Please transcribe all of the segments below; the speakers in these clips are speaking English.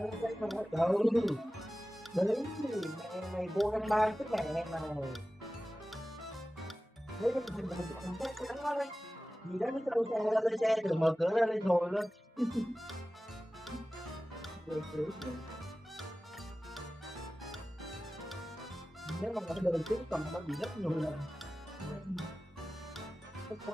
Ừ. Đấy mày vô em ba cái mẹ này đấy cái mình không chắc chắn quá đấy gì đó nó cho xe ra lên xe từ mở cửa ra lên thôi luôn nếu mà cái đời trước còn nó bị rất nhiều lần không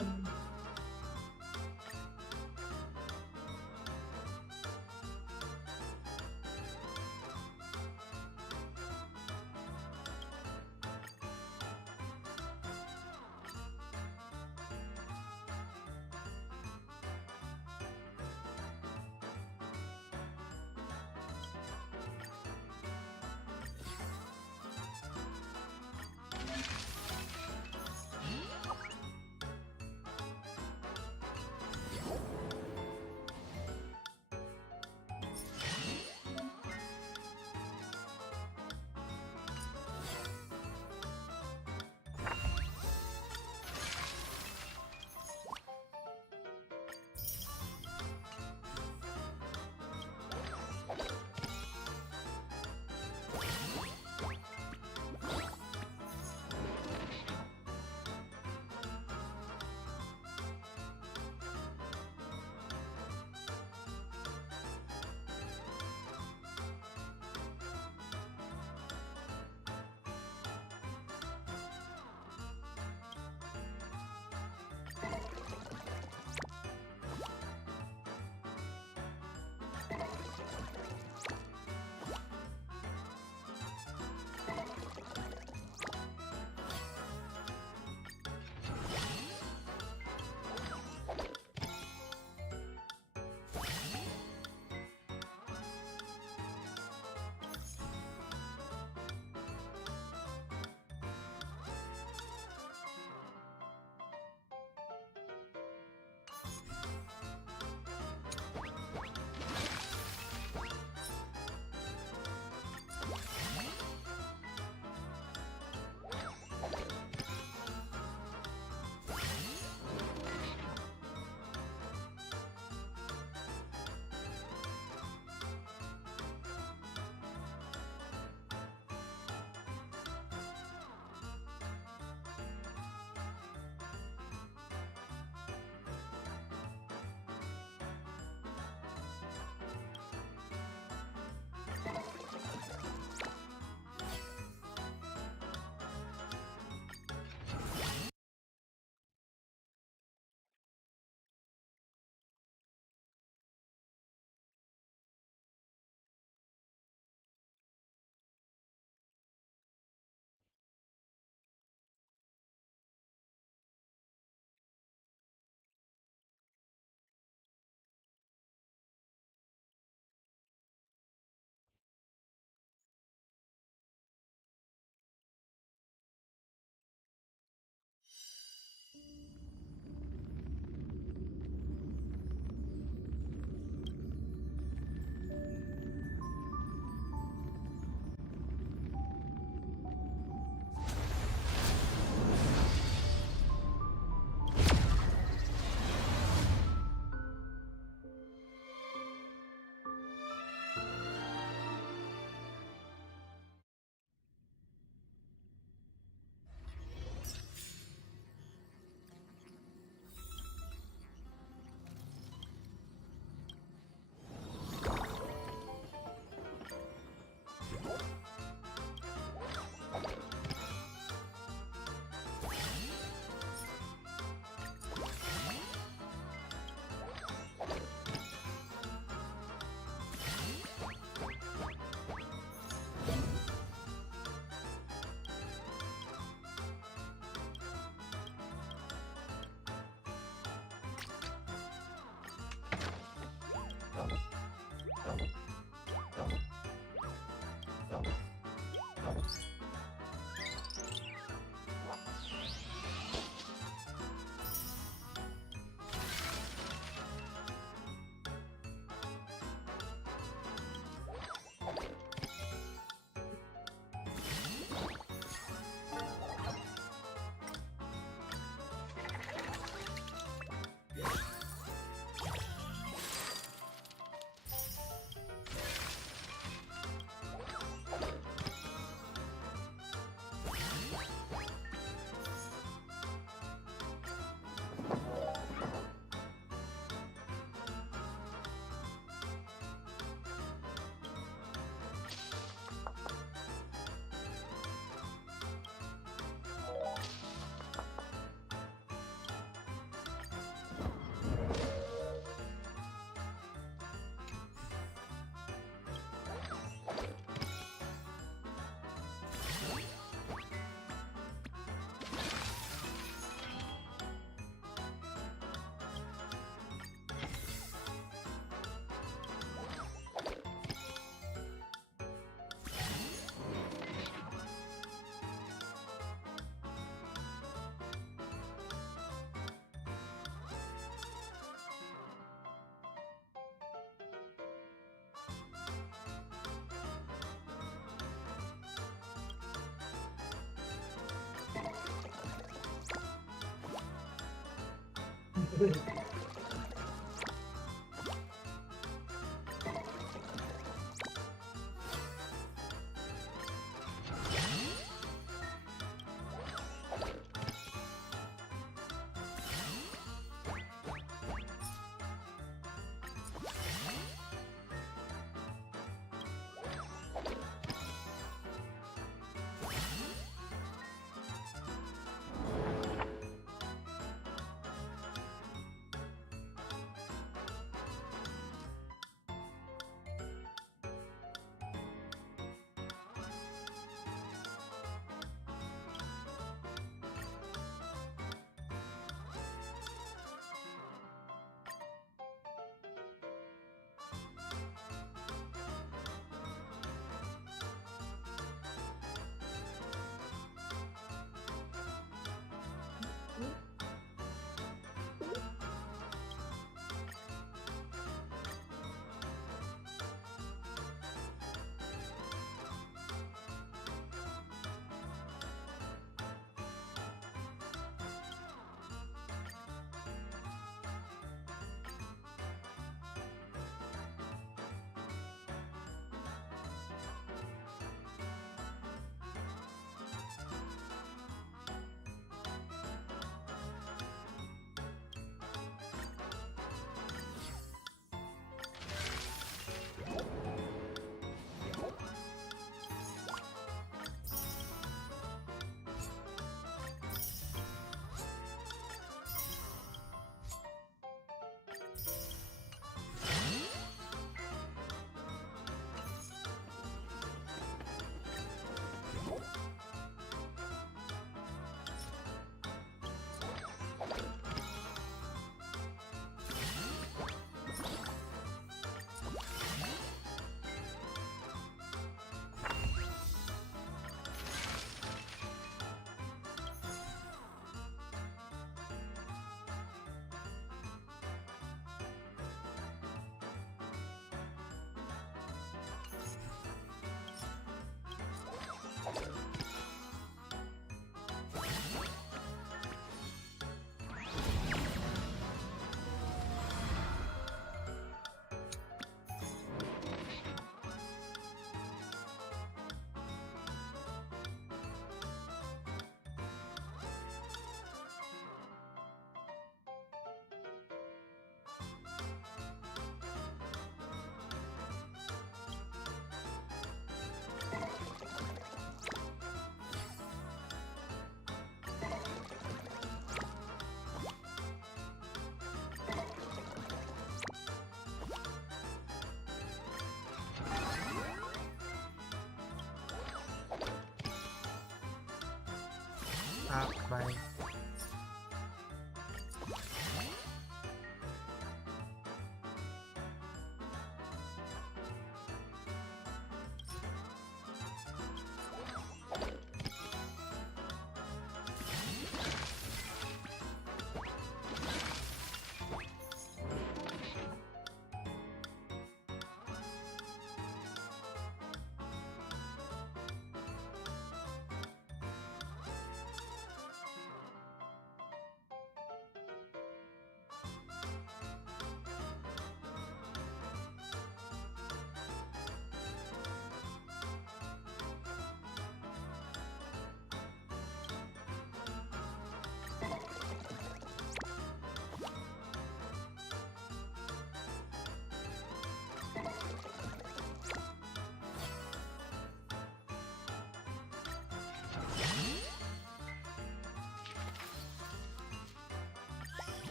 Bye.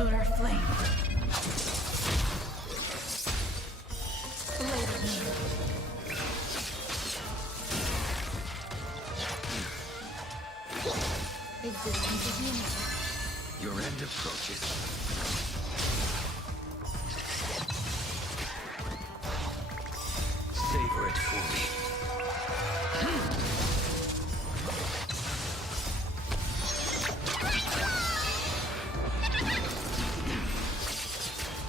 Lunar flame. Existence is limited. Your end approaches. Savor it fully.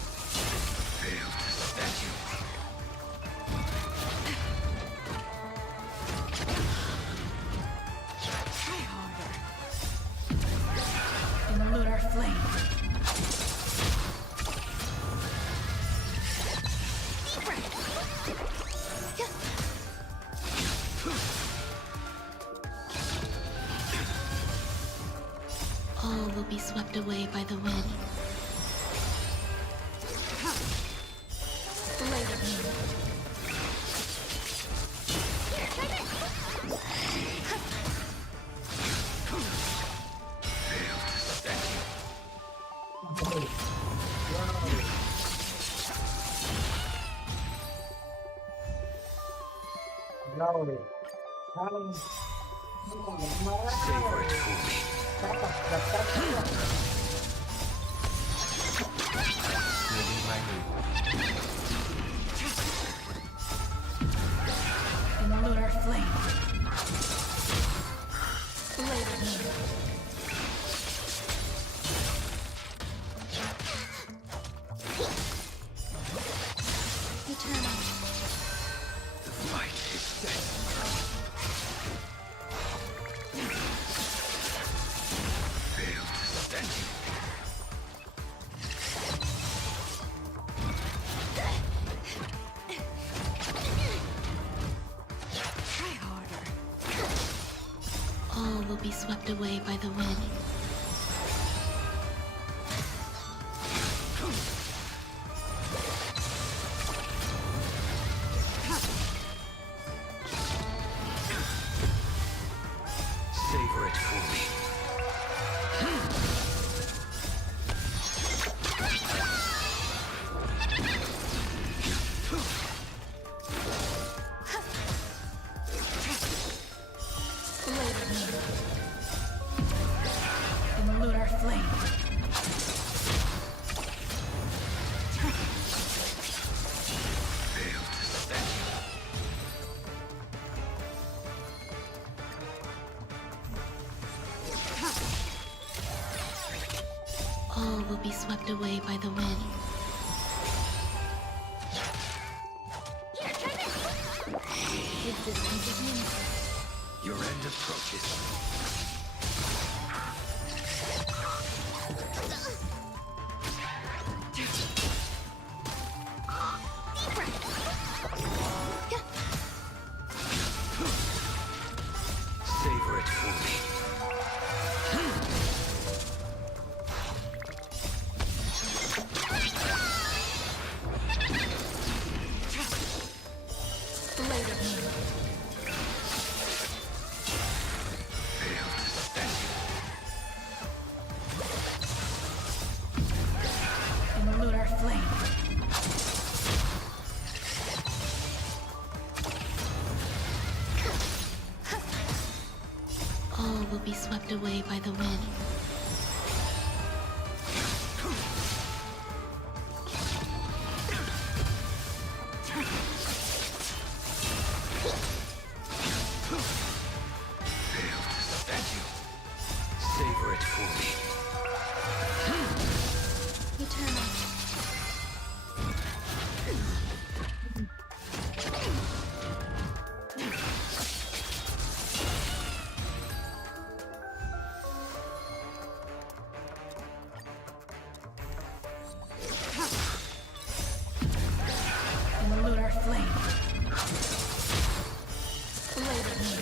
Failed to stand you. Try harder. In the lunar flame. All will be swept away by the wind. Blade of me. Failed to stand you. Rồi thằng má Savor it fully. các tập đập các Người đi mai người. In the lunar flame. Blade of me. Eternal. The fight is set. Failed to stand you. Try harder. All will be swept away by the wind. Savor it fully. Blade of me. In the lunar flame. Failed to stand you. All will be swept away by the wind. Existence is limited. Your end approaches. Savor it fully. Blade of me. Failed to stand you. In the lunar flame. All will be swept away by the wind. Failed to stand you. Savor it fully. Eternal. In the lunar flame. Blade of me.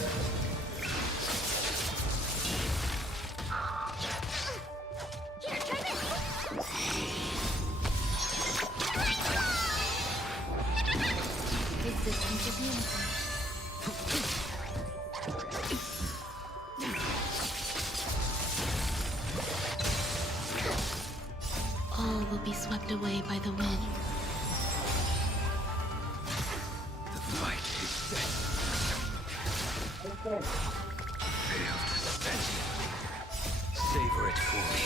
Existence is limited. All will be swept away by the wind. The fight is set. ok Failed to stand you. Savor it fully.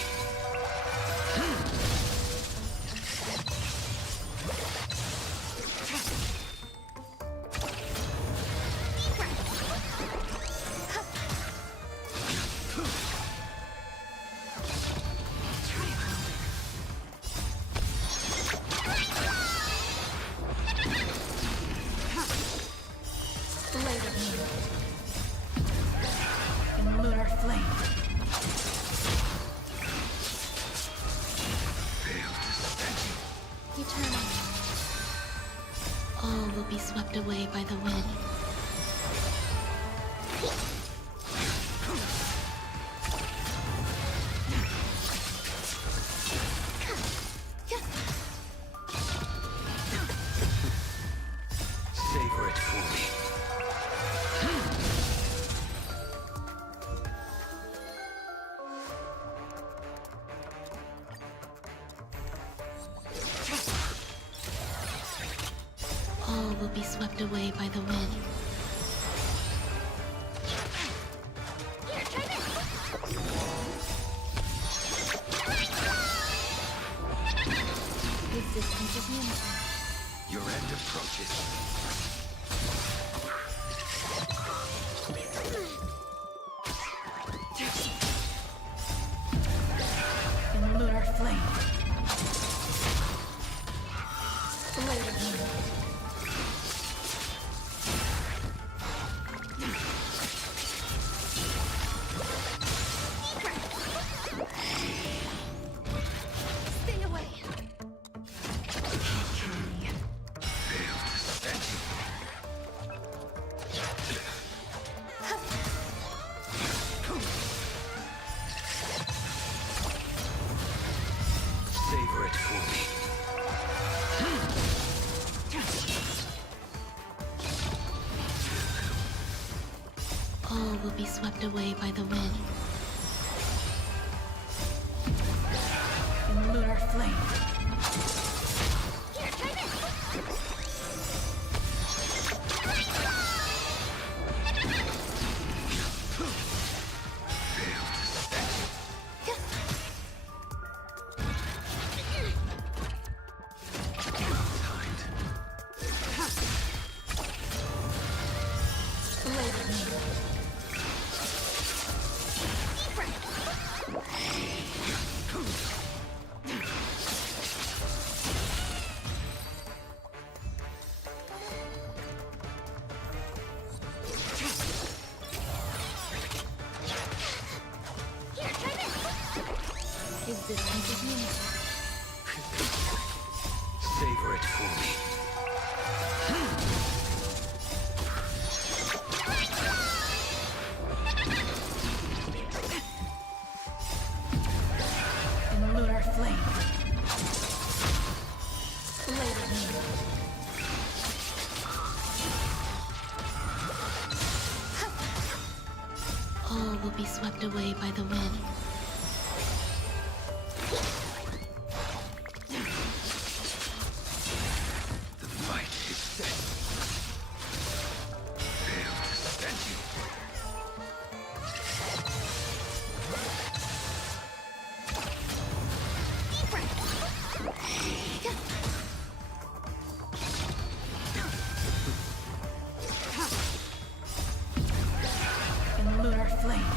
In lunar flame. Failed to stand you. Eternal. All will be swept away by the wind. Savor it fully. All will be swept away by the wind. Resistance is near. Your end approaches. In lunar flame. Blade of wind. Stay away. Failed to stand you. Savor it fully. All will be swept away by the wind. In lunar flame. Failed to stand you. Ill-timed. Blade of wind. Existence is near. Savor it fully. In lunar flame. Blade of wind. All will be swept away by the wind. The fight is set. Failed to stand you. In lunar flame.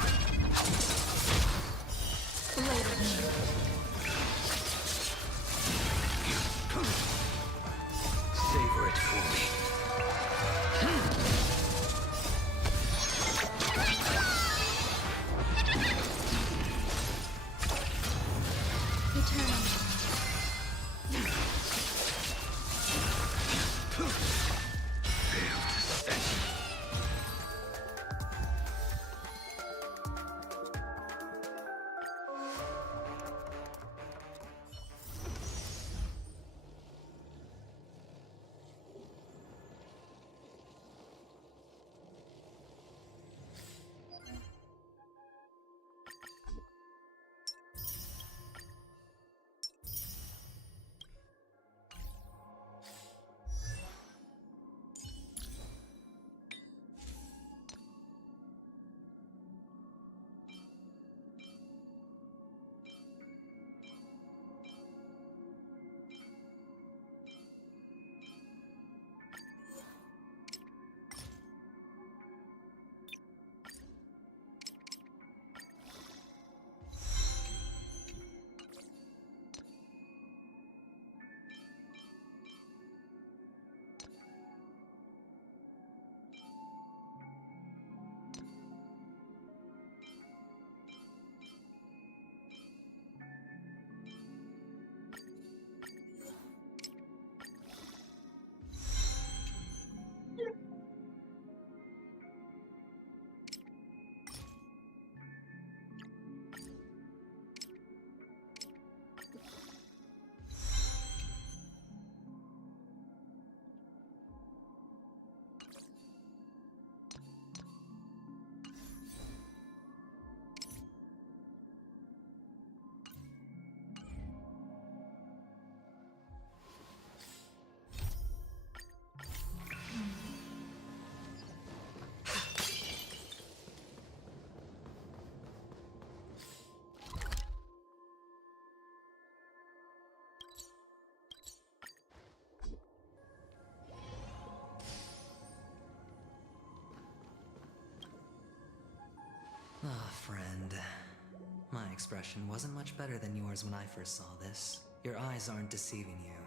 expression wasn't much better than yours when I first saw this. Your eyes aren't deceiving you.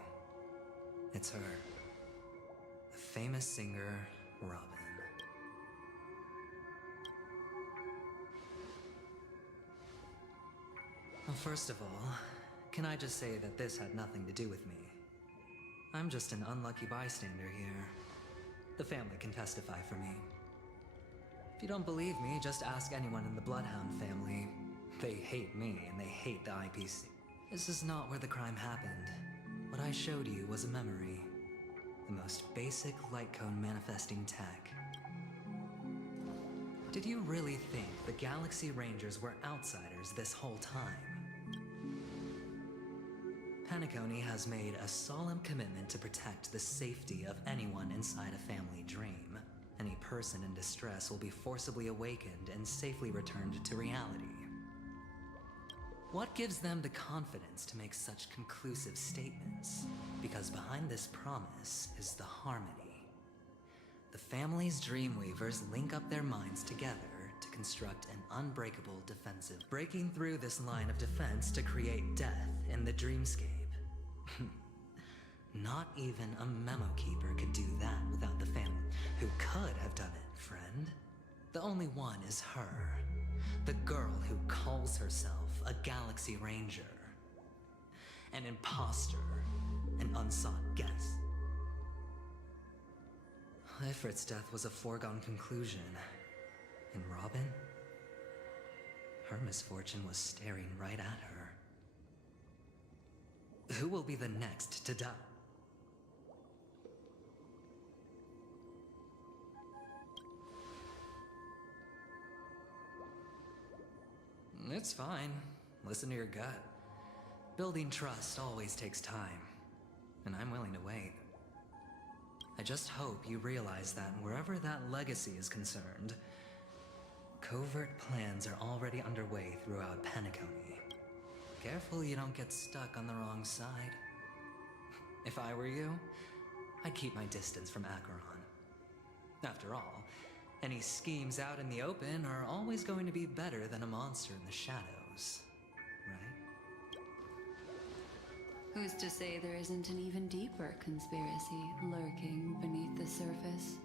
It's her. The famous singer, Robin. Well, first of all, can I just say that this had nothing to do with me? I'm just an unlucky bystander here. The family can testify for me. If you don't believe me, just ask anyone in the Bloodhound family. They hate me, and they hate the IPC. This is not where the crime happened. What I showed you was a memory. The most basic light cone manifesting tech. Did you really think the Galaxy Rangers were outsiders this whole time? Penacony has made a solemn commitment to protect the safety of anyone inside a family dream. Any person in distress will be forcibly awakened and safely returned to reality. What gives them the confidence to make such conclusive statements? Because behind this promise is the harmony. The family's Dreamweavers link up their minds together to construct an unbreakable defensive, breaking through this line of defense to create death in the dreamscape. Not even a memo keeper could do that without the family. Who could have done it, friend? The only one is her. The girl who calls herself a Galaxy Ranger. An imposter. An unsought guest. Ifrit's death was a foregone conclusion. And Robin? Her misfortune was staring right at her. Who will be the next to die? It's fine. Listen to your gut. Building trust always takes time, and I'm willing to wait. I just hope you realize that wherever that legacy is concerned, covert plans are already underway throughout Penacony. Careful you don't get stuck on the wrong side. If I were you, I'd keep my distance from Acheron. After all, any schemes out in the open are always going to be better than a monster in the shadows, right? Who's to say there isn't an even deeper conspiracy lurking beneath the surface?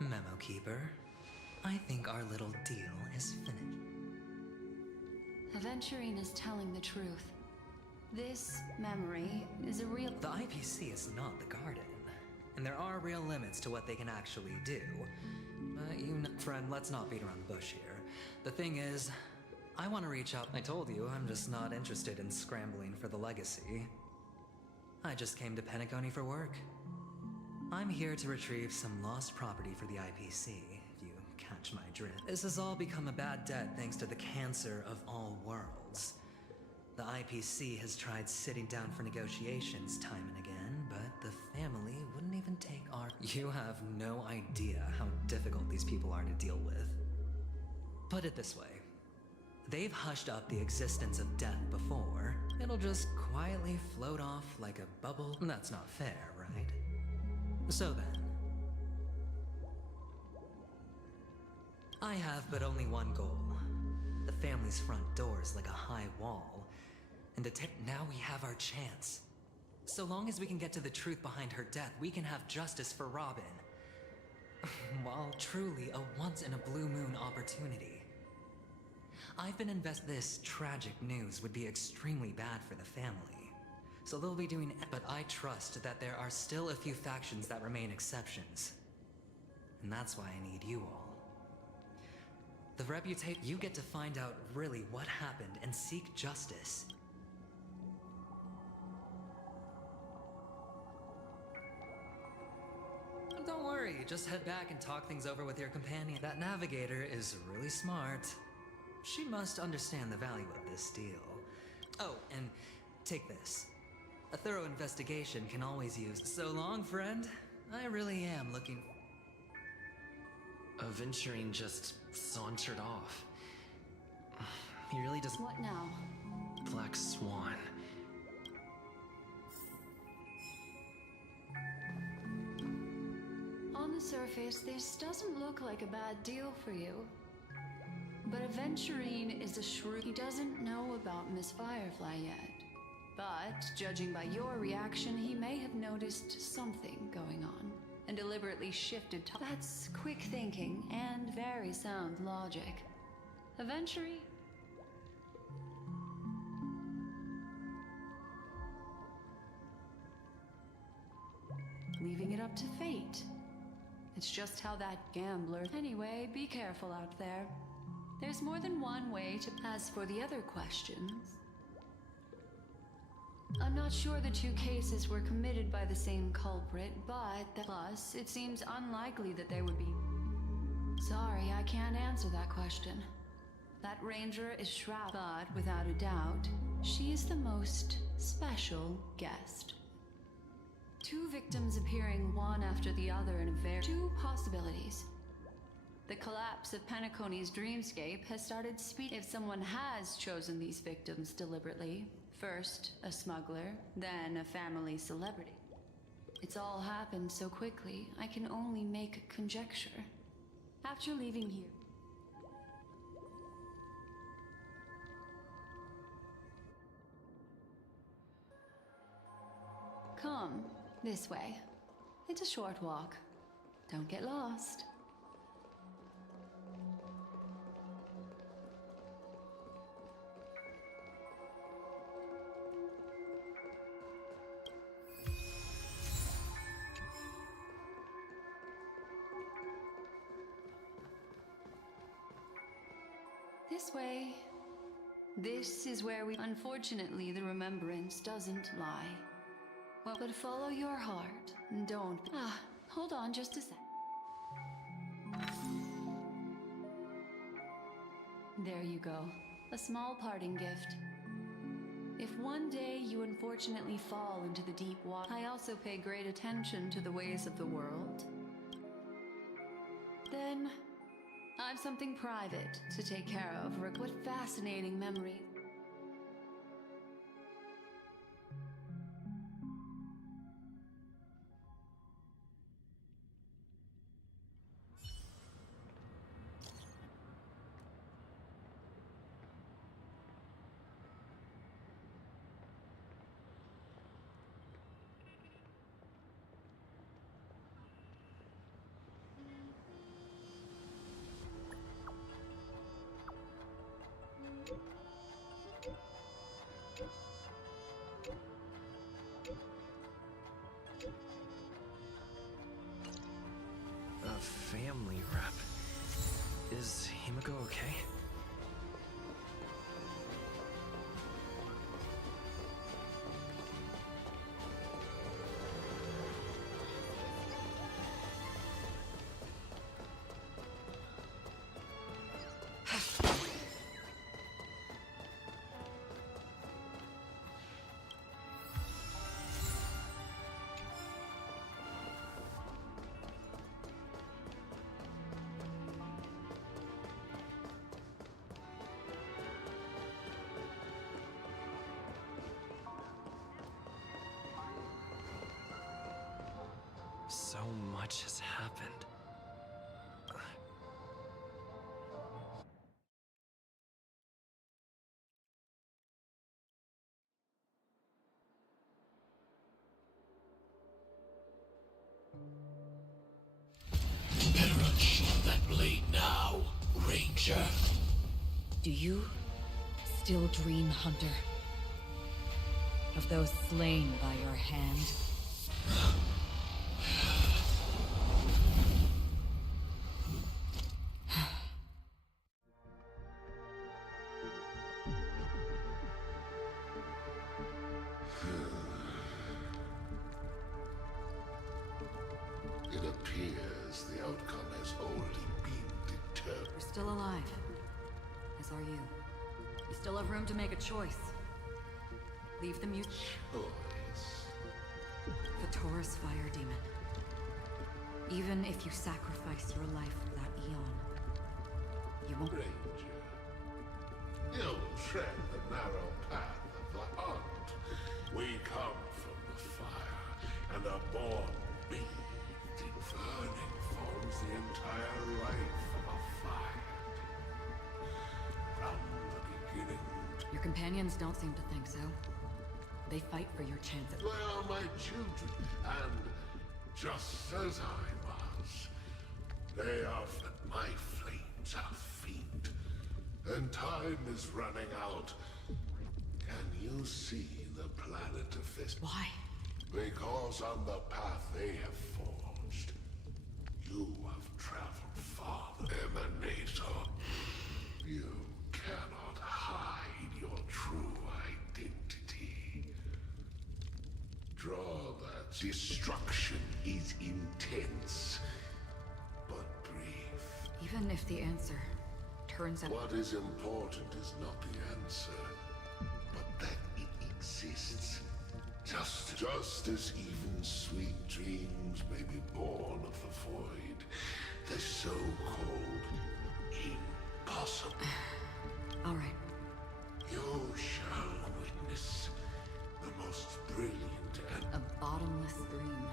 Memo Keeper, I think our little deal is finished. Aventurine is telling the truth. This memory is a real... The IPC is not the Garden, and there are real limits to what they can actually do. But you know, friend, let's not beat around the bush here. The thing is, I want to reach out. I told you, I'm just not interested in scrambling for the legacy. I just came to Penacony for work. I'm here to retrieve some lost property for the IPC, if you catch my drift. This has all become a bad debt thanks to the cancer of all worlds. The IPC has tried sitting down for negotiations time and again, but the family wouldn't even take our... You have no idea how difficult these people are to deal with. Put it this way. They've hushed up the existence of death before. It'll just quietly float off like a bubble. That's not fair, right? So then, I have but only one goal. The family's front door is like a high wall, and now we have our chance. So long as we can get to the truth behind her death, we can have justice for Robin. While truly a once-in-a-blue-moon opportunity. I've been This tragic news would be extremely bad for the family. So they'll be doing but I trust that there are still a few factions that remain exceptions. And that's why I need you all. The reputation... You get to find out really what happened and seek justice. Don't worry, just head back and talk things over with your companion. That navigator is really smart. She must understand the value of this deal. Oh, and take this. A thorough investigation can always use... So long, friend. I really am looking... Aventurine just sauntered off. He really doesn't... What now? Black Swan. On the surface, this doesn't look like a bad deal for you. But Aventurine is a shrew. He doesn't know about Miss Firefly yet. But, judging by your reaction, he may have noticed something going on and deliberately shifted to— That's quick thinking and very sound logic. Aventurine? Leaving it up to fate. It's just how that gambler— Anyway, be careful out there. There's more than one way to— As for the other questions, I'm not sure the two cases were committed by the same culprit, but plus, it seems unlikely that there would be— Sorry, I can't answer that question. That ranger is shrouded, but without a doubt, she is the most special guest. Two victims appearing one after the other in a very— Two possibilities. The collapse of Penacony's dreamscape has started speaking. If someone has chosen these victims deliberately, first a smuggler, then a family celebrity. It's all happened so quickly, I can only make conjecture. After leaving here, come this way. It's a short walk. Don't get lost. This way. This is where we— Unfortunately, the remembrance doesn't lie. Well, but follow your heart and don't— hold on just a sec. There you go. A small parting gift. If one day you unfortunately fall into the deep water— I also pay great attention to the ways of the world. Then I've something private to take care of. What fascinating memory. A family rep. Is Himiko okay? So much has happened. Better unsheath that blade now, Ranger. Do you still dream, Hunter? Of those slain by your hand? It appears the outcome has already been determined. You're still alive. As are you. You still have room to make a choice. Leave the mute. Choice. The Taurus Fire Demon. Even if you sacrifice your life for that eon, you won't— Ranger, you'll tread the narrow path of the hunt. We come from the fire and are born bathed in burning forms the entire life of a fire. companions don't seem to think so. They fight for your chance at... They are my children, and just as I was, they are my flames are feet, and time is running out. Can you see the planet of this? Why? Because on the path they have forged, you have traveled farther. Emanator, you cannot hide your true identity. Draw that. Destruction is intense, but brief. Even if the answer turns out... What is important is not the answer, but that it exists. Just as even sweet dreams may be born of the void, the so-called impossible. All right. You shall witness the most brilliant and... A bottomless dream.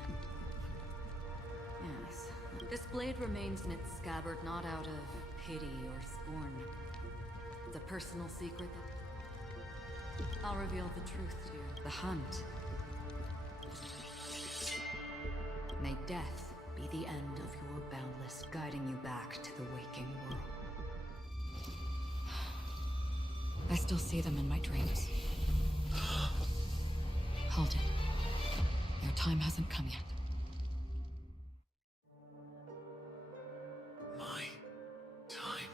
Yes. This blade remains in its scabbard not out of pity or scorn. It's a personal secret that... I'll reveal the truth to you. The hunt. May death be the end of your boundless, guiding you back to the waking world. I still see them in my dreams. Hold it. Your time hasn't come yet. My time.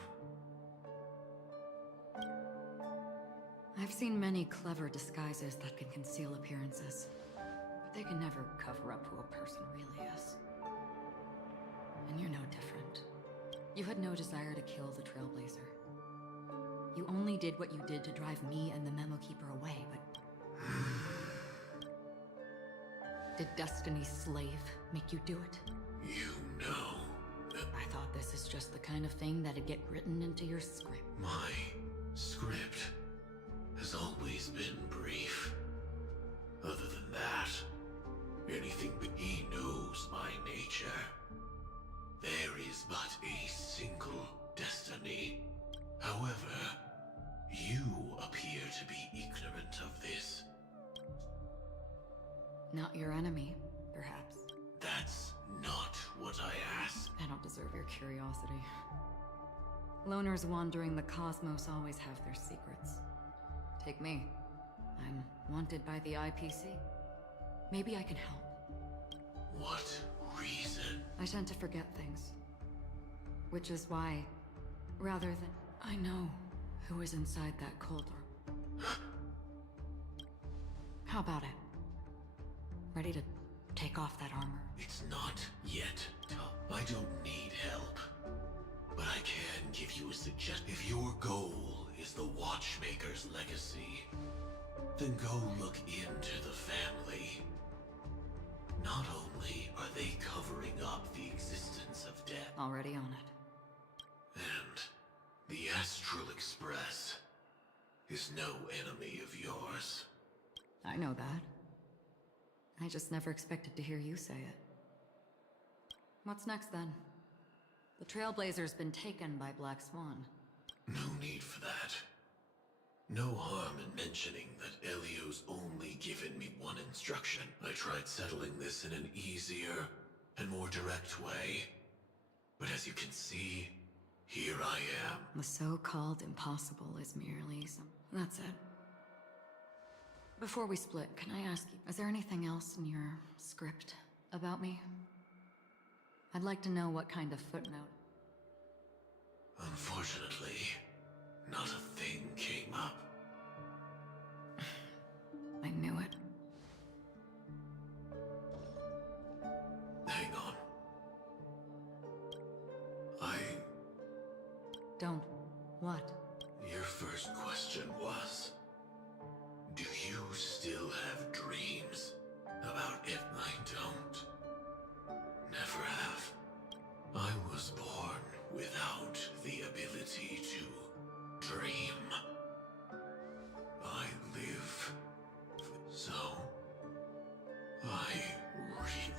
I've seen many clever disguises that can conceal appearances, but they can never cover up who a person really is. And you're no different. You had no desire to kill the Trailblazer. You only did what you did to drive me and the Memo Keeper away, but... Did Destiny's slave make you do it? You know that I thought this is just the kind of thing that'd get written into your script. my script has always been brief. Other than that, anything but he knows my nature. There is but a single destiny. However, you appear to be ignorant of this. Not your enemy, perhaps. That's not what I asked. I don't deserve your curiosity. Loners wandering the cosmos always have their secrets. Take me. I'm wanted by the IPC. Maybe I can help. What reason? I tend to forget things. Which is why, rather than... I know who is inside that cold room. How about it? Ready to take off that armor? It's not yet tough. I don't need help. But I can give you a suggestion. If your goal is the Watchmaker's legacy, then go look into the family. Not only are they covering up the existence of death, Already on it. and the Astral Express is no enemy of yours. I know that. I just never expected to hear you say it. What's next then? The Trailblazer's been taken by Black Swan. No need for that. No harm in mentioning that Elio's only given me one instruction. I tried settling this in an easier and more direct way. But as you can see, here I am. The so-called impossible is merely some... That's it. Before we split, can I ask you, is there anything else in your script about me? I'd like to know what kind of footnote. Unfortunately, not a thing came up. I knew it. Hang on. Don't. What? Your first question was... Do you still have dreams about it? I don't. Never have. I was born without the ability to dream. I live. So... I really...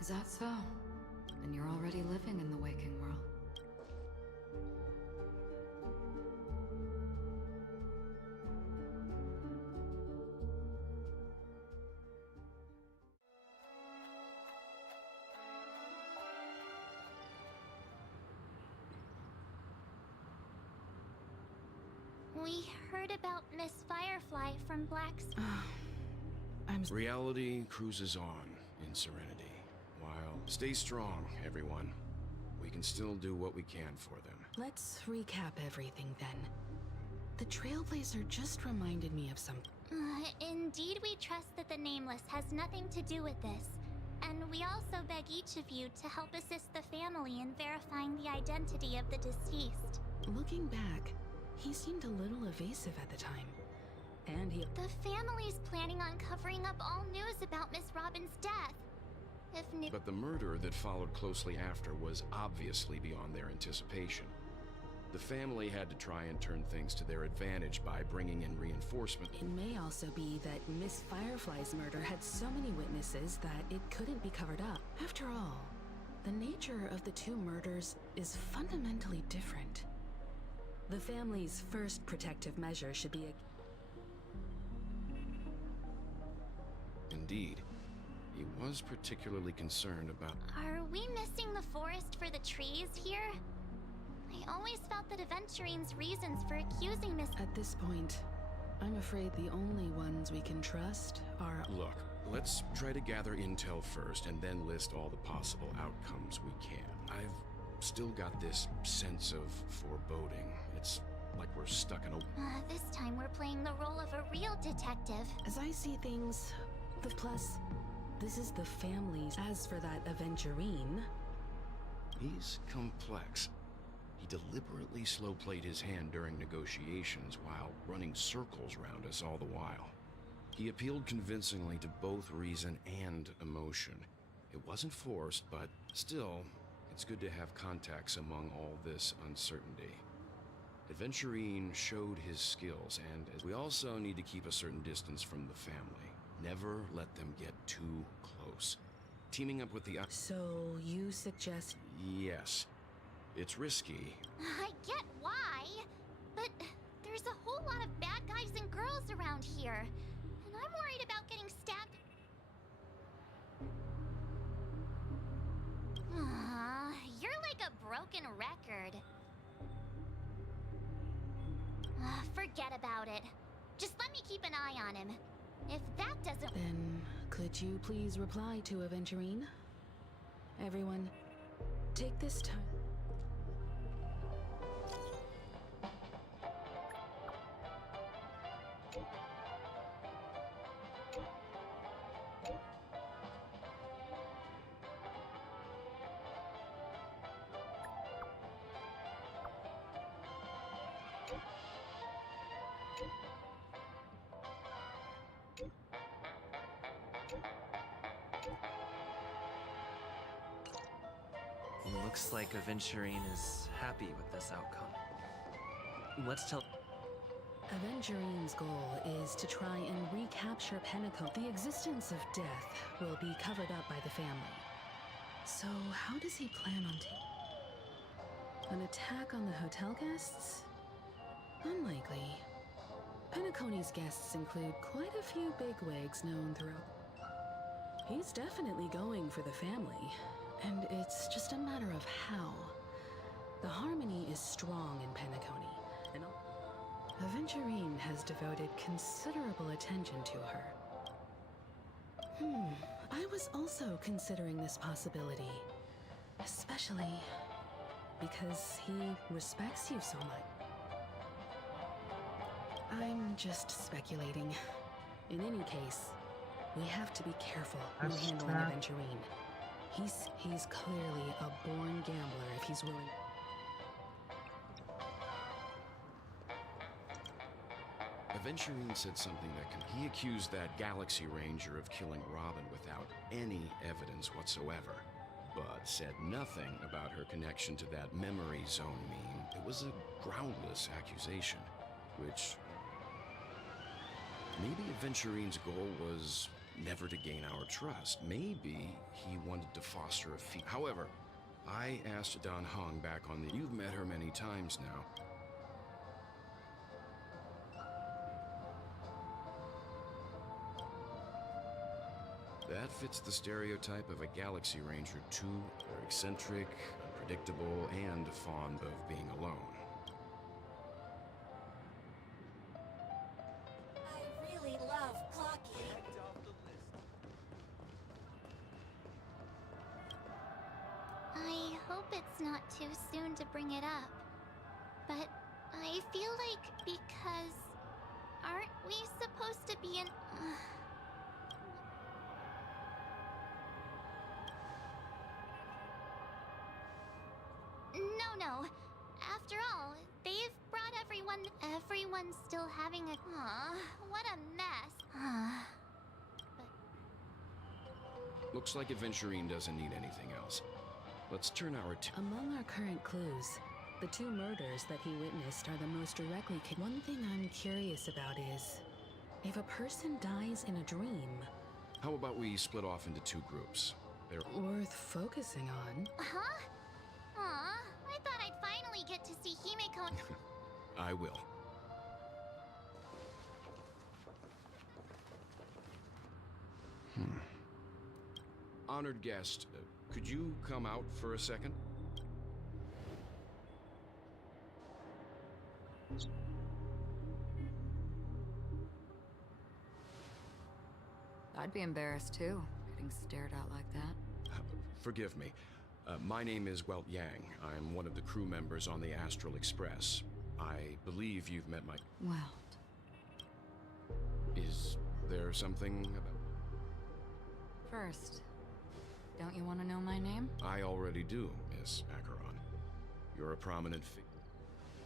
Is that so? Then you're already living in the waking world. We heard about Miss Firefly from Black's. Reality cruises on in Serenity. While stay strong, everyone. We can still do what we can for them. Let's recap everything then. The Trailblazer just reminded me of something. Indeed, we trust that the Nameless has nothing to do with this. And we also beg each of you to help assist the family in verifying the identity of the deceased. Looking back, he seemed a little evasive at the time. And The family's planning on covering up all news about Miss Robin's death. But the murder that followed closely after was obviously beyond their anticipation. The family had to try and turn things to their advantage by bringing in reinforcement. It may also be that Miss Firefly's murder had so many witnesses that it couldn't be covered up. After all, the nature of the two murders is fundamentally different. The family's first protective measure should be Indeed. He was particularly concerned about... Are we missing the forest for the trees here? I always felt that Aventurine's reasons for accusing Miss... At this point, I'm afraid the only ones we can trust are... Look, let's try to gather intel first and then list all the possible outcomes we can. I've still got this sense of foreboding. It's like we're stuck in a... This time we're playing the role of a real detective. As I see things, this is the family's. As for that Aventurine... He's complex. He deliberately slow-played his hand during negotiations while running circles around us all the while. He appealed convincingly to both reason and emotion. It wasn't forced, but still, it's good to have contacts among all this uncertainty. Aventurine showed his skills, and we also need to keep a certain distance from the family. Never let them get too close. Teaming up with the... So, you suggest... Yes. It's risky. I get why, but there's a whole lot of bad guys and girls around here, and I'm worried about getting stabbed. You're like a broken record. Forget about it. Just let me keep an eye on him. If that doesn't... Then, could you please reply to Aventurine? Everyone, take this time... Looks like Aventurine is happy with this outcome. Let's tell... Aventurine's goal is to try and recapture Pentecost. The existence of death will be covered up by the family. So how does he plan on taking... An attack on the hotel guests? Unlikely. Pentecoste's guests include quite a few bigwigs known throughout... He's definitely going for the family. And it's just a matter of how. The harmony is strong in Pentecost, and Aventurine has devoted considerable attention to her. I was also considering this possibility. Especially because he respects you so much. I'm just speculating. In any case, we have to be careful when handling Aventurine. He's clearly a born gambler if he's willing. Aventurine said something that he accused that Galaxy Ranger of killing Robin without any evidence whatsoever, but said nothing about her connection to that memory zone meme. It was a groundless accusation, which... Maybe Aventurine's goal was never to gain our trust. Maybe he wanted to foster a feat. However, I asked Dan Heng back on the... You've met her many times now. That fits the stereotype of a Galaxy Ranger too. They're eccentric, unpredictable, and fond of being alone. not too soon to bring it up. But I feel like because... aren't we supposed to be in... No. After all, they've brought everyone... Everyone's still having a... what a mess. Looks like Aventurine doesn't need anything else. Let's turn our Among our current clues, the two murders that he witnessed are the most directly... One thing I'm curious about is, if a person dies in a dream... How about we split off into two groups? They're worth focusing on. Huh? Aw, I thought I'd finally get to see Himeko... I will. Honored guest, could you come out for a second? I'd be embarrassed too, getting stared at like that. Forgive me. My name is Welt Yang. I'm one of the crew members on the Astral Express. I believe you've met my... Welt. Is there something about... First, don't you want to know my name? I already do, Miss Acheron. You're a prominent figure.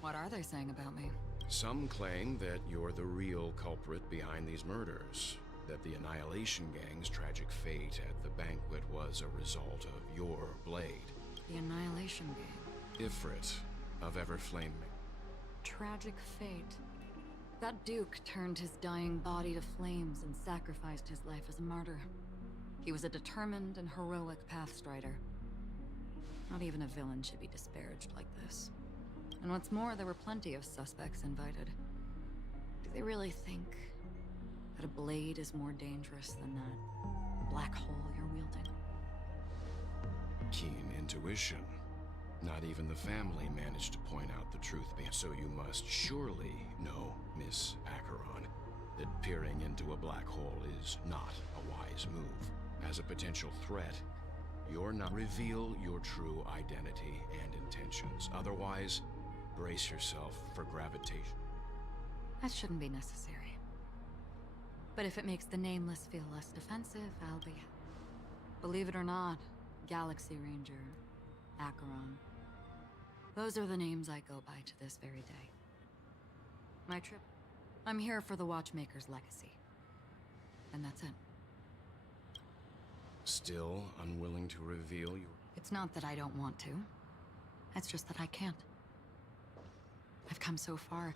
What are they saying about me? Some claim that you're the real culprit behind these murders. That the Annihilation Gang's tragic fate at the banquet was a result of your blade. The Annihilation Gang? Ifrit of Everflame. Tragic fate. That Duke turned his dying body to flames and sacrificed his life as a martyr. He was a determined and heroic pathstrider. Not even a villain should be disparaged like this. And what's more, there were plenty of suspects invited. Do they really think that a blade is more dangerous than that black hole you're wielding? Keen intuition. Not even the family managed to point out the truth. So you must surely know, Miss Acheron, that peering into a black hole is not a wise move. As a potential threat, you're not... Reveal your true identity and intentions. Otherwise, brace yourself for gravitation. That shouldn't be necessary. But if it makes the Nameless feel less defensive, I'll be... Believe it or not, Galaxy Ranger, Acheron. Those are the names I go by to this very day. My trip... I'm here for the Watchmaker's legacy. And that's it. Still unwilling to reveal your... It's not that I don't want to. It's just that I can't. I've come so far,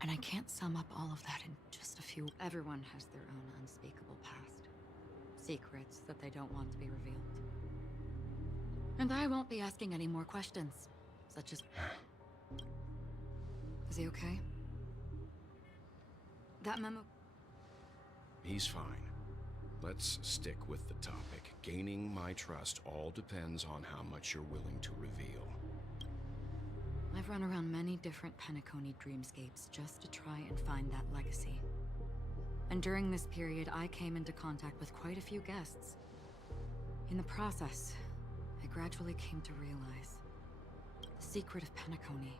and I can't sum up all of that in just a few... Everyone has their own unspeakable past. Secrets that they don't want to be revealed. And I won't be asking any more questions, such as... Is he okay? That memo... He's fine. Let's stick with the topic. Gaining my trust all depends on how much you're willing to reveal. I've run around many different Penacony dreamscapes just to try and find that legacy. And during this period, I came into contact with quite a few guests. In the process, I gradually came to realize the secret of Penacony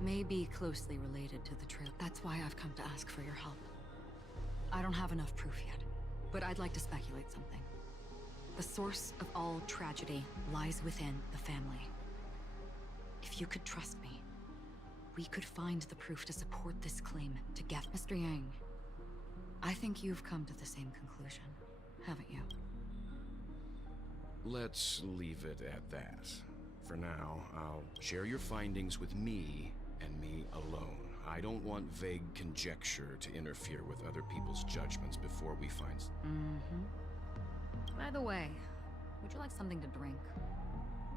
may be closely related to the trail. That's why I've come to ask for your help. I don't have enough proof yet, but I'd like to speculate something. The source of all tragedy lies within the family. If you could trust me, we could find the proof to support this claim together. Mr. Yang, I think you've come to the same conclusion, haven't you? Let's leave it at that. For now, I'll share your findings with me and me alone. I don't want vague conjecture to interfere with other people's judgments before we find... By the way, would you like something to drink?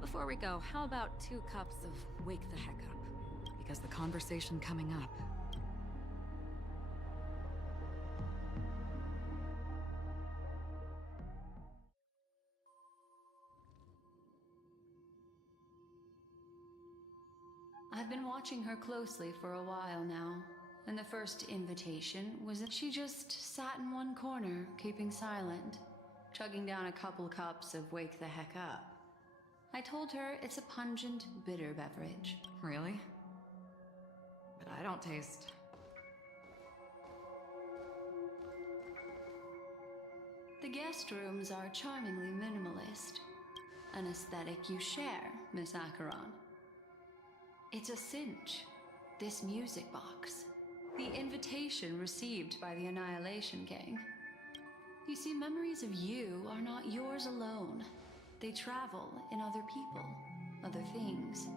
Before we go, how about 2 cups of Wake the Heck Up? Because the conversation coming up... I've been watching her closely for a while now, and the first invitation was that she just sat in one corner, keeping silent, chugging down a couple cups of Wake the Heck Up. I told her it's a pungent, bitter beverage. Really? But I don't taste... The guest rooms are charmingly minimalist. An aesthetic you share, Miss Acheron. It's a cinch. This music box. The invitation received by the Annihilation Gang. You see, memories of you are not yours alone. They travel in other people, other things.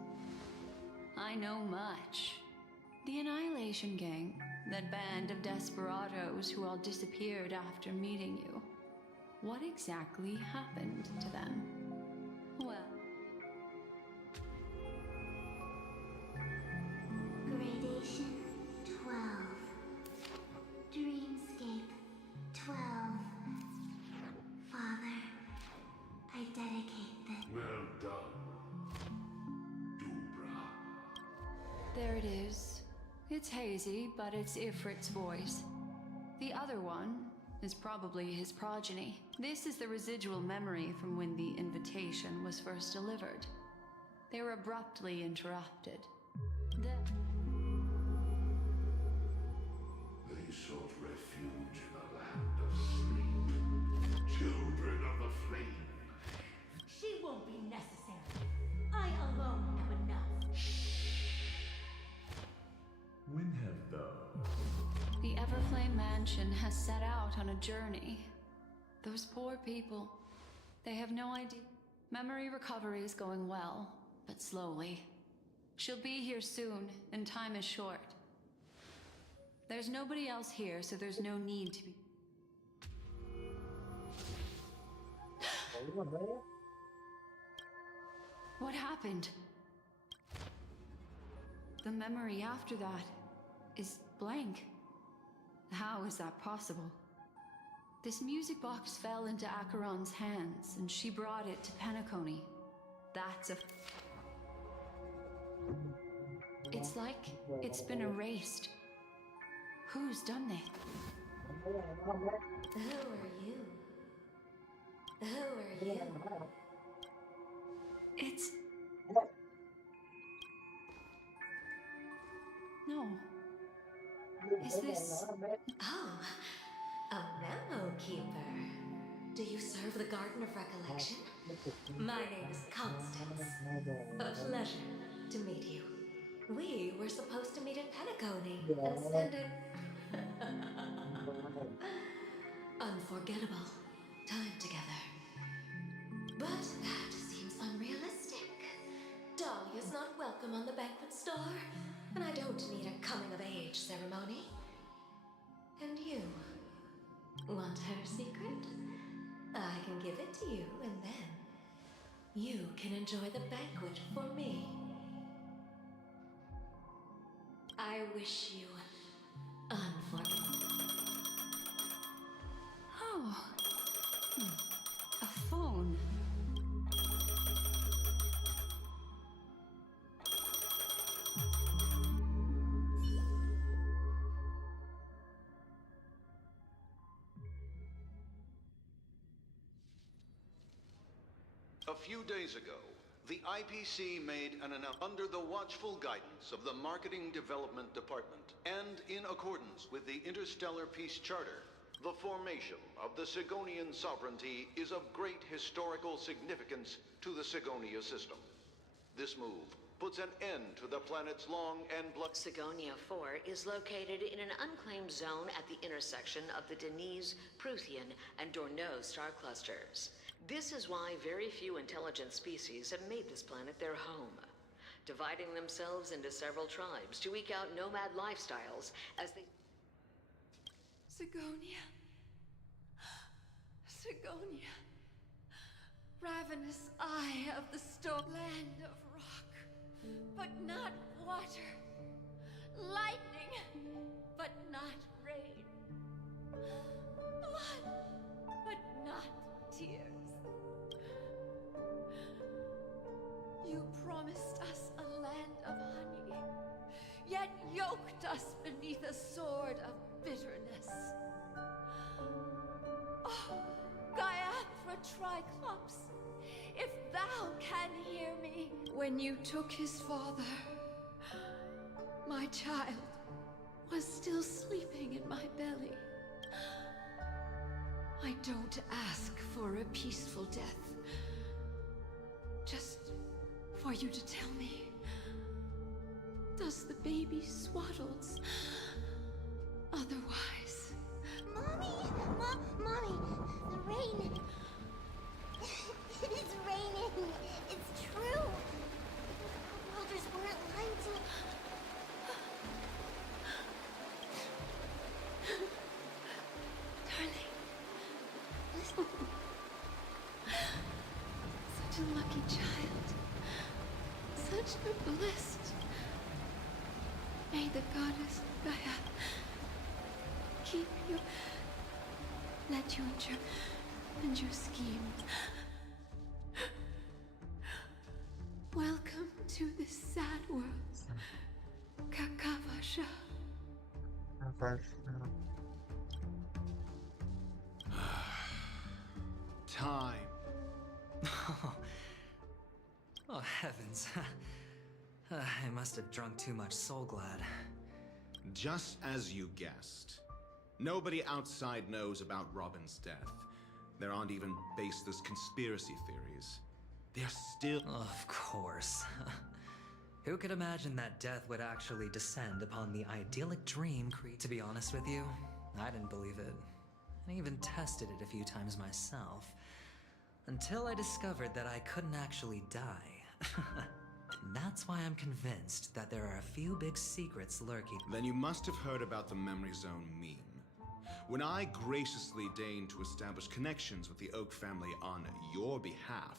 I know much. The Annihilation Gang, that band of desperados who all disappeared after meeting you. What exactly happened to them? Well... Gradation 12. Dreamscape 12. Father, I dedicate this. Well done, Dubra. There it is. It's hazy, but it's Ifrit's voice. The other one is probably his progeny. This is the residual memory from when the invitation was first delivered. They were abruptly interrupted. They sought refuge in a land of sleep. Children of the flame. She won't be necessary. I alone am enough. When have thou? The Everflame Mansion has set out on a journey. Those poor people, they have no idea. Memory recovery is going well, but slowly. She'll be here soon, and time is short. There's nobody else here, so there's no need to be... What happened? The memory after that is blank. How is that possible? This music box fell into Acheron's hands, and she brought it to Penacony. That's a... It's like it's been erased. Who's done this? Who are you? Who are you? It's... No. Is this... Oh, a memo keeper. Do you serve the Garden of Recollection? My name is Constance. A pleasure to meet you. We were supposed to meet in Penacony and spend an unforgettable time together. But that seems unrealistic. Dahlia's not welcome on the banquet star, and I don't need a coming-of-age ceremony. And you? Want her secret? I can give it to you, and then you can enjoy the banquet for me. I wish you unforgettable. Oh. A phone. A few days ago, the IPC made an announcement under the watchful guidance of the Marketing Development Department, and in accordance with the Interstellar Peace Charter, the formation of the Sigonian sovereignty is of great historical significance to the Sigonia system. This move puts an end to the planet's long and bloody... Sigonia 4 is located in an unclaimed zone at the intersection of the Denise, Prothean, and Dorneau star clusters. This is why very few intelligent species have made this planet their home, dividing themselves into several tribes to eke out nomad lifestyles as they... Sigonia. Sigonia. Ravenous eye of the storm. Land of rock, but not water. Lightning, but not rain. Blood, but not tears. You promised us a land of honey, yet yoked us beneath a sword of bitterness. Oh, Gaiathra Triclops, if thou can When you took his father, my child was still sleeping in my belly. I don't ask for a peaceful death. Just for you to tell me, does the baby Swaddles otherwise? Mommy! Mommy! The rain! It's raining! It's true! The Welders weren't lying to... Darling. Listen. Such a lucky child. Such a blessed. May the goddess Gaia keep you, let you and your scheme. Welcome to this sad world, Kakavasha. Time. Oh, heavens. I must have drunk too much Soul Glad. Just as you guessed. Nobody outside knows about Robin's death. There aren't even baseless conspiracy theories. They're still... Of course. Who could imagine that death would actually descend upon the idyllic dream To be honest with you, I didn't believe it. I even tested it a few times myself. Until I discovered that I couldn't actually die. And that's why I'm convinced that there are a few big secrets lurking. Then you must have heard about the Memory Zone meme. When I graciously deigned to establish connections with the Oak family on your behalf,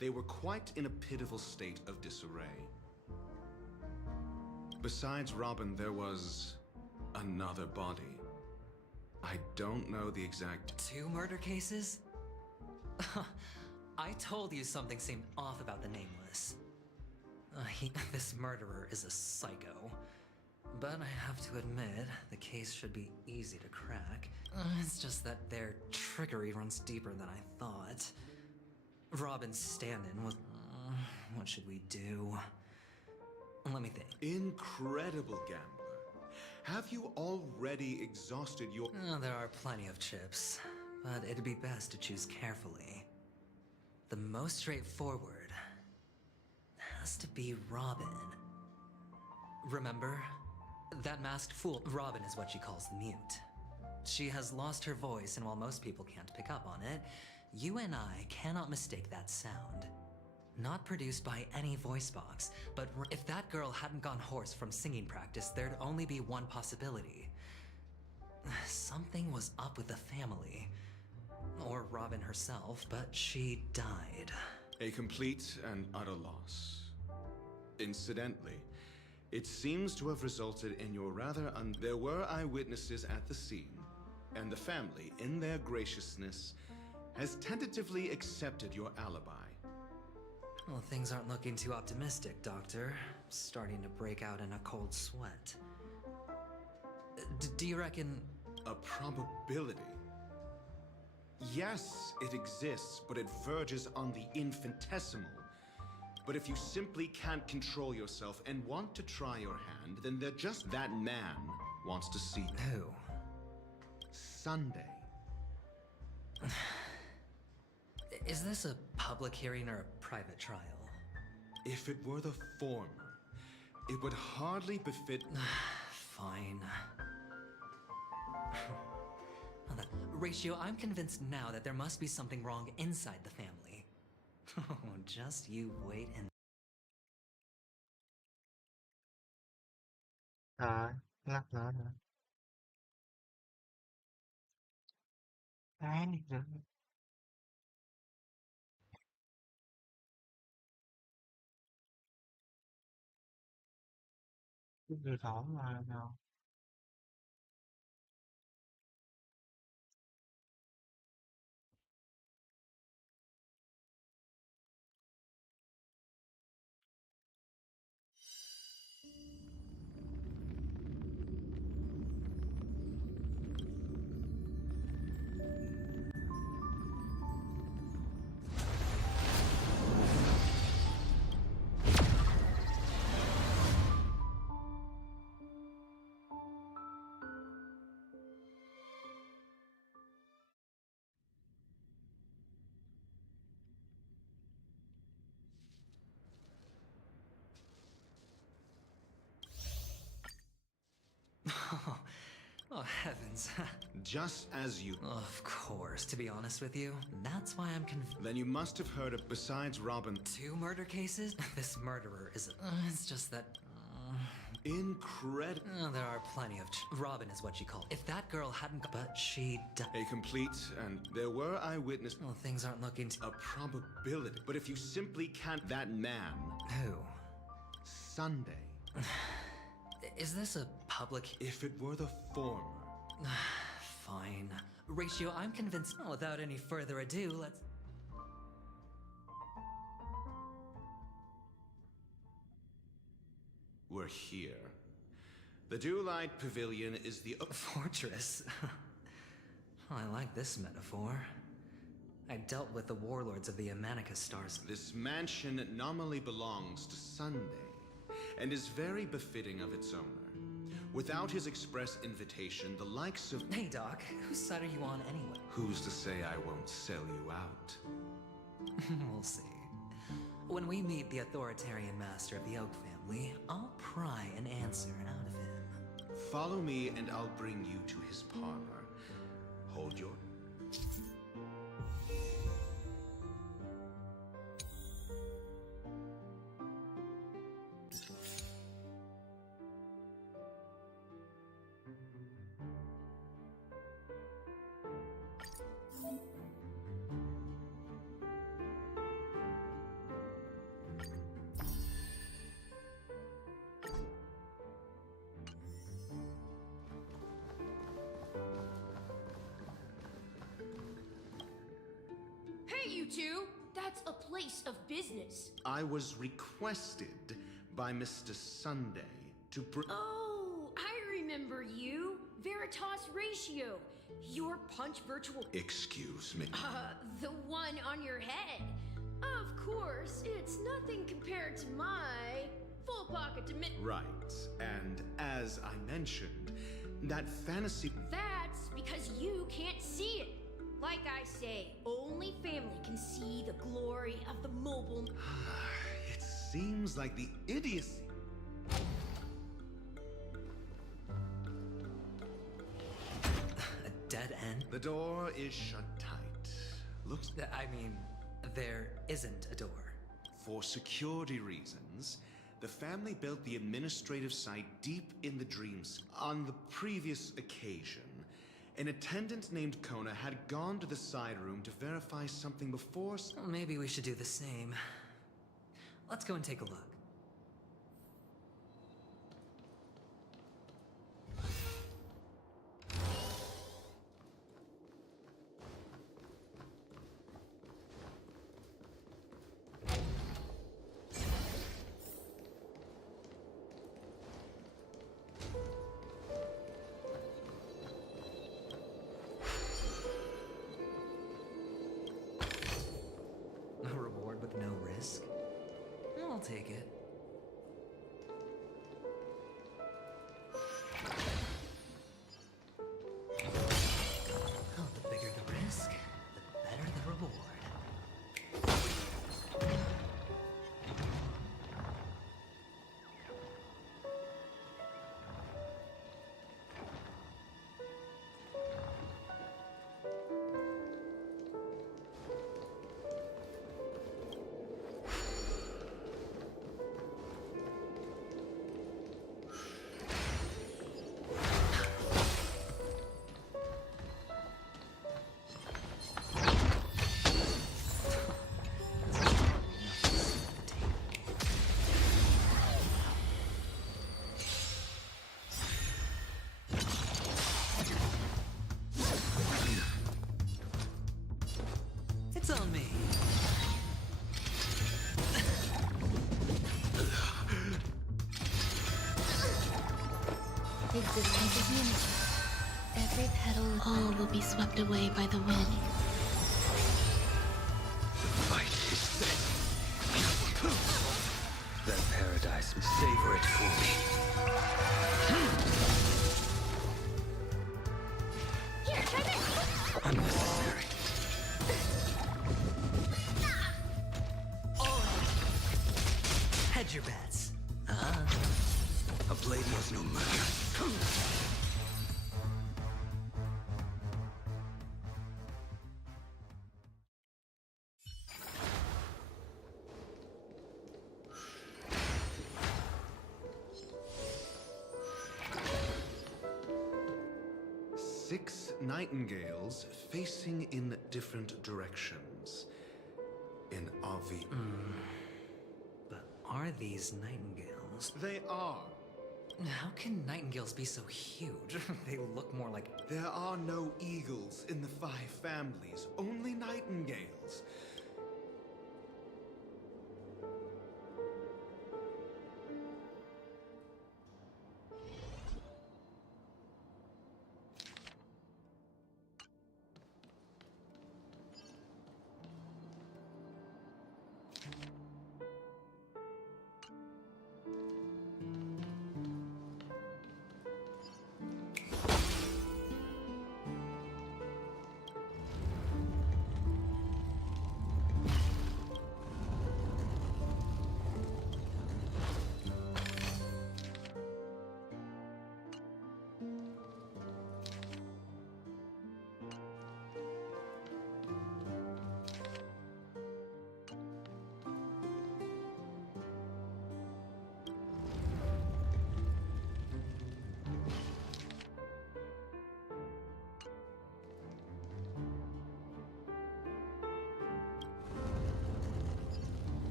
they were quite in a pitiful state of disarray. Besides Robin, there was another body. I don't know the exact... 2 murder cases? I told you something seemed off about the Nameless. This murderer is a psycho. But I have to admit, the case should be easy to crack. It's just that their trickery runs deeper than I thought. Robin's stand-in was... what should we do? Let me think. Incredible gambler. Have you already exhausted your... There are plenty of chips, but it'd be best to choose carefully. The most straightforward has to be Robin. Remember? That masked fool, Robin is what she calls mute. She has lost her voice, and while most people can't pick up on it, you and I cannot mistake that sound. Not produced by any voice box, but if that girl hadn't gone hoarse from singing practice, there'd only be one possibility. Something was up with the family. Or Robin herself, but she died. A complete and utter loss. Incidentally, it seems to have resulted in your There were eyewitnesses at the scene, and the family, in their graciousness, has tentatively accepted your alibi. Well, things aren't looking too optimistic, Doctor. Starting to break out in a cold sweat. Do you reckon... A probability? Yes, it exists, but it verges on the infinitesimal. But if you simply can't control yourself and want to try your hand, then they're just... That man wants to see you. Who? Sunday. Is this a public hearing or a private trial? If it were the former, it would hardly befit... Fine. Ratio, I'm convinced now that there must be something wrong inside the family. Oh, just you wait and... Lắc nữa hả? Nữa. Cái người thỏ là nào? Oh, heavens. Just as you... Of course, to be honest with you. That's why I'm convinced. Then you must have heard of, besides Robin... 2 murder cases? This murderer is... it's just that... Incredible. There are plenty of... Robin is what she called. If that girl hadn't... But she died. A complete, and there were eyewitnesses... Well, things aren't looking A probability. But if you simply can't... That man... Who? Sunday. Is this a public... If it were the former... Fine. Ratio, I'm convinced... Without any further ado, let's... We're here. The Dewlight Pavilion is the... Fortress? I like this metaphor. I dealt with the warlords of the Amanicus stars. This mansion nominally belongs to Sunday, and is very befitting of its owner. Without his express invitation, the likes of... Hey, Doc. Whose side are you on anyway? Who's to say I won't sell you out? We'll see. When we meet the authoritarian master of the Oak family, I'll pry an answer out of him. Follow me and I'll bring you to his parlor. Hold your... You two, that's a place of business. I was requested by Mr. Sunday to Oh, I remember you. Veritas Ratio. Your punch virtual... Excuse me. The one on your head. Of course, it's nothing compared to my full pocket dimension. Right, and as I mentioned, that fantasy... That's because you can't see it. Like I say, only family can see the glory of the mobile... It seems like the idiocy... A dead end? The door is shut tight. Looks... I mean, there isn't a door. For security reasons, the family built the administrative site deep in the dreams. On the previous occasion, an attendant named Kona had gone to the side room to verify something before... Well, maybe we should do the same. Let's go and take a look. A reward with no risk? I'll take it. Oh, the bigger the risk, the better the reward. It's on me. Existence is limited. Every petal, all will be swept away by the wind. The fight is set. That paradise, savor it fully. Here, try this! Unnecessary. Hedge your bets. A blade knows no mercy. 6 nightingales facing in different directions. In RV. But are these nightingales? They are. How can nightingales be so huge? They look more like... There are no eagles in the 5 families, only nightingales.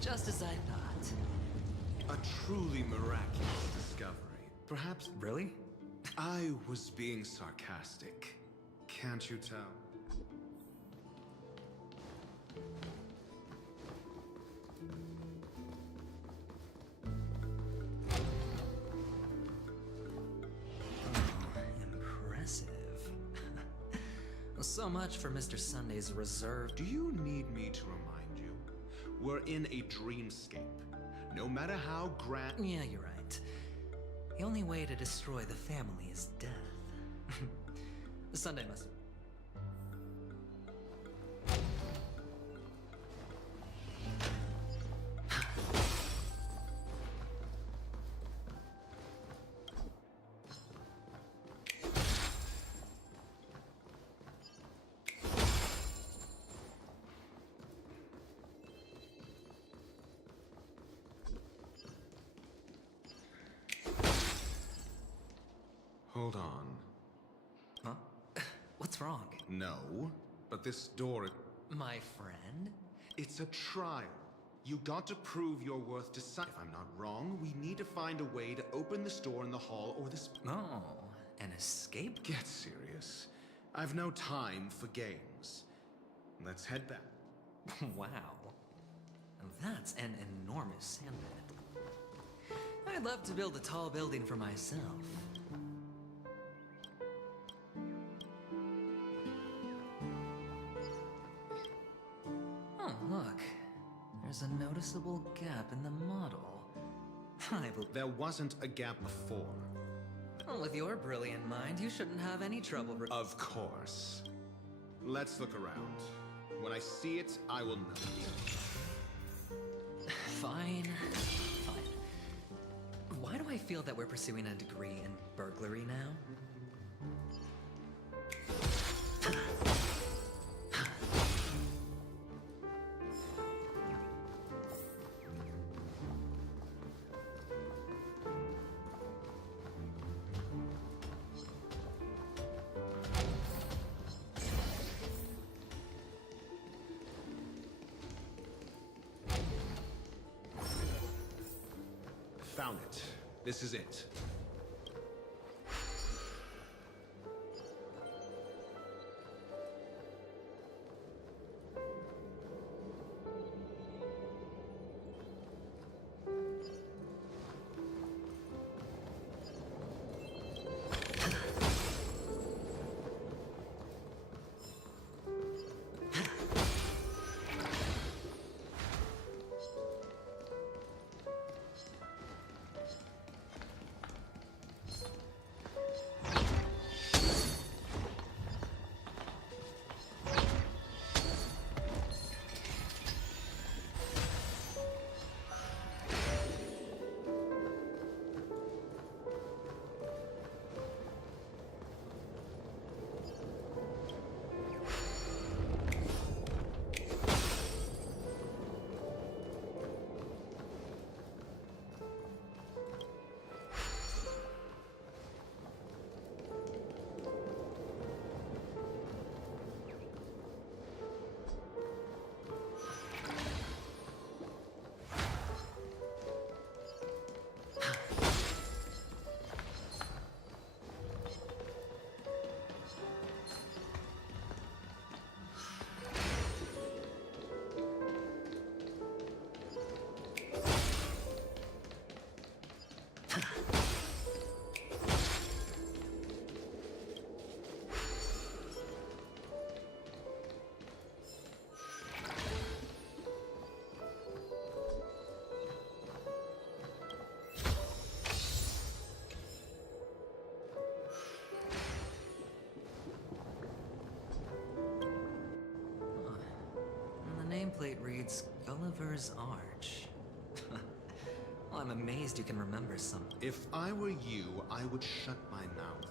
Just as I thought. A truly miraculous discovery. Perhaps... Really? I was being sarcastic. Can't you tell? Impressive. So much for Mr. Sunday's reserve. Do you need me to remind you? We're in a dreamscape. No matter how grand... Yeah, you're right. The only way to destroy the family is death. Sunday must... Hold on. Huh? What's wrong? No, but this door... My friend? It's a trial. You got to prove your worth to some... If I'm not wrong, we need to find a way to open this door in the hall or this... Oh, an escape? Get serious. I've no time for games. Let's head back. Wow. That's an enormous sandpit. I'd love to build a tall building for myself. Oh, look. There's a noticeable gap in the model. There wasn't a gap before. Well, with your brilliant mind, you shouldn't have any trouble... Of course. Let's look around. When I see it, I will know. Fine. Fine. Why do I feel that we're pursuing a degree in burglary now? Found it. This is it. nameplate reads Gulliver's Arch. Well, I'm amazed you can remember some. If I were you, I would shut my mouth.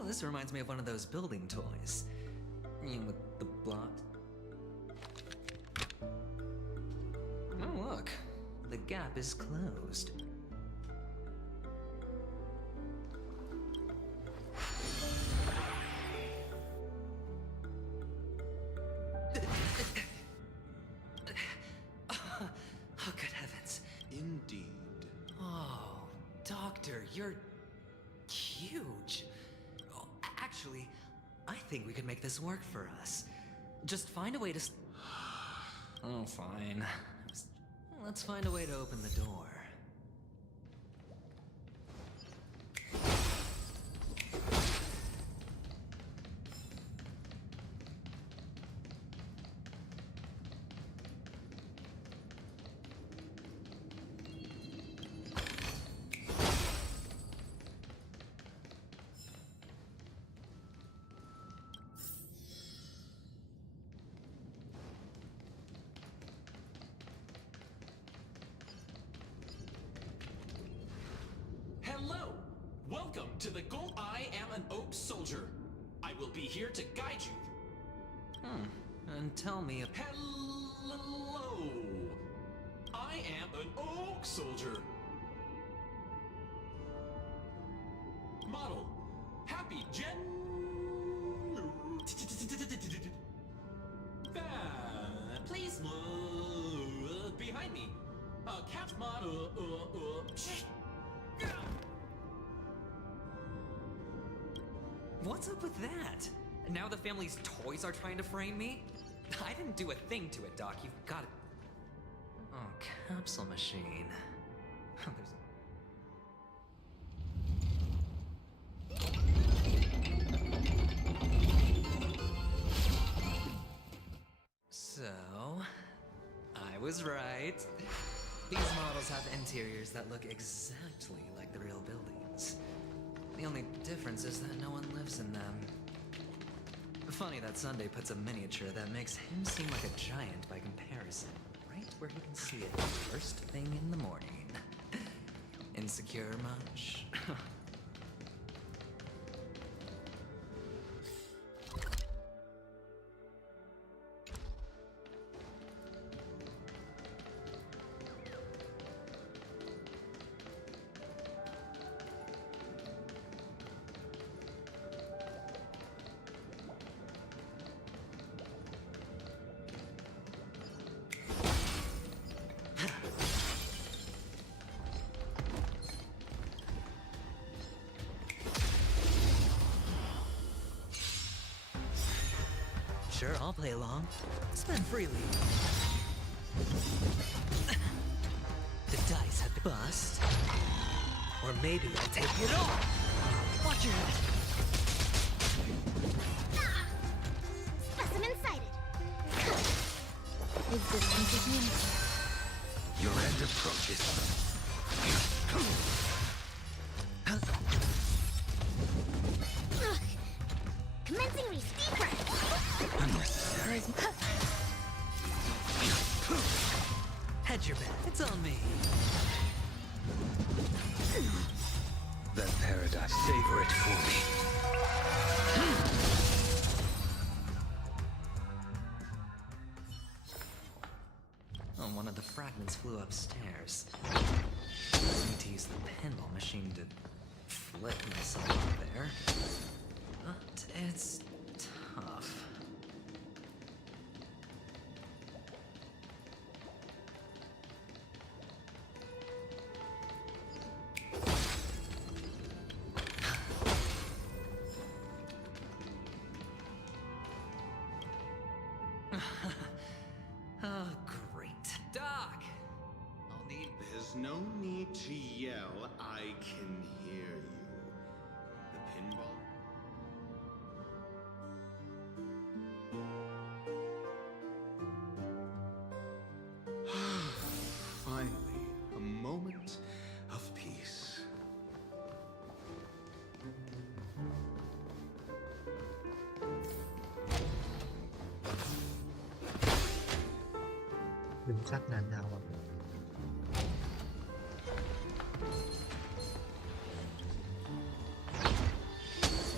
Oh, this reminds me of one of those building toys. You know, with the block. Oh, look. The gap is closed. Oh, good heavens. Indeed. Oh, Doctor, you're huge. Oh, actually, I think we could make this work for us. Just find a way to... Oh, fine. Let's find a way to open the door. Hello! Welcome to the goal. I am an oak soldier. I will be here to guide you. And tell me... Hello! I am an oak soldier. Model. Happy Gen... Please look behind me. Cap model... What's up with that? Now the family's toys are trying to frame me? I didn't do a thing to it, Doc. You've got it. Oh, capsule machine. So, I was right. These models have interiors that look exactly like the real buildings. The only difference is that no one lives in them. Funny that Sunday puts a miniature that makes him seem like a giant by comparison, right where he can see it first thing in the morning. Insecure much? Sure, I'll play along. Spend freely. The dice have to bust. Or maybe I'll take it all. Watch your head. Specimen sighted. Existence is meaningful. Your end approaches. Commencing re-speed run. Unnecessary. Hedge your bet. It's on me. That paradise. Savor it for me. Oh, one of the fragments flew upstairs. I need to use the pinball machine to flip myself up there. But it's tough. Oh, great. Doc! I'll need... There's no need to yell. I can hear you. The pinball? ถึงชักนานยาวอ่ะ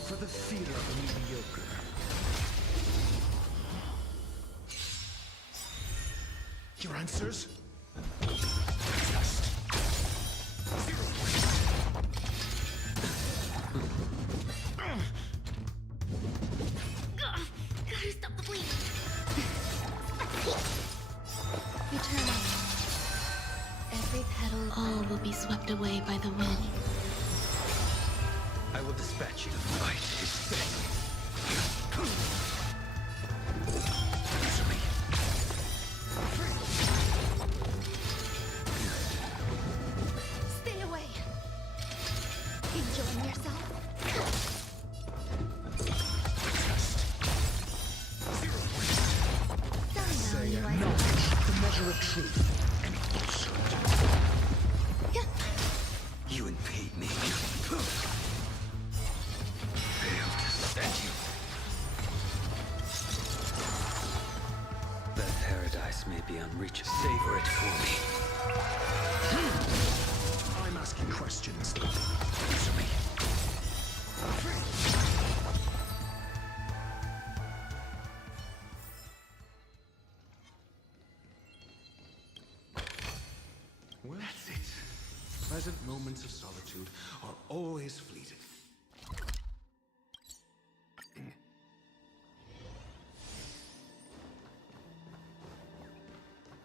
For the fear of the mediocre. Your answers? Test. Zero. Gotta stop the bleeding. Eternal. Every petal, all will be swept away by the wind. I will dispatch you. Fight is fair. Answer me. Stay away. Enjoying yourself? Say knowledge, the measure of truth, and falsehood. You impede me. Failed to stand you. That paradise may be unreachable. Savor it for me. I'm asking questions. Answer me. Well, that's it. Pleasant moments of solitude are always fleeting.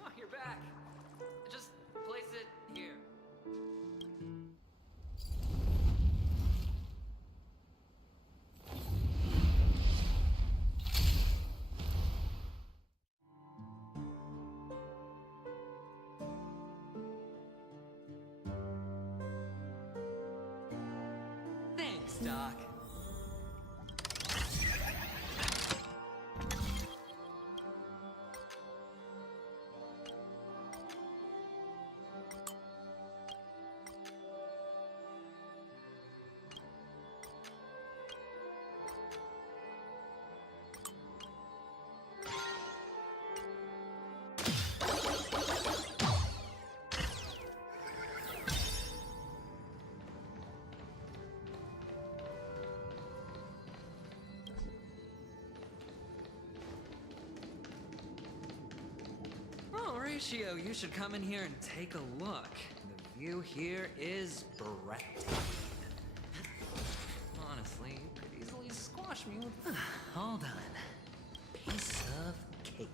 Oh, you're back. Just place it here. Thanks, Doc. Oh, Horatio, you should come in here and take a look. The view here is breathtaking. Honestly, you could easily squash me with... Hold on. Piece of cake.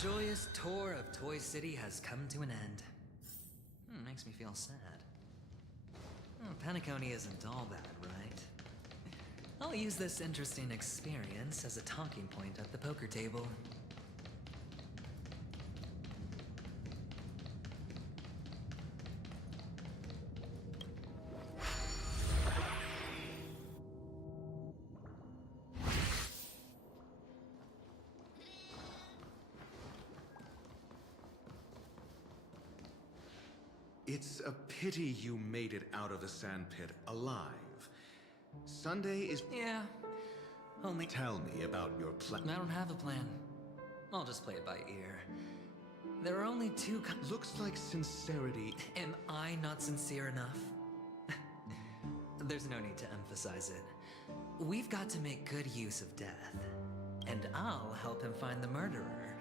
The joyous tour of Toy City has come to an end. Makes me feel sad. Oh, Penacony isn't all bad, right? I'll use this interesting experience as a talking point at the poker table. It's a pity you made it out of the sandpit alive. Sunday is... Yeah, only... Tell me about your plan. I don't have a plan. I'll just play it by ear. There are only two... Looks like sincerity... Am I not sincere enough? There's no need to emphasize it. We've got to make good use of death. And I'll help him find the murderer.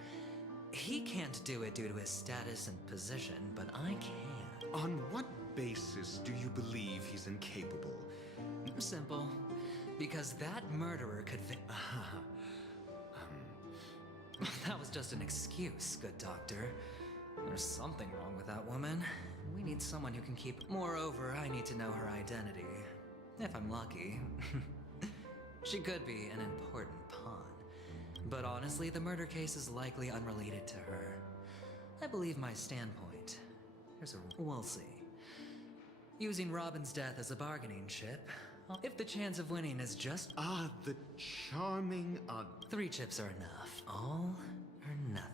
He can't do it due to his status and position, but I can. On what basis do you believe he's incapable? Simple. Because that murderer could That was just an excuse, good doctor. There's something wrong with that woman. We need someone who can keep... Moreover, I need to know her identity. If I'm lucky. She could be an important pawn. But honestly, the murder case is likely unrelated to her. I believe my standpoint. We'll see. Using Robin's death as a bargaining chip, if the chance of winning is just... Ah, the charming... 3 chips are enough. All or nothing.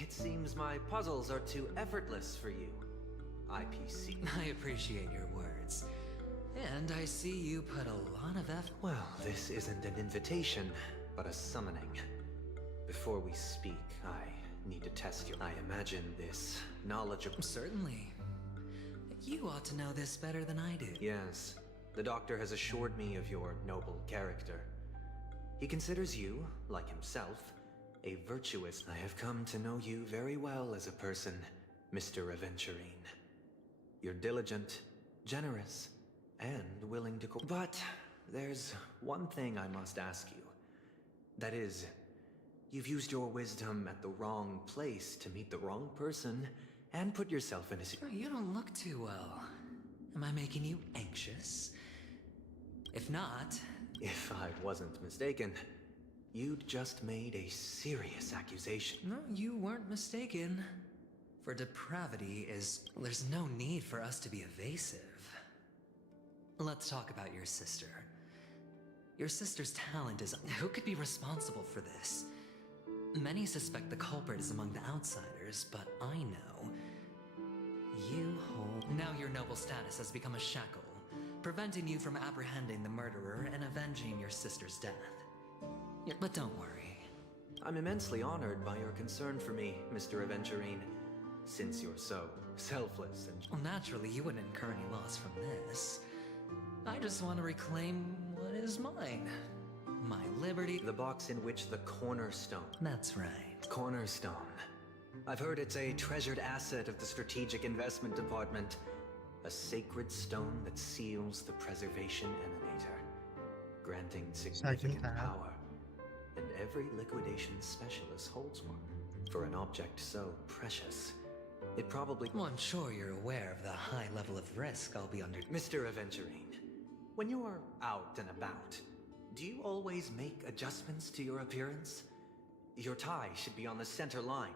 It seems my puzzles are too effortless for you, IPC. I appreciate your words. And I see you put a lot of effort. Well, this isn't an invitation, but a summoning. Before we speak, I need to test your... I imagine this knowledgeable... Certainly. You ought to know this better than I do. Yes. The doctor has assured me of your noble character. He considers you, like himself, a virtuous. I have come to know you very well as a person, Mr. Aventurine. You're diligent, generous, and willing to But there's one thing I must ask you. That is, you've used your wisdom at the wrong place to meet the wrong person and put yourself in a... You don't look too well. Am I making you anxious? If not... If I wasn't mistaken, you'd just made a serious accusation. No, you weren't mistaken. For depravity is... There's no need for us to be evasive. Let's talk about your sister. Your sister's talent is... Who could be responsible for this? Many suspect the culprit is among the outsiders, but I know... You hold... Now your noble status has become a shackle, preventing you from apprehending the murderer and avenging your sister's death. But don't worry. I'm immensely honored by your concern for me, Mr. Aventurine, since you're so selfless and... Well, naturally, you wouldn't incur any loss from this. I just want to reclaim what is mine. My liberty... The box in which the cornerstone... That's right. Cornerstone. I've heard it's a treasured asset of the Strategic Investment Department. A sacred stone that seals the preservation emanator, granting significant power. And every liquidation specialist holds one. For an object so precious, it probably... Well, I'm sure you're aware of the high level of risk I'll be under... Mr. Aventurine, when you are out and about, do you always make adjustments to your appearance? Your tie should be on the center line.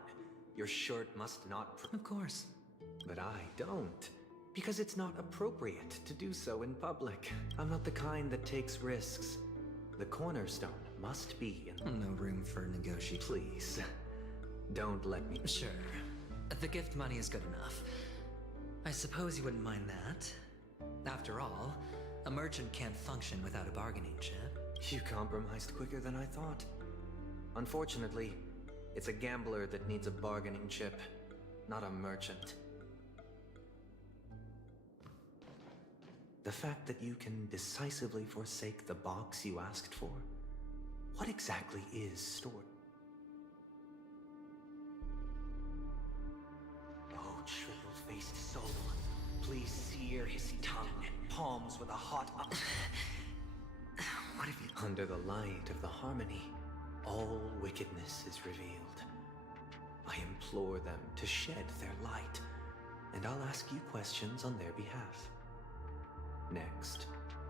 Your shirt must not... Of course. But I don't. Because it's not appropriate to do so in public. I'm not the kind that takes risks. The cornerstone must be in... No room for negotiation. Please, don't let me... Sure. The gift money is good enough. I suppose you wouldn't mind that. After all, a merchant can't function without a bargaining chip. You compromised quicker than I thought. Unfortunately, it's a gambler that needs a bargaining chip, not a merchant. The fact that you can decisively forsake the box you asked for, what exactly is stored? Oh, triple-faced soul, please sear his tongue and palms with a hot... What have you... Under the light of the harmony, all wickedness is revealed. I implore them to shed their light, and I'll ask you questions on their behalf. Next.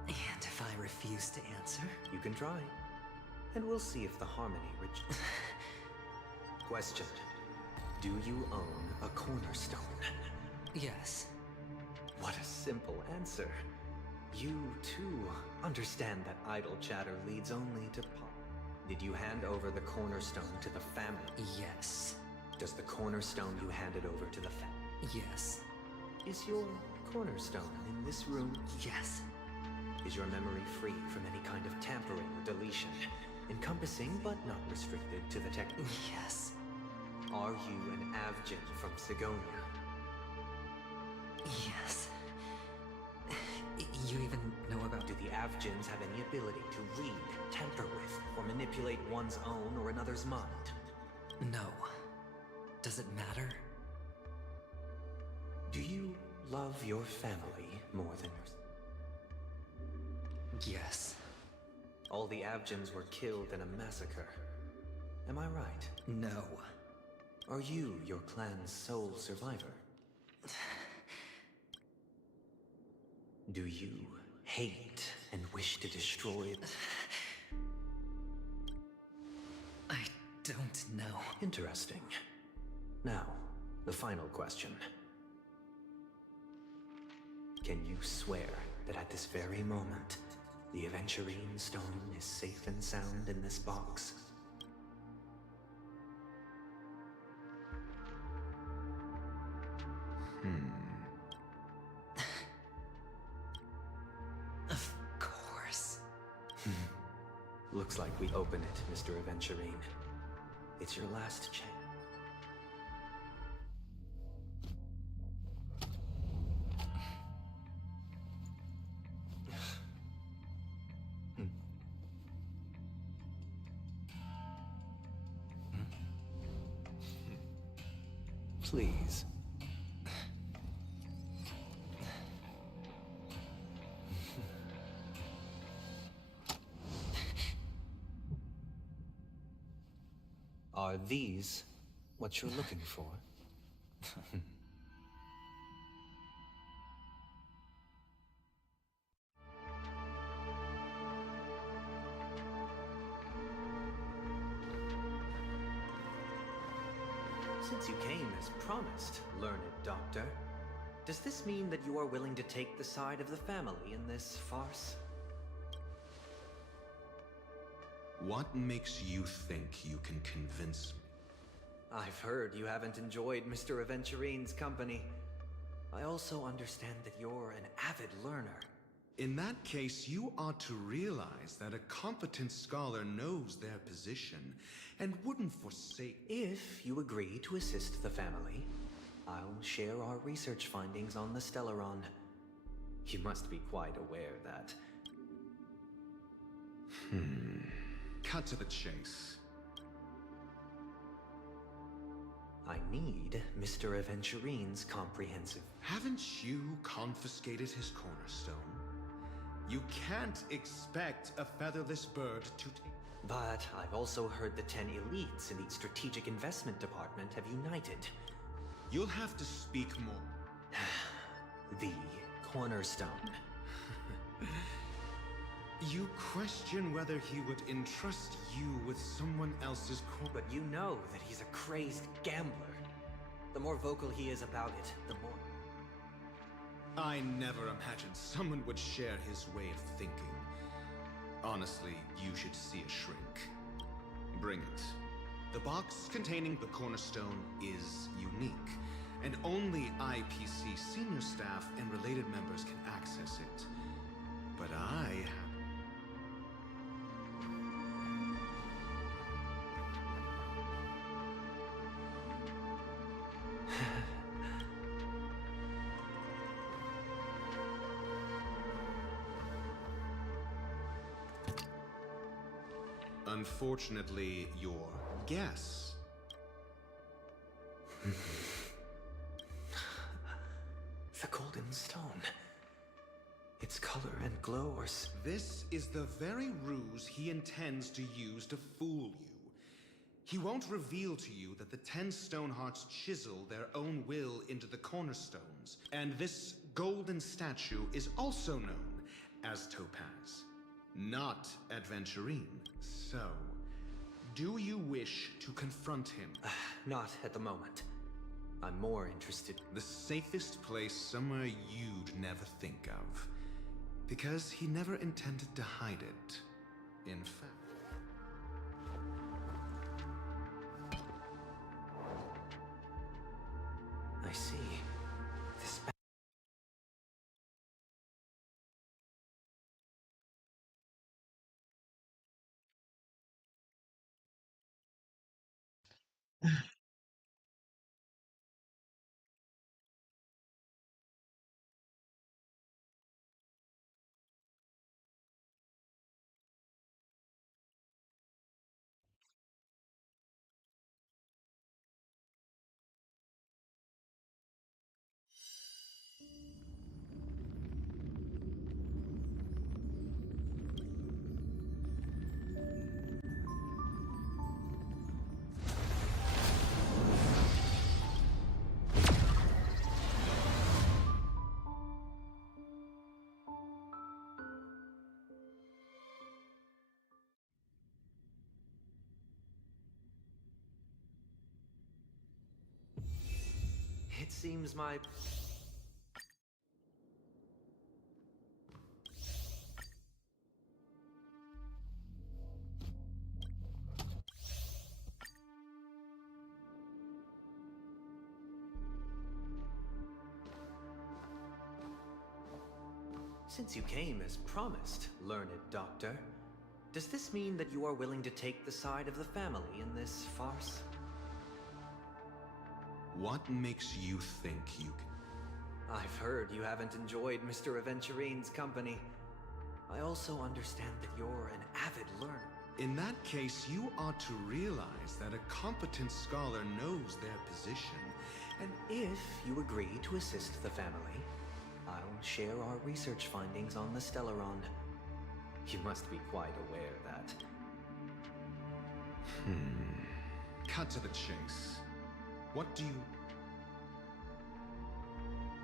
And if I refuse to answer? You can try. And we'll see if the harmony Question. Do you own a cornerstone? Yes. What a simple answer. You, too, understand that idle chatter leads only to Did you hand over the cornerstone to the family? Yes. Does the cornerstone you handed over to the family? Yes. Is your cornerstone in this room? Yes. Is your memory free from any kind of tampering or deletion, encompassing but not restricted to the tech? Yes. Are you an Avgin from Sigonia? Yes. You even know about... Do the Avgins have any ability to read, tamper with, or manipulate one's own or another's mind? No. Does it matter? Do you love your family more than yours? Yes. All the Avgins were killed in a massacre. Am I right? No. Are you your clan's sole survivor? Do you hate and wish to destroy? I don't know. Interesting. Now, the final question. Can you swear that at this very moment, the Aventurine Stone is safe and sound in this box? Of course. Looks like we open it, Mr. Aventurine. It's your last chance. Please. Are these what you're looking for? Since you came as promised, learned doctor, does this mean that you are willing to take the side of the family in this farce? What makes you think you can convince me? I've heard you haven't enjoyed Mr. Aventurine's company. I also understand that you're an avid learner. In that case, you ought to realize that a competent scholar knows their position and wouldn't forsake... If you agree to assist the family, I'll share our research findings on the Stellaron. You must be quite aware that... Cut to the chase. I need Mr. Aventurine's comprehensive... Haven't you confiscated his cornerstone? You can't expect a featherless bird to take... But I've also heard the 10 elites in the Strategic Investment Department have united. You'll have to speak more. The cornerstone. You question whether he would entrust you with someone else's But you know that he's a crazed gambler. The more vocal he is about it, the more... I never imagined someone would share his way of thinking. Honestly, you should see a shrink. Bring it. The box containing the cornerstone is unique, and only IPC senior staff and related members can access it. But I have... Unfortunately, your guess. The golden stone. Its color and glow are... This is the very ruse he intends to use to fool you. He won't reveal to you that the 10 Stonehearts chisel their own will into the cornerstones, and this golden statue is also known as Topaz, not Adventurine. So, do you wish to confront him? Not at the moment. I'm more interested... The safest place somewhere you'd never think of. Because he never intended to hide it. In fact... I see. This... It seems my... Since you came as promised, learned doctor, does this mean that you are willing to take the side of the family in this farce? What makes you think you can? I've heard you haven't enjoyed Mr. Aventurine's company. I also understand that you're an avid learner. In that case, you ought to realize that a competent scholar knows their position. And if you agree to assist the family, I'll share our research findings on the Stellaron. You must be quite aware that... Cut to the chase. What do you...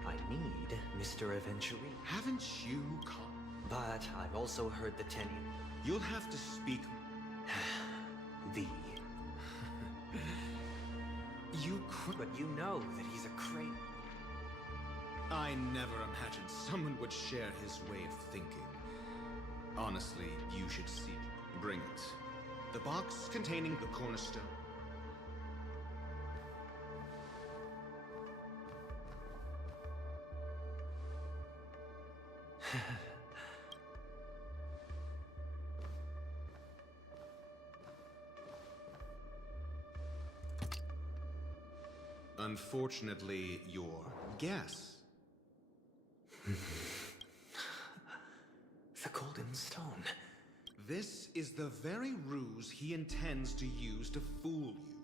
I need Mr. Aventurine. Haven't you But I've also heard the tenure. You'll have to speak... The... You But you know that he's a crate. I never imagined someone would share his way of thinking. Honestly, you should see. Bring it. The box containing the cornerstone. Unfortunately, your guess. The Golden Stone. This is the very ruse he intends to use to fool you.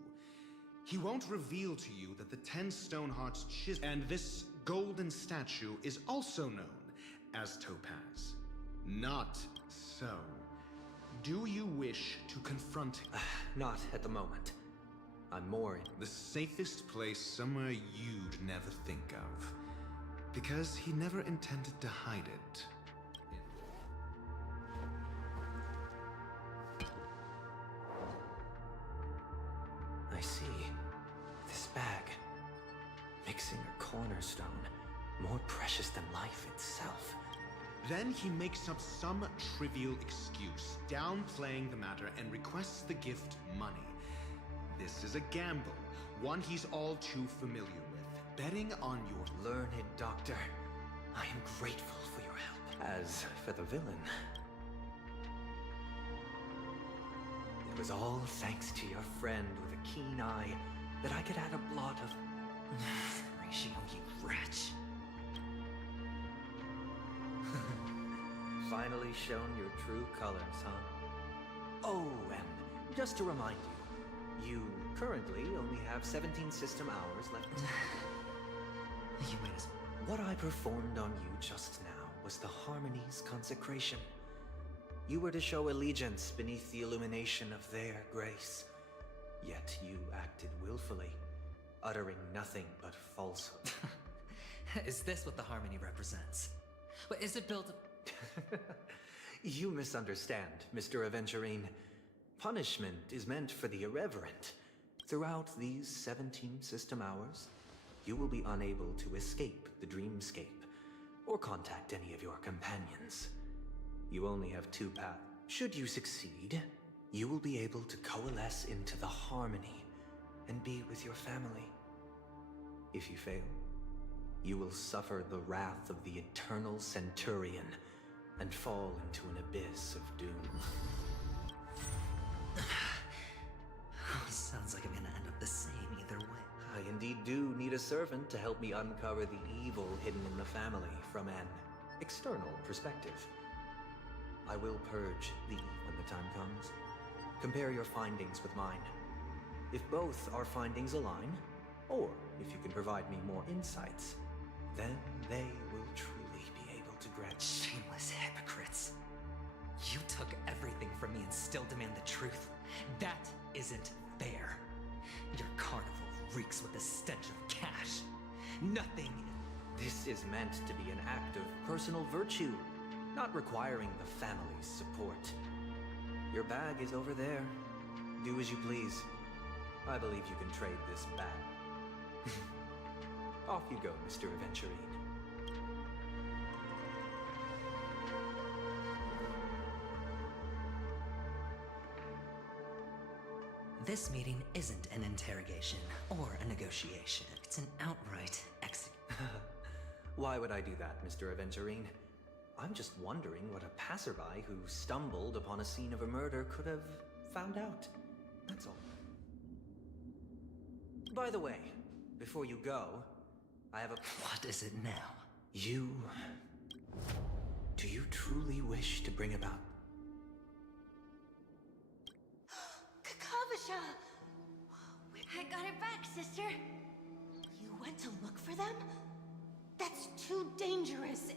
He won't reveal to you that the 10 Stoneheart's chisel and this golden statue is also known as Topaz. Not so. Do you wish to confront him? Not at the moment. I'm more in... The safest place somewhere you'd never think of. Because he never intended to hide it. I see. This bag. Mixing a cornerstone. More precious than life itself. Then he makes up some trivial excuse, downplaying the matter, and requests the gift money. This is a gamble, one he's all too familiar with. Betting on your... Learned doctor, I am grateful for your help. As for the villain... It was all thanks to your friend with a keen eye that I could add a blot of... Ratio, you wretch. Finally shown your true colors, huh? Oh, and just to remind you, you currently only have 17 system hours left. You made us... What I performed on you just now was the Harmony's consecration. You were to show allegiance beneath the illumination of their grace. Yet you acted willfully, uttering nothing but falsehood. Is this what the Harmony represents? But is it built... You misunderstand, Mr. Aventurine. Punishment is meant for the irreverent. Throughout these 17 system hours, you will be unable to escape the dreamscape, or contact any of your companions. You only have 2 paths. Should you succeed, you will be able to coalesce into the Harmony and be with your family. If you fail, you will suffer the wrath of the Eternal Centurion and fall into an abyss of doom. Sounds like I'm gonna end up the same either way. I indeed do need a servant to help me uncover the evil hidden in the family from an external perspective. I will purge the evil when the time comes. Compare your findings with mine. If both our findings align, or if you can provide me more insights, then they will truly be able to grant... Shameless hypocrites. You took everything from me and still demand the truth. That isn't fair. Your carnival reeks with the stench of cash. Nothing... This is meant to be an act of personal virtue, not requiring the family's support. Your bag is over there. Do as you please. I believe you can trade this bag. Off you go, Mr. Aventurine. This meeting isn't an interrogation or a negotiation. It's an outright exit. Why would I do that, Mr. Aventurine? I'm just wondering what a passerby who stumbled upon a scene of a murder could have found out. That's all. By the way, before you go, I have a... What is it now? Do you truly wish to bring about... Kakavasha! I got it back, sister. You went to look for them? That's too dangerous.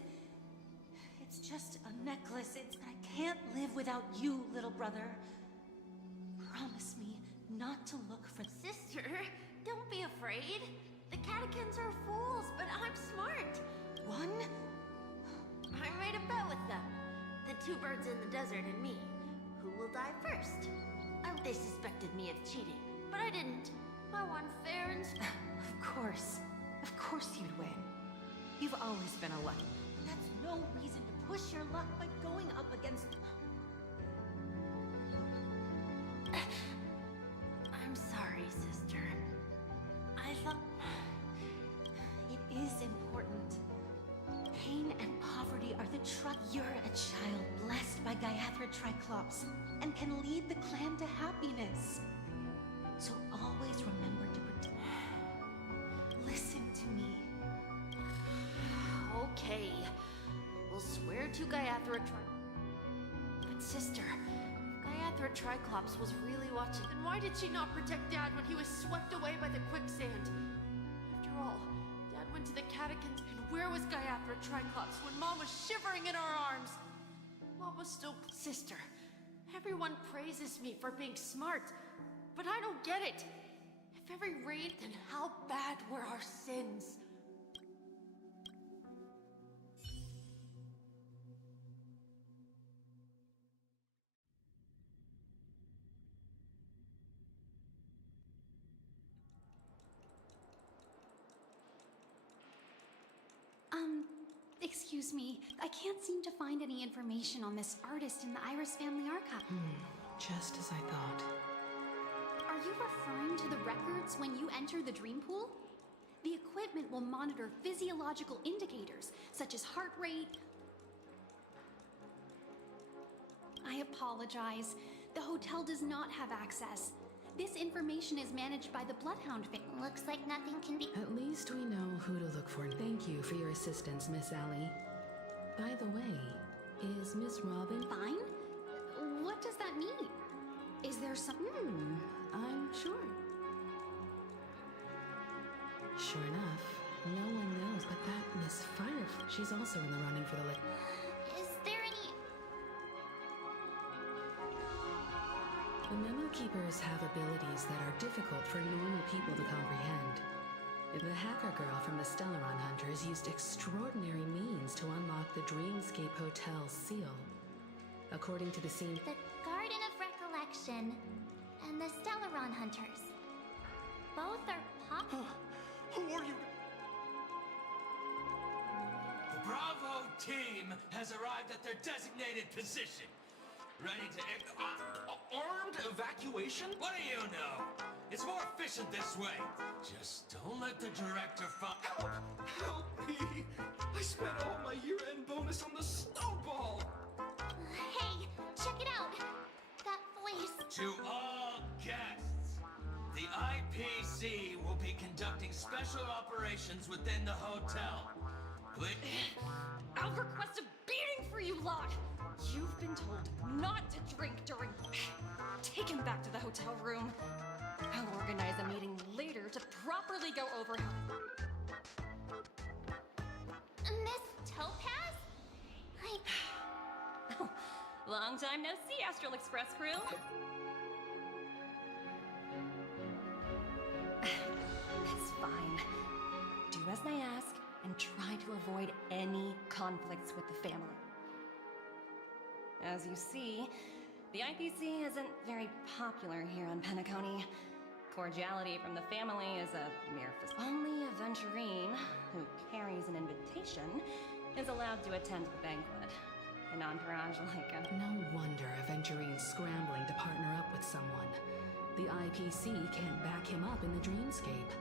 It's just a necklace. I can't live without you, little brother. Promise me not to look for... Sister, don't be afraid. The catechins are fools, but I'm smart. One? I made a bet with them. The two birds in the desert and me. Who will die first? They suspected me of cheating, but I didn't. I won fair and... Of course you'd win. You've always been a lucky. That's no reason to push your luck by going up against... I'm sorry, sister. I thought... It is important. Pain and poverty are the You're a child blessed by Gaiathra Triclops and can lead the clan to happiness. So always remember to protect... Listen to me. Okay. We'll swear to Gaiathra But sister, Gaiathra Triclops was really watching. Then why did she not protect Dad when he was swept away by the quicksand? After all, Dad went to the catechins, and where was Gaiathra Triclops when Mom was shivering in our arms? Mom was still... Sister, everyone praises me for being smart, but I don't get it. If every rain, then how bad were our sins? Excuse me, I can't seem to find any information on this artist in the Iris family archive. Just as I thought. Are you referring to the records when you enter the dream pool? The equipment will monitor physiological indicators, such as heart rate. I apologize. The hotel does not have access. This information is managed by the Bloodhound family. Looks like nothing can be... At least we know who to look for. Thank you for your assistance, Miss Allie. By the way, is Miss Robin... Fine? What does that mean? Is there some... I'm sure. Sure enough, no one knows but that Miss Firefly. She's also in the running for the lake. Is there any... The Memo Keepers have abilities that are difficult for normal people to comprehend. The hacker girl from the Stellaron Hunters used extraordinary means to unlock the Dreamscape Hotel's seal. According to the scene... The Garden of Recollection and the Stellaron Hunters. Both are Who are you? The Bravo team has arrived at their designated position. Ready to... armed evacuation? What do you know? It's more efficient this way. Just don't let the director find... Help me! I spent all my year-end bonus on the snowball! Hey, check it out! That voice... To all guests, the IPC will be conducting special operations within the hotel. Please... I'll request a beating for you lot! You've been told not to drink during... Take him back to the hotel room. I'll organize a meeting later to properly go over how... Miss Topaz? Long time no see, Astral Express crew. That's fine. Do as I ask and try to avoid any conflicts with the family. As you see, the IPC isn't very popular here on Penacony. Cordiality from the family is a mere Only Aventurine invitation, is allowed to attend the banquet. An entourage like a... No wonder Aventurine's scrambling to partner up with someone. The IPC can't back him up in the dreamscape.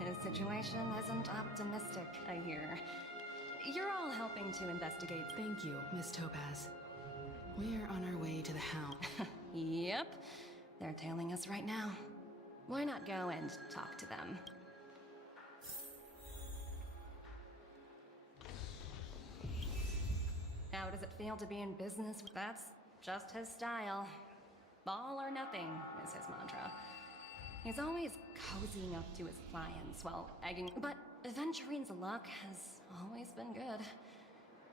His situation isn't optimistic, I hear. You're all helping to investigate. Thank you, Miss Topaz. We're on our way to the house. Yep. They're tailing us right now. Why not go and talk to them? How does it feel to be in business with that's just his style? All or nothing is his mantra. He's always cozying up to his clients while egging... But Aventurine's luck has always been good.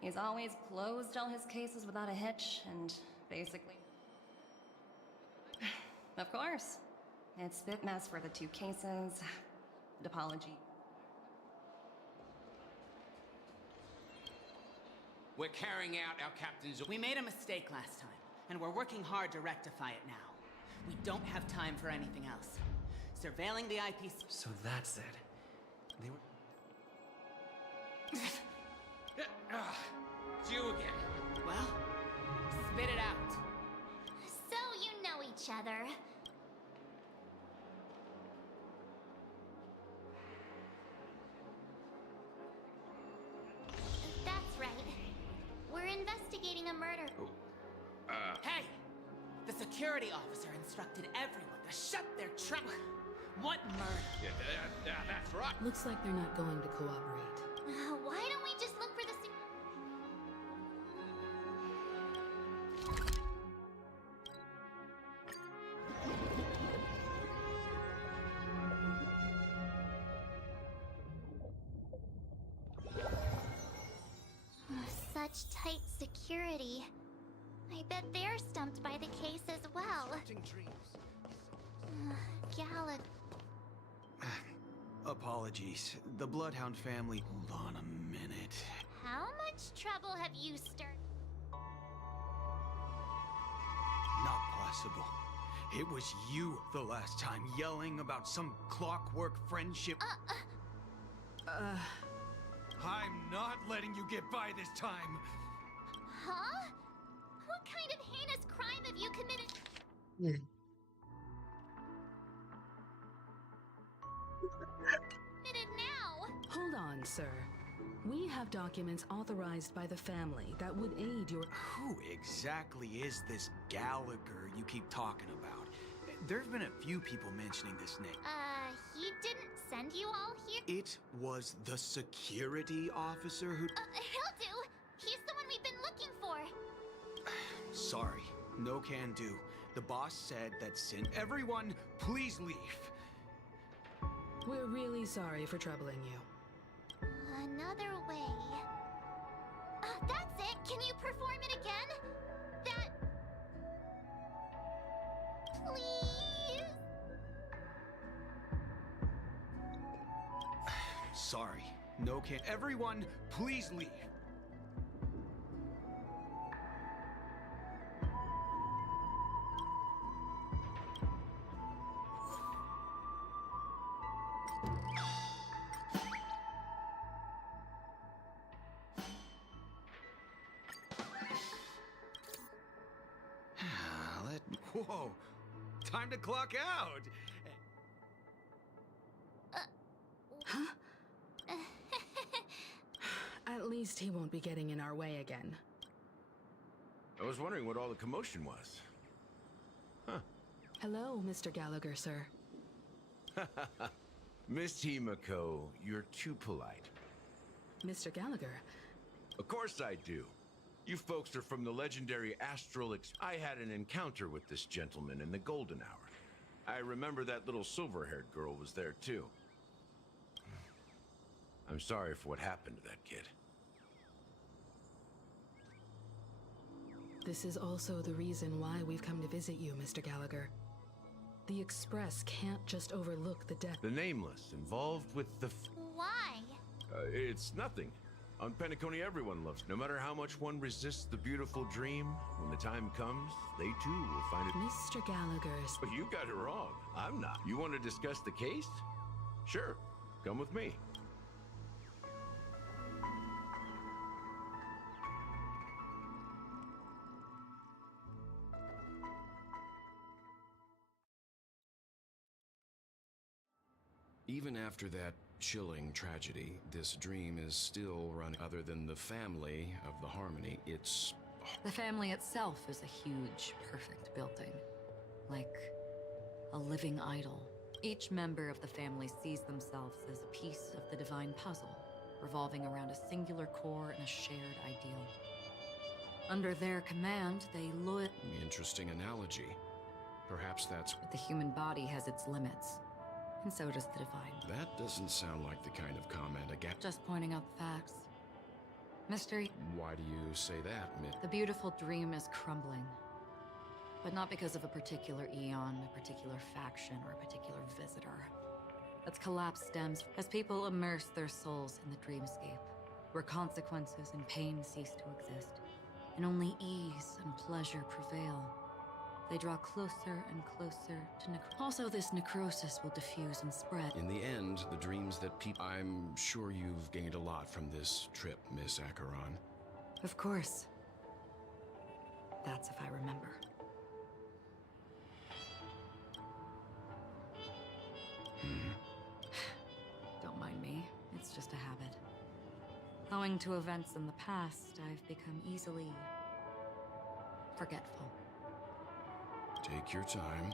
He's always closed all his cases without a hitch, and basically... Of course. It's a bit mess for the 2 cases. Apology. We're carrying out our captain's... We made a mistake last time, and we're working hard to rectify it now. We don't have time for anything else. Surveilling the IPC... So that's it. They were... It's you again. Well, spit it out. So you know each other. That's right. We're investigating a murder. Hey! The security officer instructed everyone to shut their trap. What murder? Yeah, that's right. Looks like they're not going to cooperate. Why don't we just look for the... Such tight security. I bet they're stumped by the case as well. Gallagher. Apologies. The Bloodhound family... Hold on a minute. How much trouble have you stirred? Not possible. It was you the last time yelling about some clockwork friendship. I'm not letting you get by this time. Huh? What kind of heinous crime have you committed? Committed now? Hold on, sir. We have documents authorized by the family that would aid your... Who exactly is this Gallagher you keep talking about? There's been a few people mentioning this name. He didn't send you all here? It was the security officer who... He'll do. He's the one we've been looking for. Sorry, no can do. The boss said that everyone, please leave. We're really sorry for troubling you. Another way. That's it. Can you perform it again? That... Please? Sorry, no can... Everyone, please leave. Whoa, time to clock out. Huh? At least he won't be getting in our way again. I was wondering what all the commotion was. Huh. Hello, Mr. Gallagher, sir. Miss Himiko, you're too polite. Mr. Gallagher? Of course I do. You folks are from the legendary Astral I had an encounter with this gentleman in the Golden Hour. I remember that little silver-haired girl was there too. I'm sorry for what happened to that kid. This is also the reason why we've come to visit you, Mr. Gallagher. The Express can't just overlook the death. The Nameless involved with the... Why? It's nothing. On Penacony, everyone loves. No matter how much one resists the beautiful dream, when the time comes, they too will find it. Mr. Gallagher's... But you got it wrong. I'm not. You want to discuss the case? Sure. Come with me. after that chilling tragedy, this dream is still run other than the family of the Harmony. It's... The family itself is a huge, perfect building. Like a living idol. Each member of the family sees themselves as a piece of the divine puzzle, revolving around a singular core and a shared ideal. Under their command, they loyal... Interesting analogy. Perhaps that's... But the human body has its limits, and so does the divine. That doesn't sound like the kind of comment I get. Just pointing out the facts. Mystery. Why do you say that, Miss? The beautiful dream is crumbling. But not because of a particular eon, a particular faction, or a particular visitor. Its collapse stems as people immerse their souls in the dreamscape, where consequences and pain cease to exist, and only ease and pleasure prevail. They draw closer and closer to Also, this necrosis will diffuse and spread. In the end, the dreams that people... I'm sure you've gained a lot from this trip, Miss Acheron. Of course. That's if I remember. Don't mind me. It's just a habit. Owing to events in the past, I've become easily forgetful. Take your time.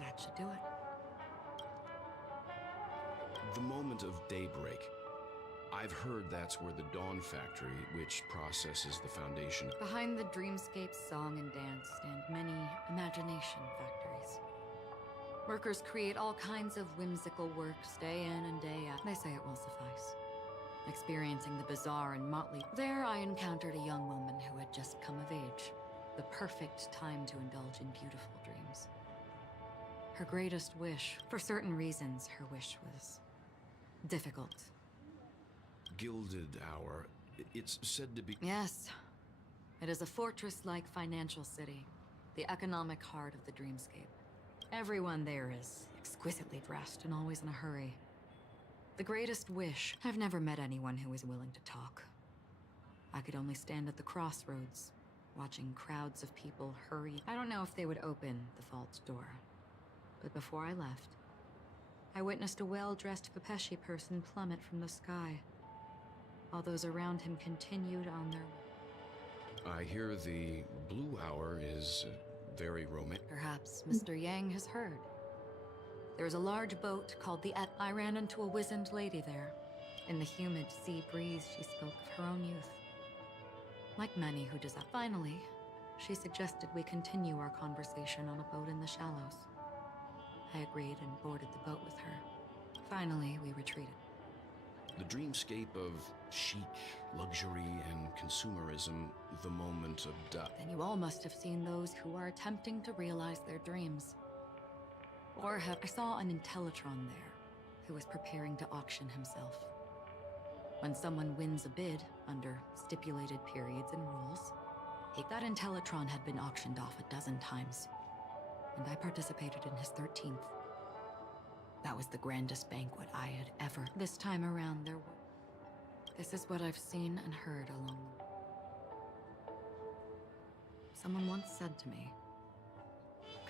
That should do it. The moment of daybreak. I've heard that's where the Dawn Factory, which processes the foundation... Behind the dreamscape's song and dance stand many imagination factories. Workers create all kinds of whimsical works day in and day out. They say it will suffice. Experiencing the bizarre and motley... There I encountered a young woman who had just come of age. The perfect time to indulge in beautiful dreams. Her greatest wish, for certain reasons, her wish was difficult. Gilded Hour. It's said to be... Yes. It is a fortress-like financial city, the economic heart of the dreamscape. Everyone there is exquisitely dressed and always in a hurry. The greatest wish... I've never met anyone who is willing to talk. I could only stand at the crossroads, watching crowds of people hurry. I don't know if they would open the vault door. But before I left, I witnessed a well-dressed Pepeshi person plummet from the sky, while those around him continued on their way. I hear the Blue Hour is very romantic. Perhaps Mr. Yang has heard. There's a large boat called the I ran into a wizened lady there. In the humid sea breeze, she spoke of her own youth. Like many who desire. Finally, she suggested we continue our conversation on a boat in the shallows. I agreed and boarded the boat with her. Finally, we retreated. The dreamscape of chic, luxury, and consumerism, the moment of death. Then you all must have seen those who are attempting to realize their dreams. Or have... I saw an Intellitron there, who was preparing to auction himself. When someone wins a bid, under stipulated periods and rules, that Intellitron had been auctioned off a dozen times, and I participated in his 13th. That was the grandest banquet I had ever... This time around, there were... This is what I've seen and heard along the way. Someone once said to me,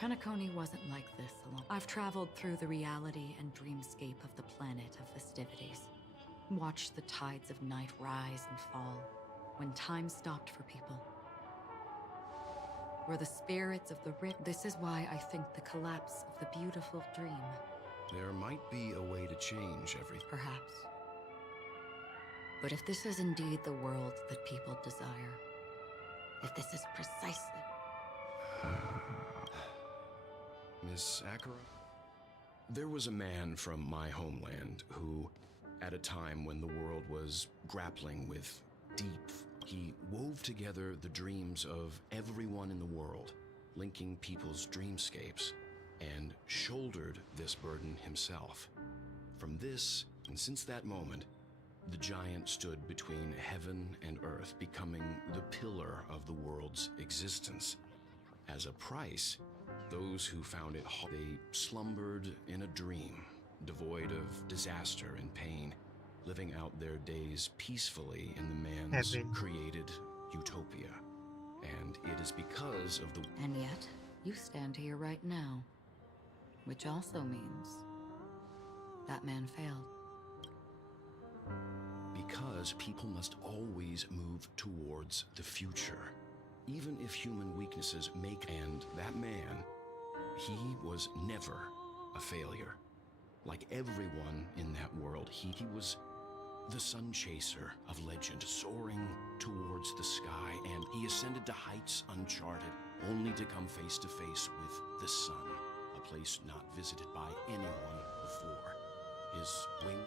Penacony wasn't like this alone. I've traveled through the reality and dreamscape of the planet of festivities. Watched the tides of night rise and fall, when time stopped for people. Were the spirits of the rich. This is why I think the collapse of the beautiful dream. There might be a way to change everything. Perhaps. But if this is indeed the world that people desire, if this is precisely... Miss Acheron? There was a man from my homeland who, at a time when the world was grappling with he wove together the dreams of everyone in the world, linking people's dreamscapes, and shouldered this burden himself. From this, and since that moment, the giant stood between heaven and earth, becoming the pillar of the world's existence. As a price, those who found it they slumbered in a dream, devoid of disaster and pain, living out their days peacefully in the man's created utopia. And it is because of the... And yet, you stand here right now. Which also means... that man failed. Because people must always move towards the future. Even if human weaknesses make... And that man, he was never a failure. Like everyone in that world, he was the sun chaser of legend, soaring towards the sky, and he ascended to heights uncharted, only to come face to face with the sun, a place not visited by anyone before. His wing,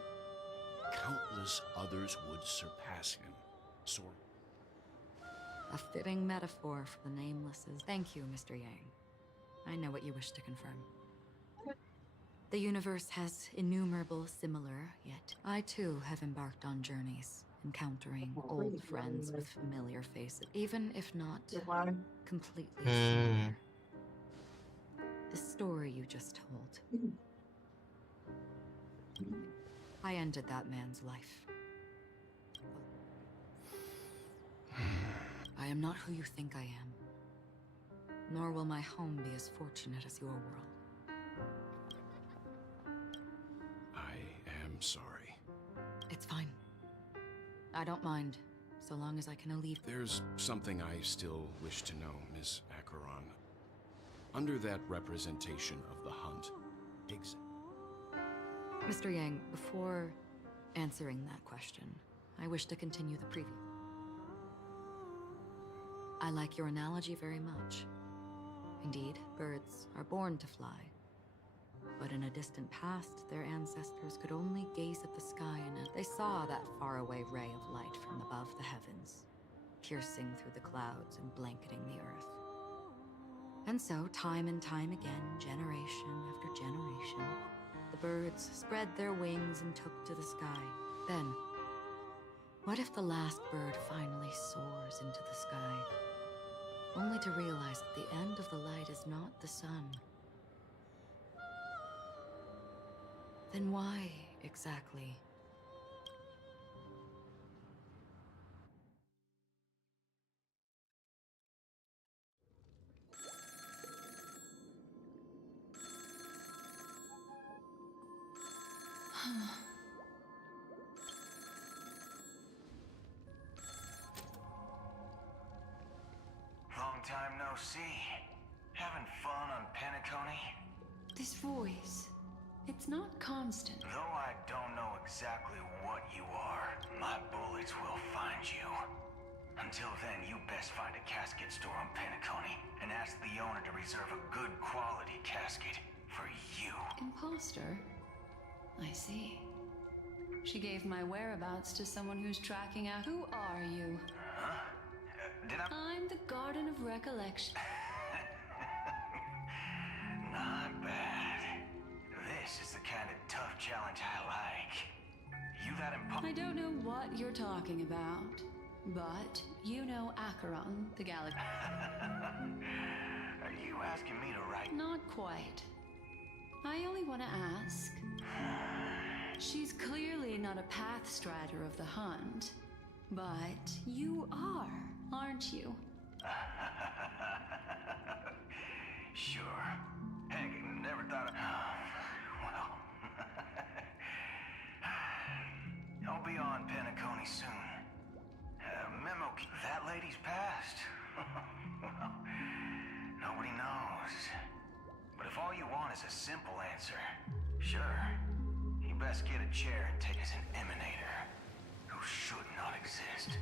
countless others would surpass him, soaring. A fitting metaphor for the Namelesses. Thank you, Mr. Yang. I know what you wish to confirm. The universe has innumerable similar, yet I too have embarked on journeys, encountering old friends with familiar faces, even if not completely similar. The story you just told. I ended that man's life. I am not who you think I am, nor will my home be as fortunate as your world. I am sorry. It's fine. I don't mind, so long as I can alleviate. There's something I still wish to know, Miss Acheron. Under that representation of the hunt, Mr. Yang, before answering that question, I wish to continue the preview. I like your analogy very much. Indeed, birds are born to fly. But in a distant past, their ancestors could only gaze at the sky and they saw that faraway ray of light from above the heavens, piercing through the clouds and blanketing the earth. And so, time and time again, generation after generation, the birds spread their wings and took to the sky. Then, what if the last bird finally soars into the sky, only to realize that the end of the light is not the sun? Then why, exactly? Long time no see. Having fun on Penacony? This voice, it's not constant. Though I don't know exactly what you are, my bullets will find you. Until then, you best find a casket store on Penacony and ask the owner to reserve a good quality casket for you. Imposter? I see. She gave my whereabouts to someone who's tracking out. Who are you? Huh? Did I? I'm the Garden of Recollection. Not bad. This is the kind of tough challenge I like. You that I don't know what you're talking about, but you know Acheron, the galaxy. Are you asking me to write? Not quite. I only want to ask. She's clearly not a path strider of the hunt, but you are, aren't you? Sure. Heck, never thought of... Well... I'll be on Penacony soon. Memo... That lady's passed. Well, nobody knows. But if all you want is a simple answer, sure. You best get a chair and take as an emanator who should not exist.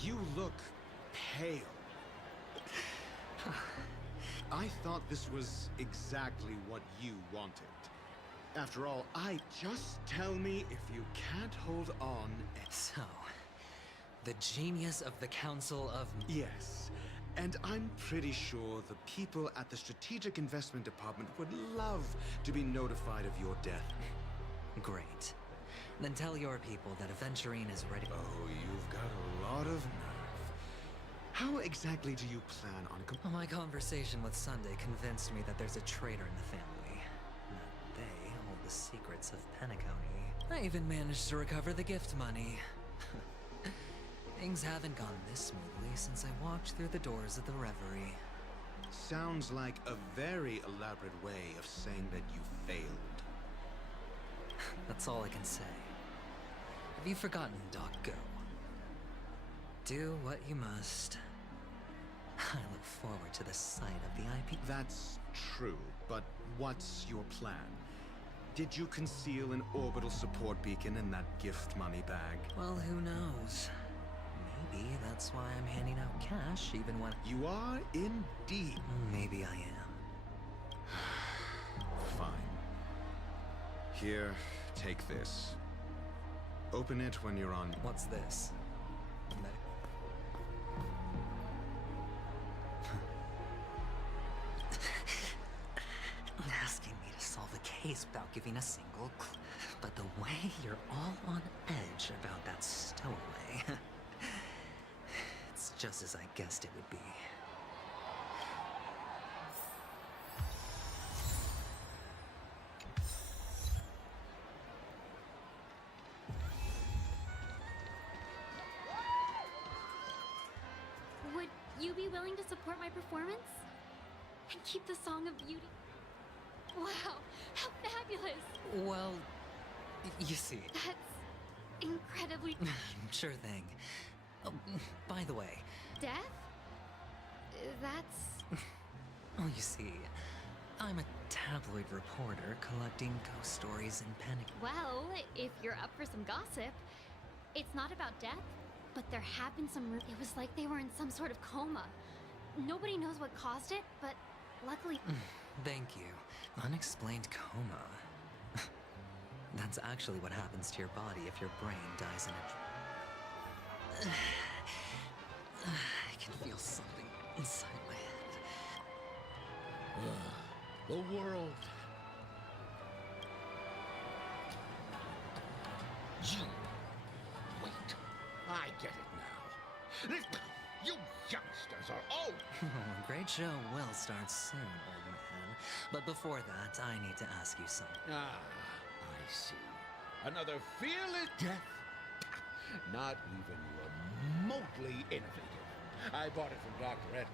You look pale. I thought this was exactly what you wanted. After all, just tell me if you can't hold on. So, the genius of the Council of... Yes, and I'm pretty sure the people at the Strategic Investment Department would love to be notified of your death. Great. Then tell your people that Aventurine is ready. Oh, you've got a lot of nerve. How exactly do you plan on... Well, my conversation with Sunday convinced me that there's a traitor in the family. That they hold the secrets of Penacony. I even managed to recover the gift money. Things haven't gone this smoothly since I walked through the doors of the Reverie. Sounds like a very elaborate way of saying that you failed. That's all I can say. Have you forgotten, Doc Go? Do what you must. I look forward to the sight of the IP. That's true, but what's your plan? Did you conceal an orbital support beacon in that gift money bag? Well, who knows? Maybe that's why I'm handing out cash even when... You are indeed. Maybe I am. Fine. Here, take this. Open it when you're on... What's this? Asking me to solve a case without giving a single clue. But the way you're all on edge about that stowaway... it's just as I guessed it would be. Would you be willing to support my performance? And keep the Song of Beauty? Wow, how fabulous! Well, you see... That's incredibly... Sure thing. Oh, by the way... Death? That's... Oh, you see, I'm a tabloid reporter collecting ghost stories and panic... Well, if you're up for some gossip, it's not about death, but there have been some... It was like they were in some sort of coma. Nobody knows what caused it, but luckily... Thank you. Unexplained coma. That's actually what happens to your body if your brain dies in a... I can feel something inside my head. The world. You. Wait. I get it now. This, you youngsters are old. A great show will start soon, old man. But before that, I need to ask you something. Ah, I see. Another fearless death? Not even remotely innovative. I bought it from Dr. Edward.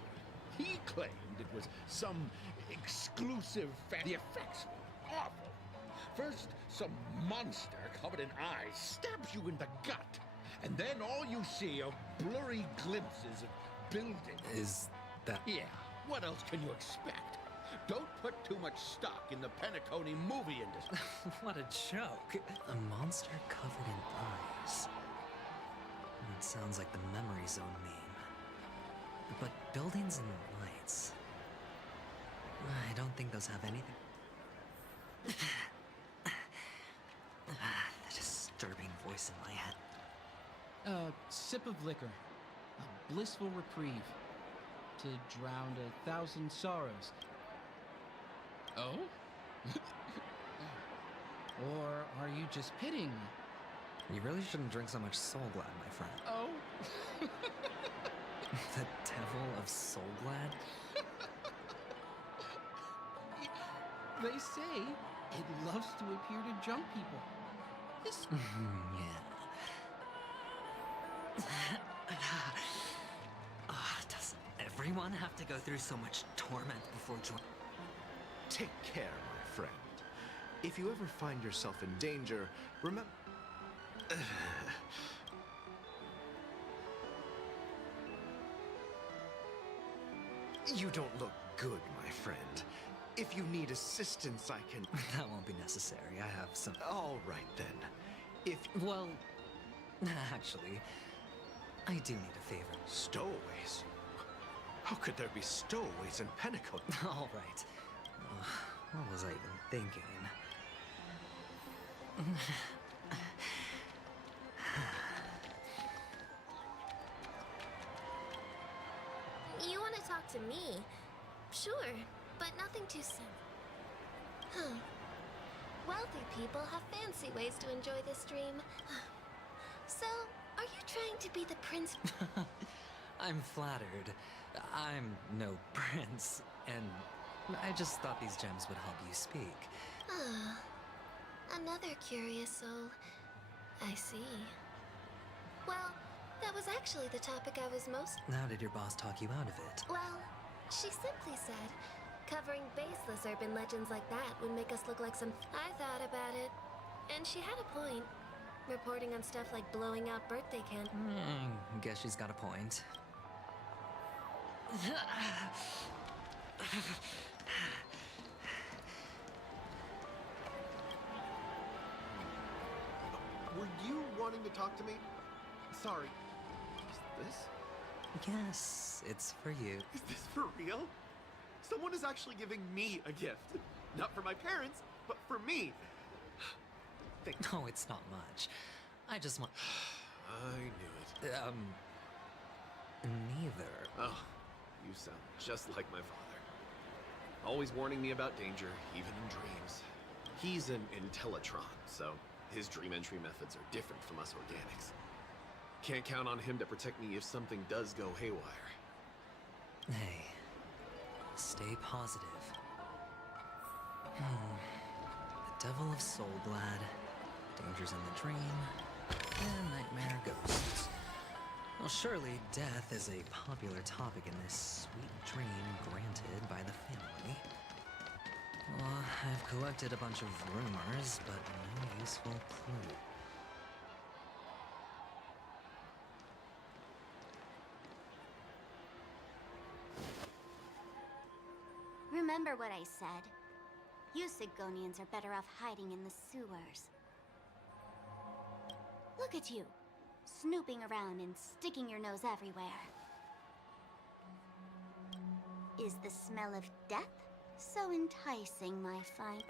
He claimed it was some exclusive The effects were awful. First, some monster covered in eyes stabs you in the gut. And then all you see are blurry glimpses of buildings. Is that... Yeah, what else can you expect? Don't put too much stock in the Penacony movie industry. What a joke. A monster covered in eyes. It sounds like the Memory Zone meme. But buildings and lights... I don't think those have anything... The disturbing voice in my head. A sip of liquor. A blissful reprieve. To drown 1,000 sorrows. Oh? Or are you just pitying me? You really shouldn't drink so much Soul Glad, my friend. Oh? The devil of Soul Glad? They say it loves to appear to drunk people. This... Does everyone have to go through so much torment before joining? Take care, my friend. If you ever find yourself in danger, remember... You don't look good, my friend. If you need assistance, I can... That won't be necessary. I have some... All right, then. If... Well... Actually... I do need a favor. Stowaways? How could there be stowaways in Penacony? All right. What was I even thinking? You want to talk to me? Sure, but nothing too soon. Huh. Wealthy people have fancy ways to enjoy this dream. So, are you trying to be the prince? I'm flattered. I'm no prince, and I just thought these gems would help you speak. Ah, another curious soul. I see. Well, that was actually the topic I was most... How did your boss talk you out of it? Well, she simply said, covering baseless urban legends like that would make us look like some... I thought about it, and she had a point. Reporting on stuff like blowing out birthday candles. Guess she's got a point. Were you wanting to talk to me? Sorry. Is this? Yes, it's for you. Is this for real? Someone is actually giving me a gift. Not for my parents, but for me. No, it's not much. I just want... I knew it. Neither. Oh, you sound just like my father. Always warning me about danger, even in dreams. He's an Intellitron, so his dream entry methods are different from us organics. Can't count on him to protect me if something does go haywire. Hey, stay positive. The devil of Soulglad, dangers in the dream, and nightmare ghosts. Well, surely death is a popular topic in this sweet dream granted by the family. Well, I've collected a bunch of rumors, but no useful clue. Remember what I said. You Sigonians are better off hiding in the sewers. Look at you, snooping around and sticking your nose everywhere. Is the smell of death so enticing, my fine?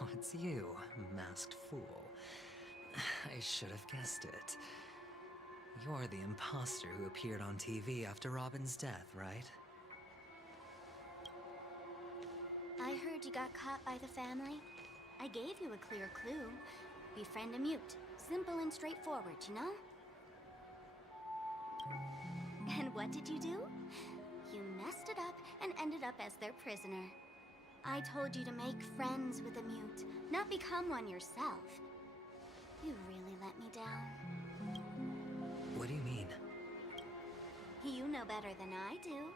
Oh, it's you, masked fool. I should have guessed it. You're the imposter who appeared on TV after Robin's death, right? I heard you got caught by the family. I gave you a clear clue. Befriend a mute. Simple and straightforward, you know? And what did you do? You messed it up and ended up as their prisoner. I told you to make friends with a mute, not become one yourself. You really let me down. What do you mean? You know better than I do.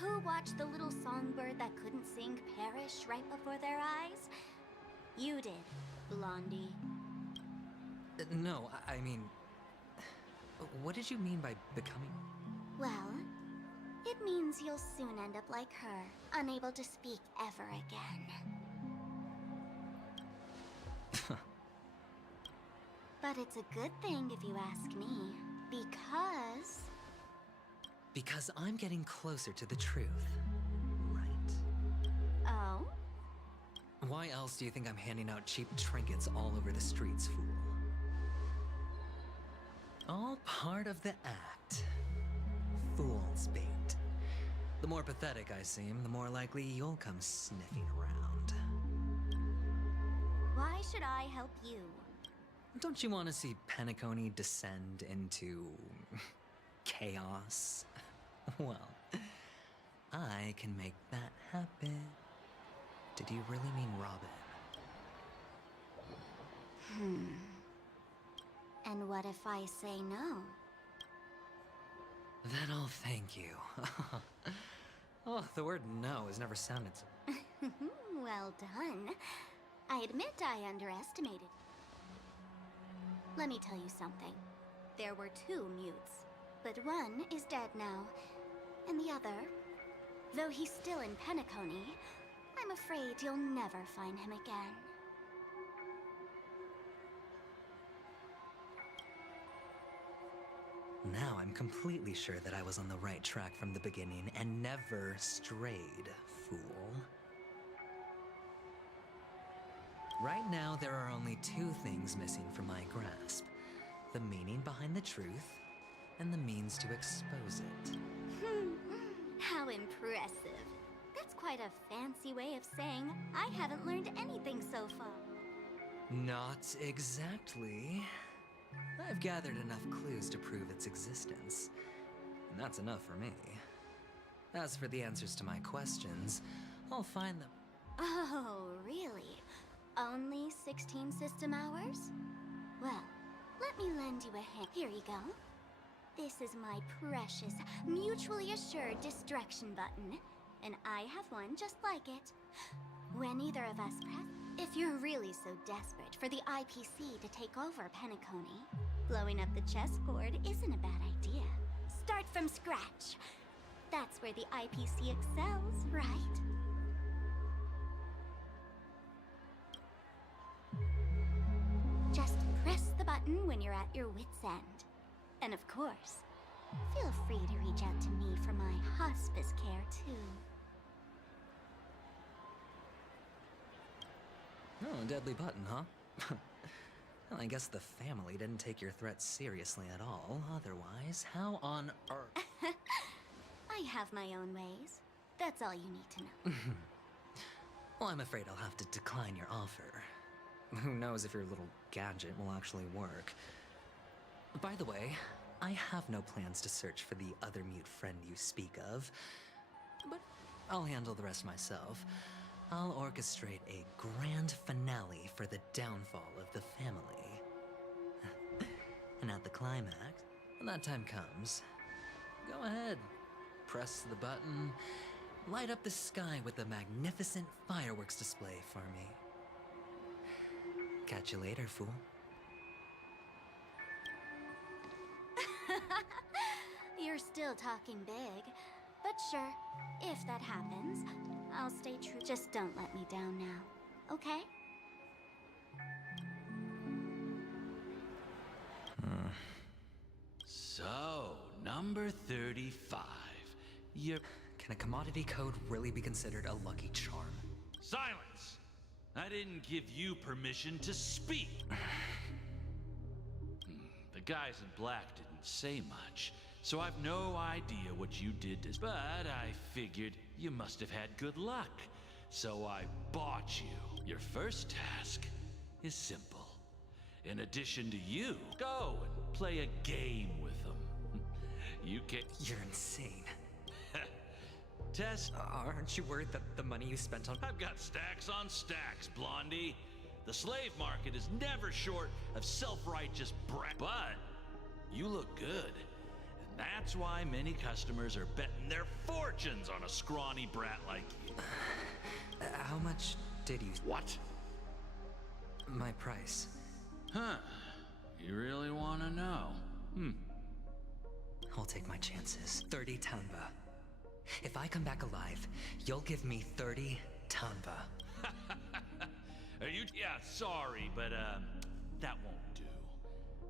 Who watched the little songbird that couldn't sing perish right before their eyes? You did, Blondie. No, I mean... What did you mean by becoming... Well, it means you'll soon end up like her, unable to speak ever again. But it's a good thing if you ask me, because... Because I'm getting closer to the truth, right? Oh? Why else do you think I'm handing out cheap trinkets all over the streets, fool? All part of the act. Fool's bait. The more pathetic I seem, the more likely you'll come sniffing around. Why should I help you? Don't you want to see Penacony descend into... chaos? Well, I can make that happen. Did you really mean Robin? And what if I say no? Then I'll thank you. Oh, the word no has never sounded so... Well done. I admit I underestimated. Let me tell you something. There were 2 mutes, but one is dead now. And the other, though he's still in Penacony, I'm afraid you'll never find him again. Now I'm completely sure that I was on the right track from the beginning and never strayed, fool. Right now, there are only 2 things missing from my grasp. The meaning behind the truth, and the means to expose it. How impressive. That's quite a fancy way of saying I haven't learned anything so far. Not exactly. I've gathered enough clues to prove its existence, and that's enough for me. As for the answers to my questions, I'll find them. Oh, really? Only 16 system hours? Well, Let me lend you a hand. Here you go. This is my precious, mutually assured destruction button. And I have one just like it. When either of us press... If you're really so desperate for the IPC to take over Penacony, blowing up the chessboard isn't a bad idea. Start from scratch. That's where the IPC excels, right? Just press the button when you're at your wit's end. And of course, feel free to reach out to me for my hospice care, too. Oh, a deadly button, huh? Well, I guess the family didn't take your threat seriously at all. Otherwise, how on earth? I have my own ways. That's all you need to know. Well, I'm afraid I'll have to decline your offer. Who knows if your little gadget will actually work. By the way, I have no plans to search for the other mute friend you speak of, but I'll handle the rest myself. I'll orchestrate a grand finale for the downfall of the family. And at the climax, when that time comes, go ahead, press the button, light up the sky with a magnificent fireworks display for me. Catch you later, fool. You're still talking big. But sure, if that happens, I'll stay true. Just don't let me down now, okay? So, number 35. Can a commodity code really be considered a lucky charm? Silence! I didn't give you permission to speak. The guys in black didn't say much, so I've no idea what you did to... But I figured you must have had good luck, so I bought you. Your first task is simple. In addition to you, go and play a game with them. You can... You're insane. Tess... Aren't you worried that the money you spent on... I've got stacks on stacks, Blondie. The slave market is never short of self-righteous brat. But you look good. And that's why many customers are betting their fortunes on a scrawny brat like you. How much did you... What? My price. Huh. You really want to know? I'll take my chances. 30 tanba. If I come back alive, you'll give me 30 tanba. Are you... Yeah, sorry, but, that won't do.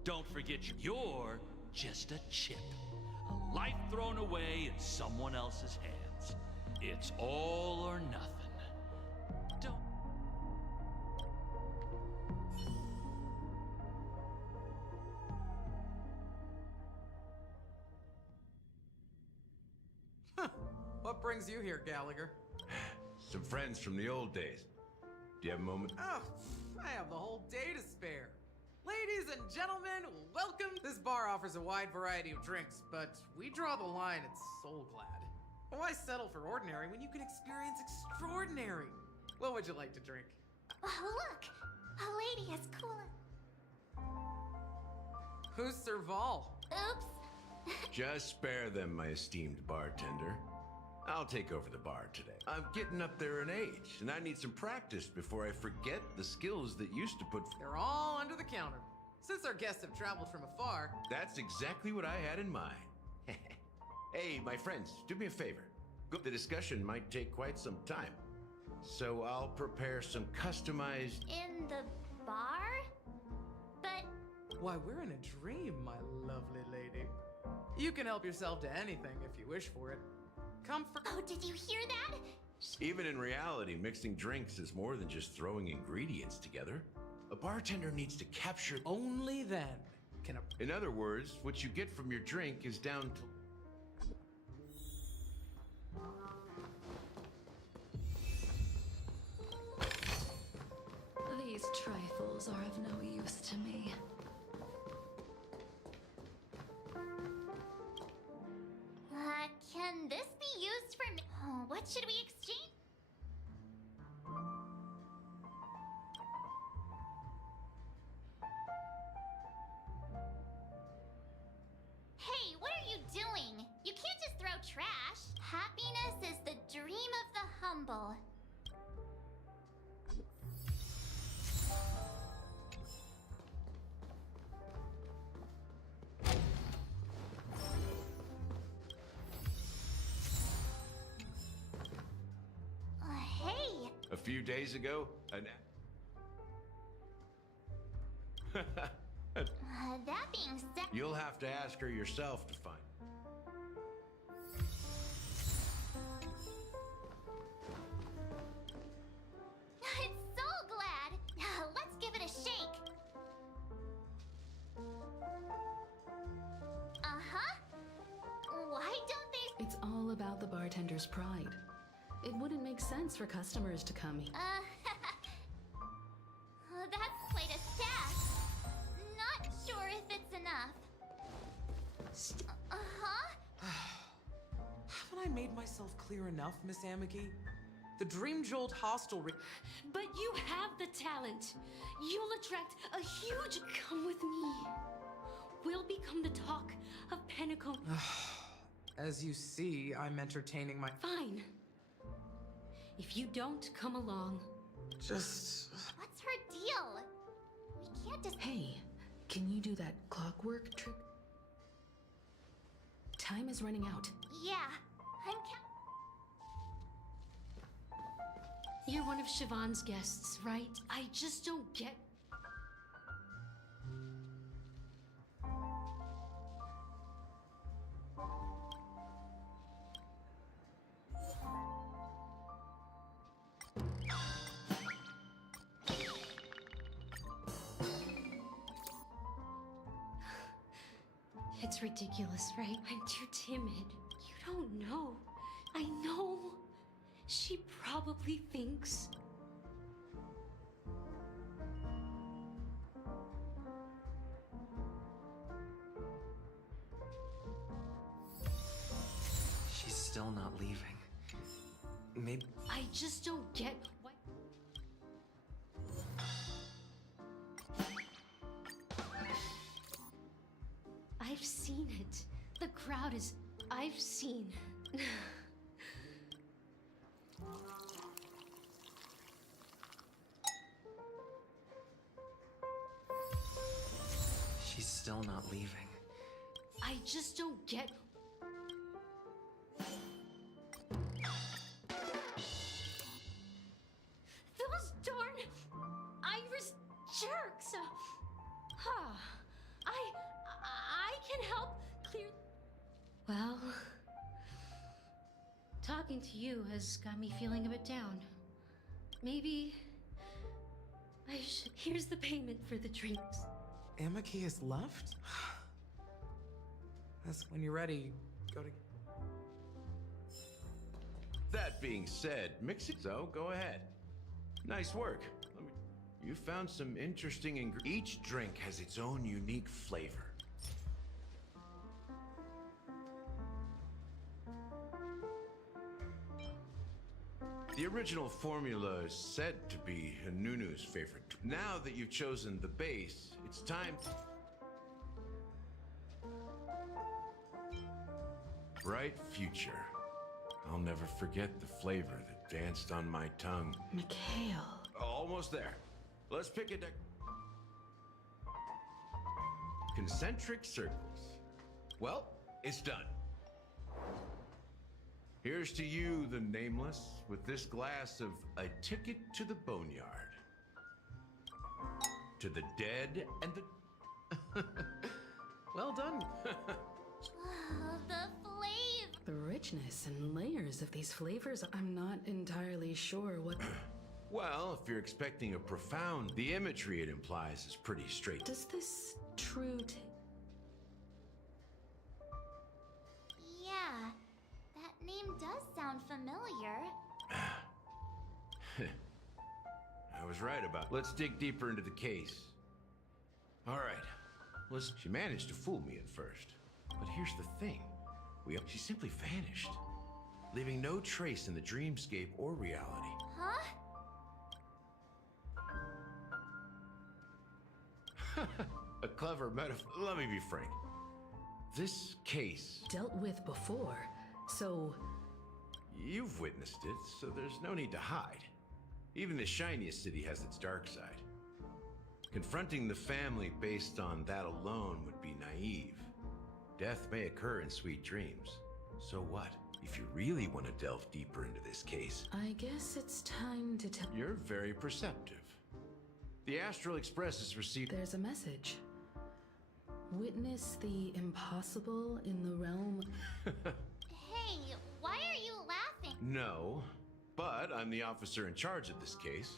Don't forget, you're just a chip. A life thrown away in someone else's hands. It's all or nothing. Don't... What brings you here, Gallagher? Some friends from the old days. Do you have a moment? Oh, I have the whole day to spare. Ladies and gentlemen, welcome. This bar offers a wide variety of drinks, but we draw the line at Soul Glad. Why settle for ordinary when you can experience extraordinary? What would you like to drink? Oh, look! A lady as cool. Who's Serval? Oops. Just spare them, my esteemed bartender. I'll take over the bar today. I'm getting up there in age, and I need some practice before I forget the skills that used to put... They're all under the counter. Since our guests have traveled from afar... That's exactly what I had in mind. Hey, my friends, do me a favor. The discussion might take quite some time. So I'll prepare some customized... In the bar? But... Why, we're in a dream, my lovely lady. You can help yourself to anything if you wish for it. Come for... Oh, did you hear that? Even in reality, mixing drinks is more than just throwing ingredients together. A bartender needs to capture... Only then can a... In other words, what you get from your drink is down to... These trifles are of no use to me. Can this be used for me? Oh, what should we exchange? few days ago, That being said... You'll have to ask her yourself to find. I'm so glad! Let's give it a shake! Uh-huh. Why don't they... It's all about the bartender's pride. It wouldn't make sense for customers to come here. That's quite a stash. Not sure if it's enough. Uh-huh? Haven't I made myself clear enough, Miss Amiki? The Dream Jolt hostel But you have the talent. You'll attract a huge... Come with me. We'll become the talk of Penacone. As you see, I'm entertaining my... Fine. If you don't come along... Just... What's her deal? We can't just... Hey, can you do that clockwork trick? Time is running out. Yeah, I'm... You're one of Siobhan's guests, right? I just don't get... It's ridiculous, right? I'm too timid. You don't know. I know. She probably thinks... She's still not leaving. Maybe... I just don't get what... I've seen it. The crowd is... I've seen... She's still not leaving. I just don't get... Those darn Irish jerks! I can help clear... Well... Talking to you has got me feeling a bit down. Maybe... I should... Here's the payment for the drinks. Amiki has left? That's when you're ready, go to... That being said, mix it, so go ahead. Nice work. You found some interesting ingredients. Each drink has its own unique flavor. The original formula is said to be Nunu's favorite. Now that you've chosen the base, it's time... Bright future. I'll never forget the flavor that danced on my tongue. Mikhail. Almost there. Let's pick a deck. Concentric circles. Well, it's done. Here's to you, the nameless, with this glass of a ticket to the boneyard. To the dead and the... Well done. The flavor. The richness and layers of these flavors, I'm not entirely sure what... Well, if you're expecting a profound... The imagery it implies is pretty straight. Does this true... Yeah, that name does sound familiar. I was right about... Let's dig deeper into the case. All right. Listen, she managed to fool me at first. But here's the thing. She simply vanished, leaving no trace in the dreamscape or reality. Huh? A clever metaphor. Let me be frank. This case... Dealt with before, so... You've witnessed it, so there's no need to hide. Even the shiniest city has its dark side. Confronting the family based on that alone would be naive. Death may occur in sweet dreams. So what? If you really want to delve deeper into this case, I guess it's time to tell. you're very perceptive. The Astral Express has received. There's a message. Witness the impossible in the realm. Hey, why are you laughing? No, but I'm the officer in charge of this case.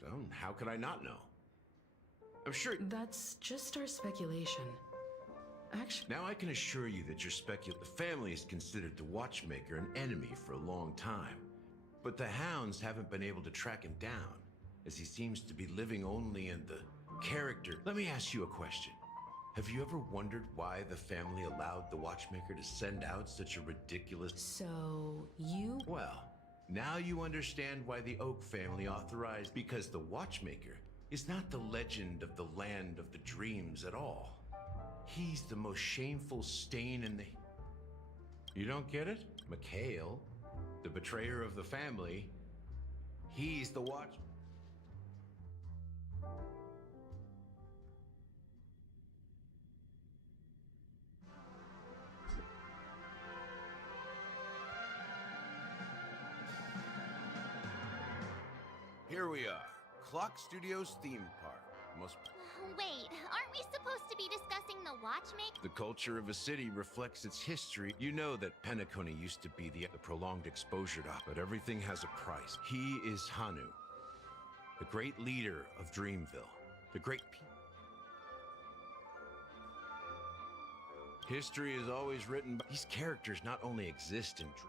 So how could I not know? I'm sure. That's just our speculation. Actually, Now I can assure you that your the family has considered the Watchmaker an enemy for a long time. But the hounds haven't been able to track him down, as he seems to be living only in the character. Let me ask you a question. Have you ever wondered why the family allowed the Watchmaker to send out such a ridiculous... So, you... Well, now you understand why the Oak family authorized... Because the Watchmaker is not the legend of the Land of the Dreams at all. He's the most shameful stain in the... You don't get it? Mikhail, the betrayer of the family, he's the Watch... Here we are, Clock Studios theme park. Most Wait, aren't we supposed to be discussing the Watchmaker? the culture of a city reflects its history. You know that Penacony used to be the prolonged exposure to, but everything has a price. He is Hanu, the great leader of Dreamville, the great History is always written by these characters not only exist in dreams.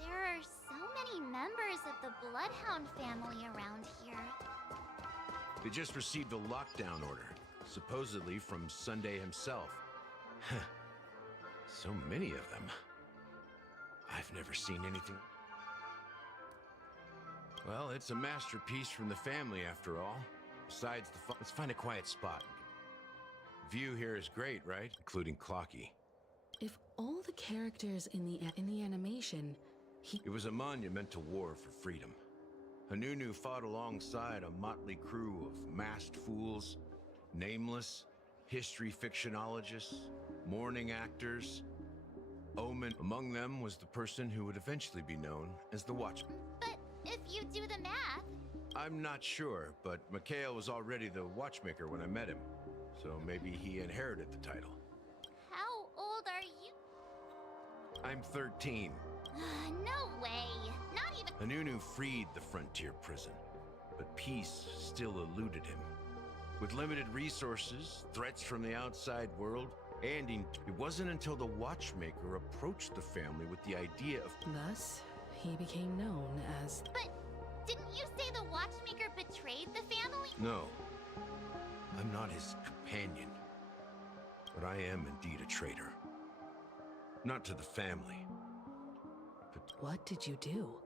There are so many members of the Bloodhound family around here. They just received a lockdown order, supposedly from Sunday himself. So many of them. I've never seen anything. Well, it's a masterpiece from the family after all. Besides the let's find a quiet spot. View here is great, right? Including Clocky. If all the characters in the animation, It was a monumental war for freedom. Hanunu fought alongside a motley crew of masked fools, nameless, history fictionologists, mourning actors. Omen among them was the person who would eventually be known as the Watchman. But if you do the math... I'm not sure, but Mikhail was already the Watchmaker when I met him. So maybe he inherited the title. How old are you? I'm 13. No way. Not even... Hanunu freed the frontier prison, but peace still eluded him. With limited resources, threats from the outside world, and it wasn't until the Watchmaker approached the family with the idea of... Thus, he became known as... But didn't you say the Watchmaker betrayed the family? No, I'm not his companion, but I am indeed a traitor. Not to the family. What did you do?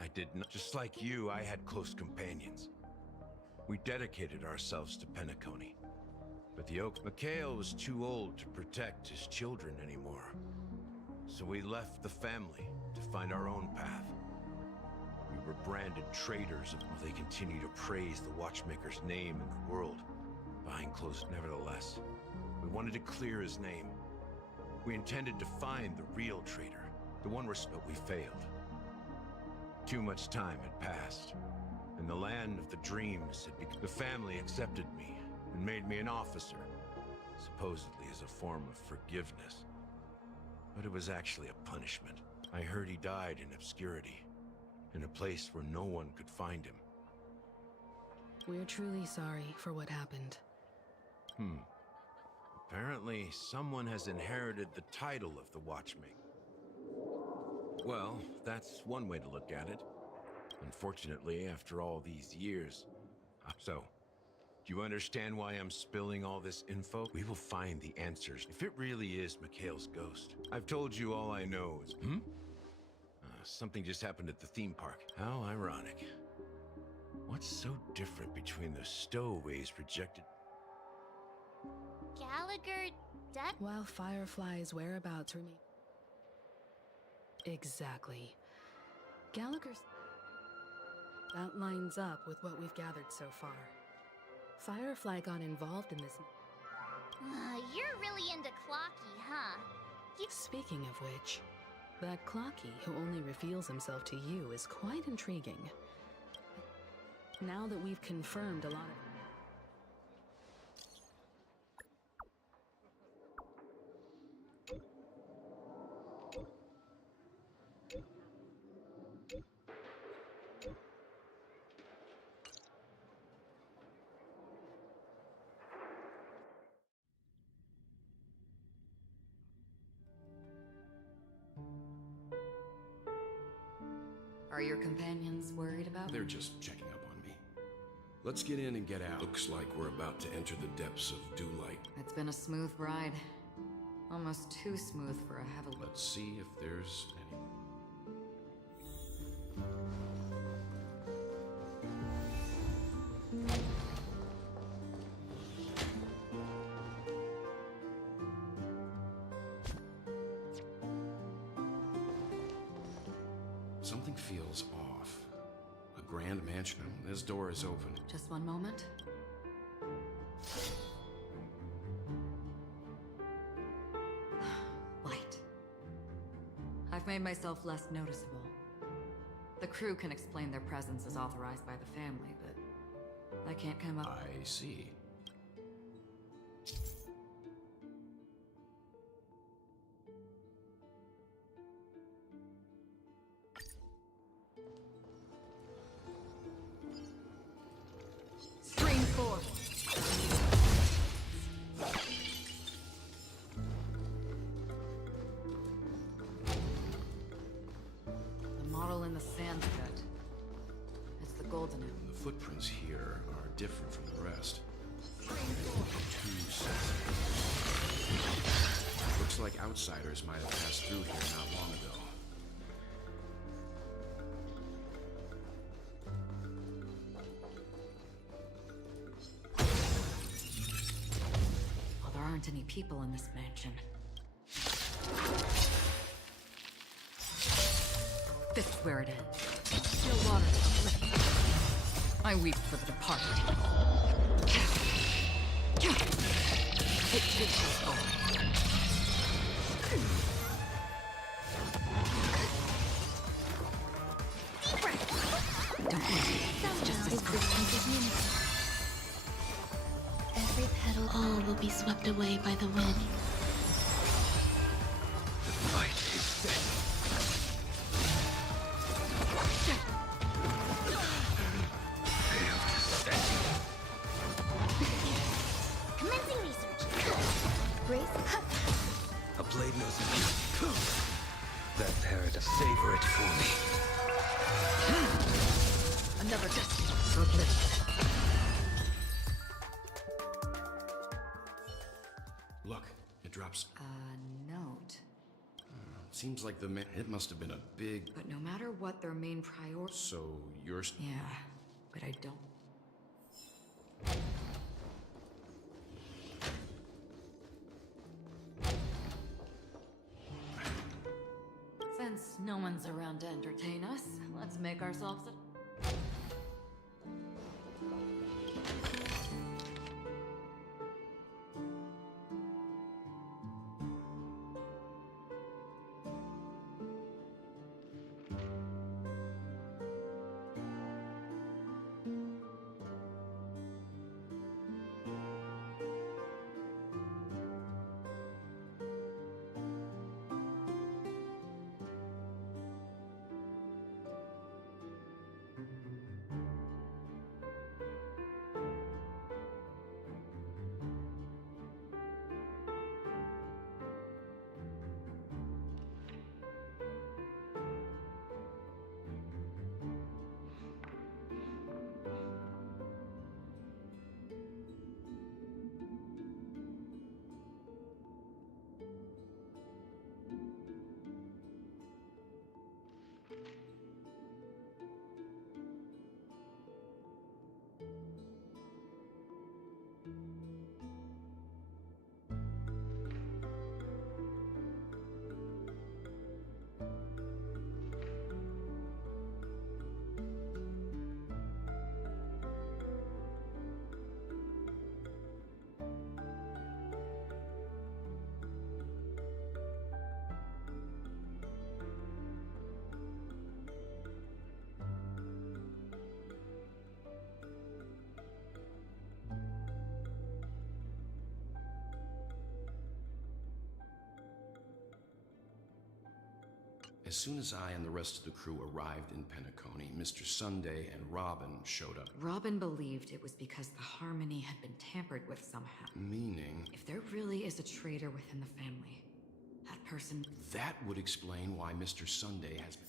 I did not. Just like you, I had close companions. We dedicated ourselves to Penacony. But the Oak Mikhail was too old to protect his children anymore. So we left the family to find our own path. We were branded traitors while they continue to praise the Watchmaker's name in the world. Behind closed, nevertheless, we wanted to clear his name. We intended to find the real traitor, the one but we failed. Too much time had passed, and the land of the dreams had become... The family accepted me and made me an officer, supposedly as a form of forgiveness. But it was actually a punishment. I heard he died in obscurity, in a place where no one could find him. We're truly sorry for what happened. Apparently, someone has inherited the title of the Watchmaker. Well, that's one way to look at it. Unfortunately, after all these years... So, do you understand why I'm spilling all this info? We will find the answers if it really is Mikhail's ghost. I've told you all I know is... Something just happened at the theme park. How ironic. What's so different between the stowaways rejected... Gallagher... While Firefly's whereabouts remain... Exactly. Gallagher's... That lines up with what we've gathered so far. Firefly got involved in this... You're really into Clocky, huh? you. Speaking of which, that Clocky who only reveals himself to you is quite intriguing. Now that we've confirmed a lot of... Are your companions worried about They're just checking up on me. Let's get in and get out. Looks like we're about to enter the depths of Dewlight. It's been a smooth ride. Almost too smooth for a heavy... Let's see if there's any... Something feels off. A grand mansion. This door is open. Just one moment. Light. I've made myself less noticeable. The crew can explain their presence as authorized by the family, but I can't come up... I see. Stream 4. The model in the sand pit. It's the golden apple. The footprints here are different from the rest. Stream 4. Too sensitive. Looks like outsiders might have passed through here not long ago. Well, there aren't any people in this mansion. This is where it ends. Still water to the lift. I weep for the departed. It takes us all. Don't worry. It's just as good as me. Every petal, all will be swept away by the wind. The fight is set. Failed to set. Commencing research. Brace. A blade knows me. That paradise. Savor it for me. Another destiny for bliss. Look, it drops. A note. Seems like the man. It must have been a big. But no matter what their main priority. So you're. Yeah, but I don't. Since no one's around to entertain us, let's make ourselves a... As soon as I and the rest of the crew arrived in Penacony, Mr. Sunday and Robin showed up. Robin believed it was because the harmony had been tampered with somehow. Meaning? If there really is a traitor within the family, that person... That would explain why Mr. Sunday has been...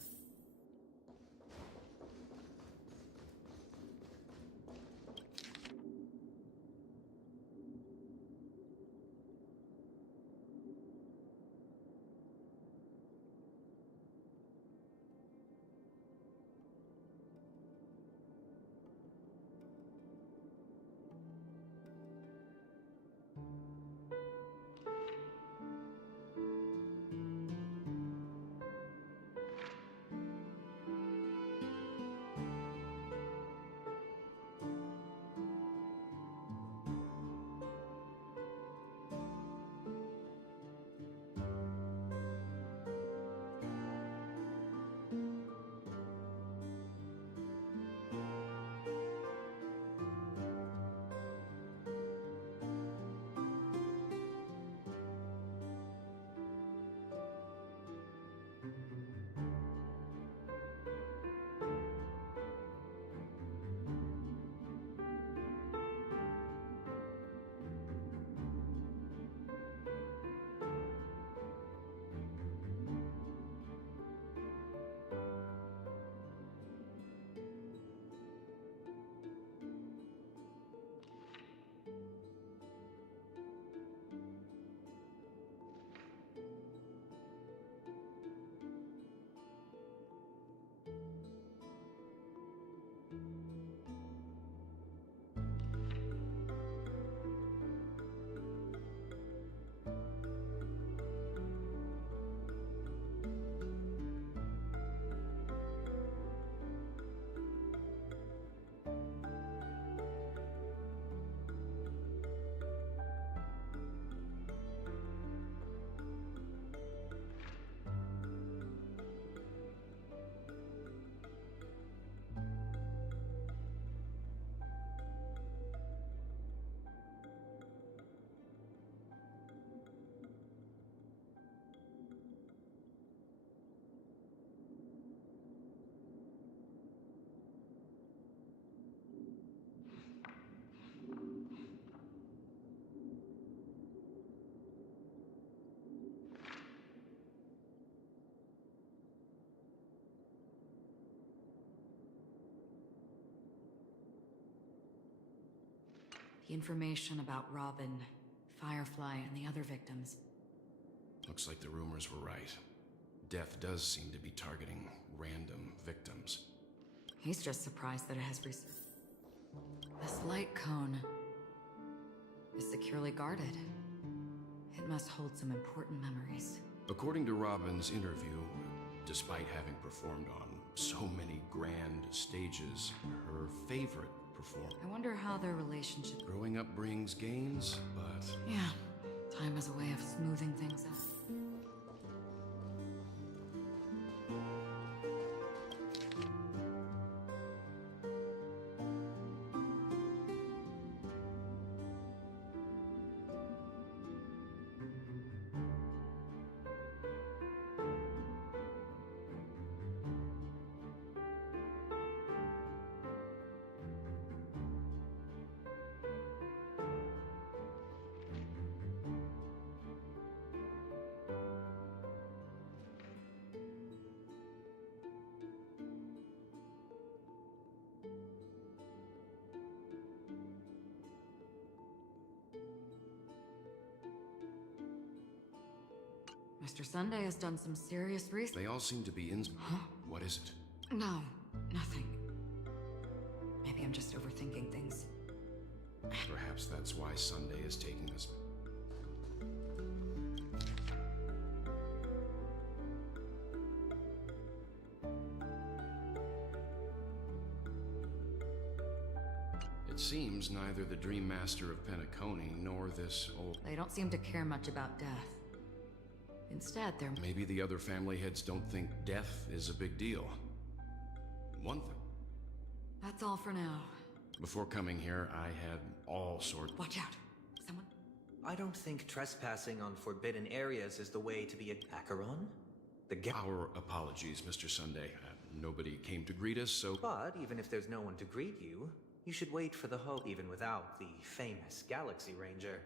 The information about Robin, Firefly, and the other victims. Looks like the rumors were right. Death does seem to be targeting random victims. He's just surprised that it has research. This light cone is securely guarded. It must hold some important memories. According to Robin's interview, despite having performed on so many grand stages, her favorite performance. I wonder how their relationship... Growing up brings gains, but... Yeah, time has a way of smoothing things out. Mr. Sunday has done some serious research. They all seem to be in... Huh? What is it? No, nothing. Maybe I'm just overthinking things. Perhaps that's why Sunday is taking us. It seems neither the Dream Master of Penacony nor this old... They don't seem to care much about death. Instead, they're... Maybe the other family heads don't think death is a big deal. One thing. That's all for now. Before coming here, I had all sorts... Watch out! Someone... I don't think trespassing on forbidden areas is the way to be a Acheron. Our apologies, Mr. Sunday. Nobody came to greet us, so... But even if there's no one to greet you, you should wait for the hope even without the famous Galaxy Ranger.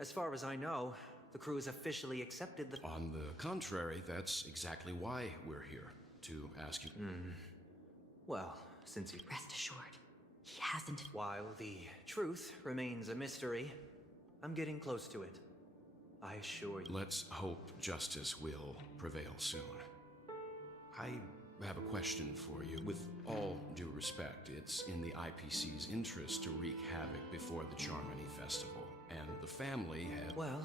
As far as I know, the crew has officially accepted the... On the contrary, that's exactly why we're here. To ask you... Well, since you... Rest assured, he hasn't... While the truth remains a mystery, I'm getting close to it. I assure you. Let's hope justice will prevail soon. I have a question for you. With all due respect, it's in the IPC's interest to wreak havoc before the Charmony Festival, and the family had... Well,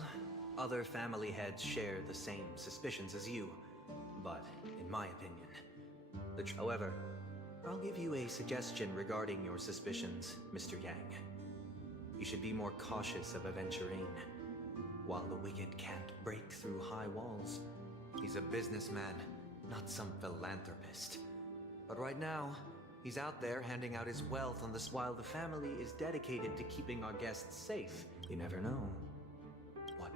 other family heads share the same suspicions as you, but in my opinion, however, I'll give you a suggestion regarding your suspicions, Mr. Yang. You should be more cautious of Aventurine. While the wicked can't break through high walls, he's a businessman, not some philanthropist. But right now, he's out there handing out his wealth on this while the family is dedicated to keeping our guests safe. You never know. What?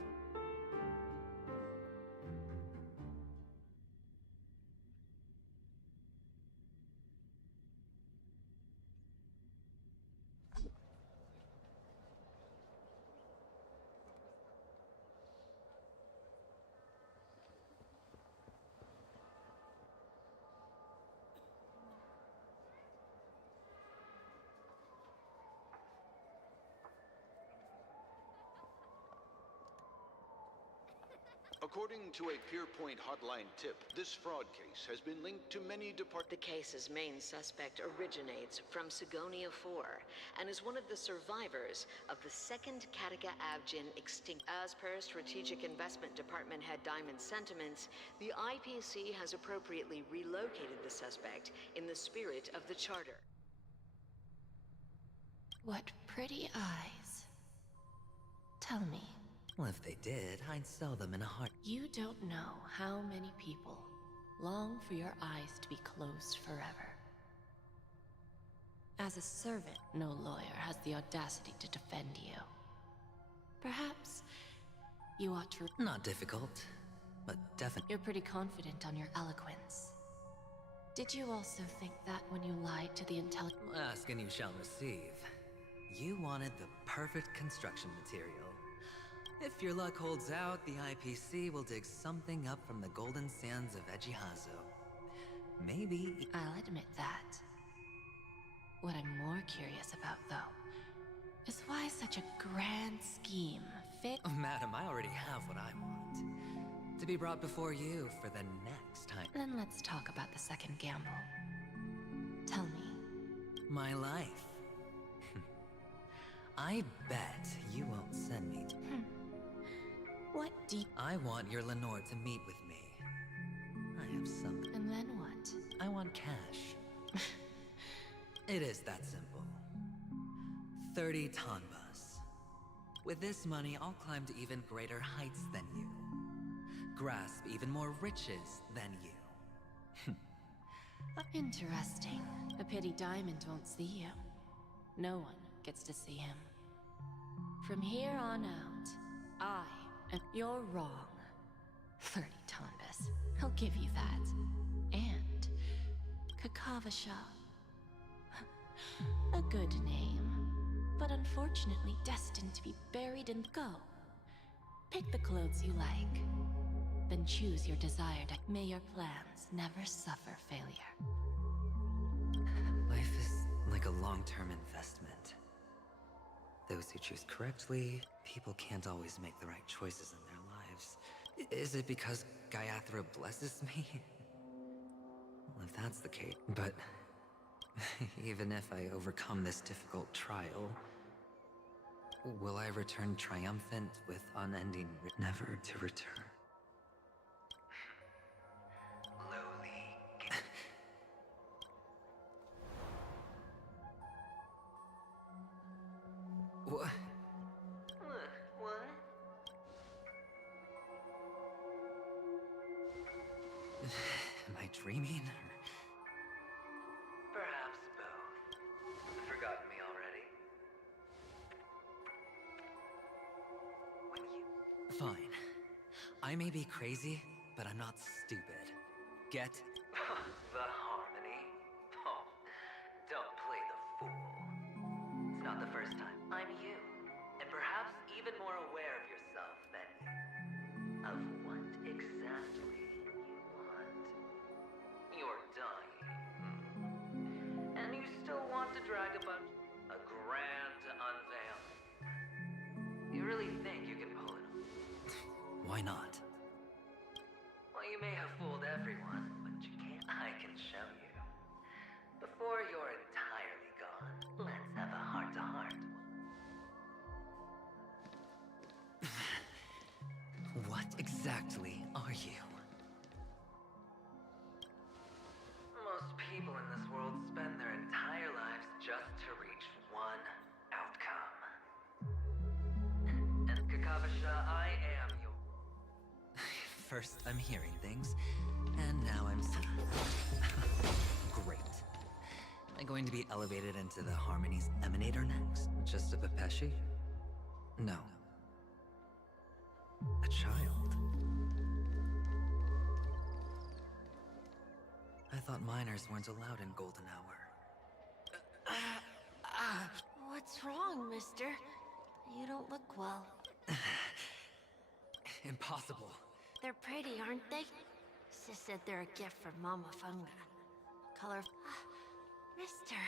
According to a Pierpoint hotline tip, this fraud case has been linked to many The case's main suspect originates from Sigonia 4 and is one of the survivors of the second Kataka Avgin extinct. As per Strategic Investment Department Head Diamond's sentiments, the IPC has appropriately relocated the suspect in the spirit of the Charter. What pretty eyes. Tell me. Well, if they did, I'd sell them in a heart. You don't know how many people long for your eyes to be closed forever. As a servant, no lawyer has the audacity to defend you. Perhaps you ought to... Not difficult, but definitely... You're pretty confident on your eloquence. Did you also think that when you lied to the intelligence... Ask and you shall receive. You wanted the perfect construction material. If your luck holds out, the IPC will dig something up from the golden sands of Ejihazo. Maybe... I'll admit that. What I'm more curious about, though, is why such a grand scheme fit... Oh, madam, I already have what I want. To be brought before you for the next time. Then let's talk about the second gamble. Tell me. My life. I bet you won't send me to... What do you... I want your Lenore to meet with me. I have something. And then what? I want cash. It is that simple. 30 Tonbas. With this money, I'll climb to even greater heights than you. Grasp even more riches than you. Interesting. A pity Diamond won't see you. No one gets to see him. From here on out, you're wrong. 30 Tonbas. I'll give you that. And Kakavasha. A good name, but unfortunately destined to be buried in go. Pick the clothes you like, then choose your desired. May your plans never suffer failure. Life is like a long-term investment. Those who choose correctly, people can't always make the right choices in their lives. Is it because Gayathra blesses me? Well, if that's the case, but even if I overcome this difficult trial, will I return triumphant with unending never to return? Lowly. What? What? Am I dreaming? Perhaps both. Forgotten me already? Fine. I may be crazy, but I'm not stupid. Get The harmony? Oh, don't play the fool. It's not the first time. I'm you, and perhaps even more aware of yourself than you. Of what exactly you want. You're dying. And you still want to drag about a grand unveiling. You really think you can pull it off? Why not? Well, you may have fooled everyone, but you can't. I can show you. Before you're entirely gone, let's have a heart-to-heart. What exactly are you? Most people in this world spend their entire lives just to reach one outcome. And Kakavasha, I am your... First, I'm hearing things, and now I'm seeing. Great. Am I going to be elevated into the Harmony's Emanator next? Just a Pepeshi? No. A child. I thought minors weren't allowed in Golden Hour. What's wrong, mister? You don't look well. Impossible. They're pretty, aren't they? Sis said they're a gift from Mama Funga. Color... Mister...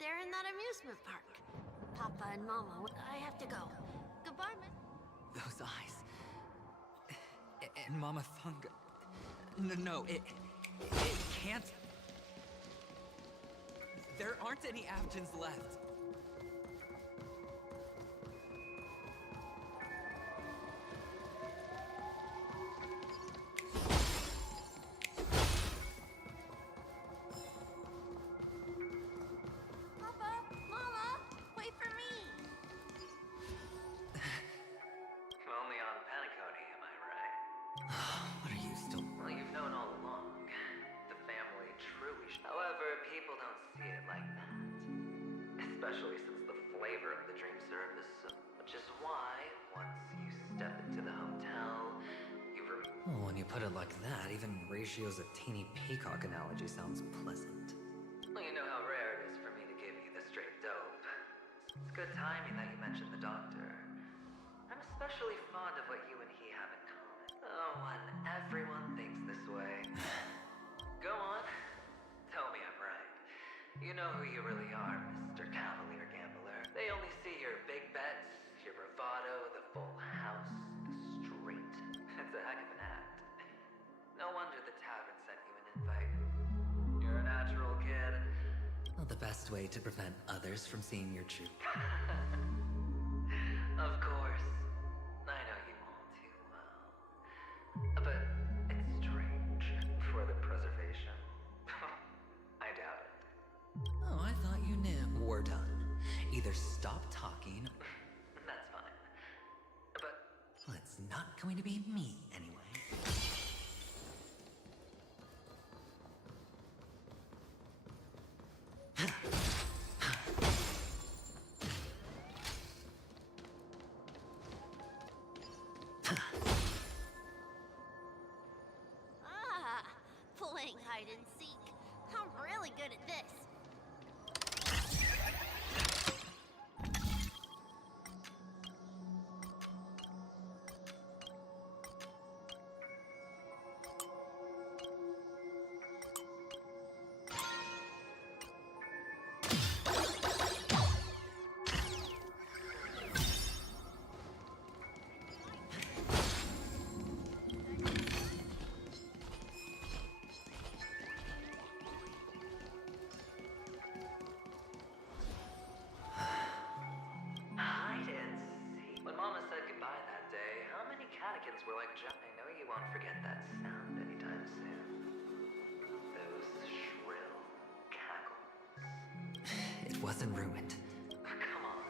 They're in that amusement park. Papa and Mama, I have to go. Goodbye, miss... Those eyes. And Mama Funga. No, it can't. There aren't any Abjins left. Papa! Mama! Wait for me! Only on Penacony, am I right? What are you still... Well, you've known all along. The family truly... However, people don't see it like that. Especially since the flavor of the dream service, which is why, once you step into the hotel, you... Well, when you put it like that, even Ratio's a teeny peacock analogy sounds pleasant. Well, you know how rare it is for me to give you the straight dope. It's good timing that you mentioned the doctor. I'm especially fond of what you and he have in common. Oh, when everyone thinks this way. Go on. Tell me I'm right. You know who you really are, Mr. Cavalier Gambler. They only see your big bets, your bravado, the full house, the street. It's a heck of an act. No wonder the tavern sent you an invite. You're a natural kid. Well, the best way to prevent others from seeing your truth. Of course. I know you all too well. But it's strange for the preservation. I doubt it. Oh, I thought you knew. We're done. Either stop talking... That's fine. But... Well, it's not going to be me, anyway. Playing hide and seek. I'm really good at this. Hide and seek. When Mama said goodbye that day, how many catechins were like John? I know you won't forget that sound anytime soon. Those shrill cackles. It wasn't ruined. Come on.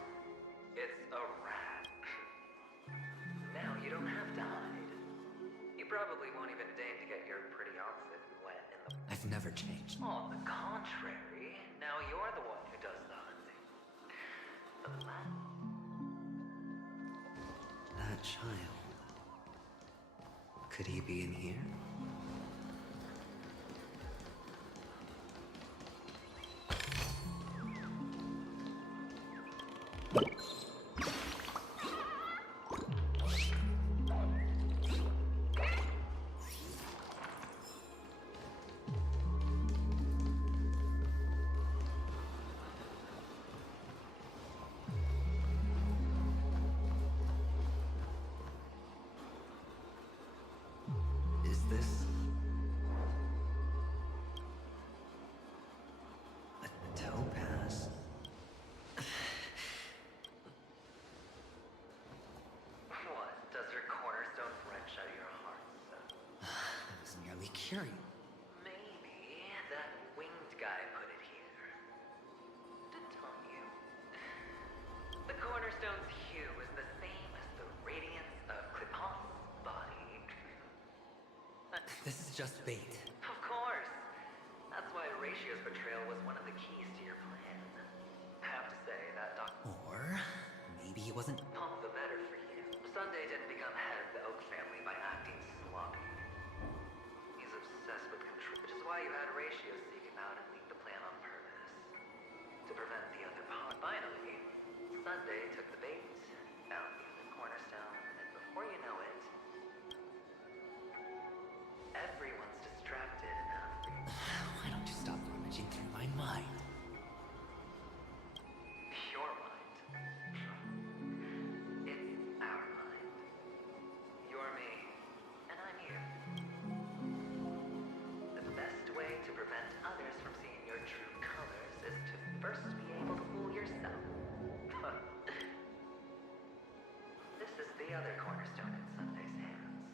It's a rat. Now you don't have to hide. You probably won't even deign to get your pretty outfit wet in the... I've never changed. On the contrary, now you're the one who does the hunting. The last... That child. Could he be in here? Is this a topaz? What? Does her cornerstone wrench out your heart, son? I was merely curious. Maybe that winged guy put it here. To tell you. The cornerstone's hue is the same as the radiance of Clipon's body. This is just bait. Of course. That's why Horatio's betrayal was one of the keys to your plan. I have to say, that Or maybe he wasn't. all the better for you. Sunday didn't become head of the Oak family by acting sloppy. He's obsessed with control, which is why you had Horatio seek him out and leak the plan on purpose. To prevent the other pawn. Finally, Sunday took the bait, found the other cornerstone, and before you know it, everyone's distracted enough. Why don't you stop rummaging through my mind? Your mind. It's our mind. You're me, and I'm you. The best way to prevent others from seeing your true colors is to first be able to fool yourself. This is the other cornerstone in Sunday's hands.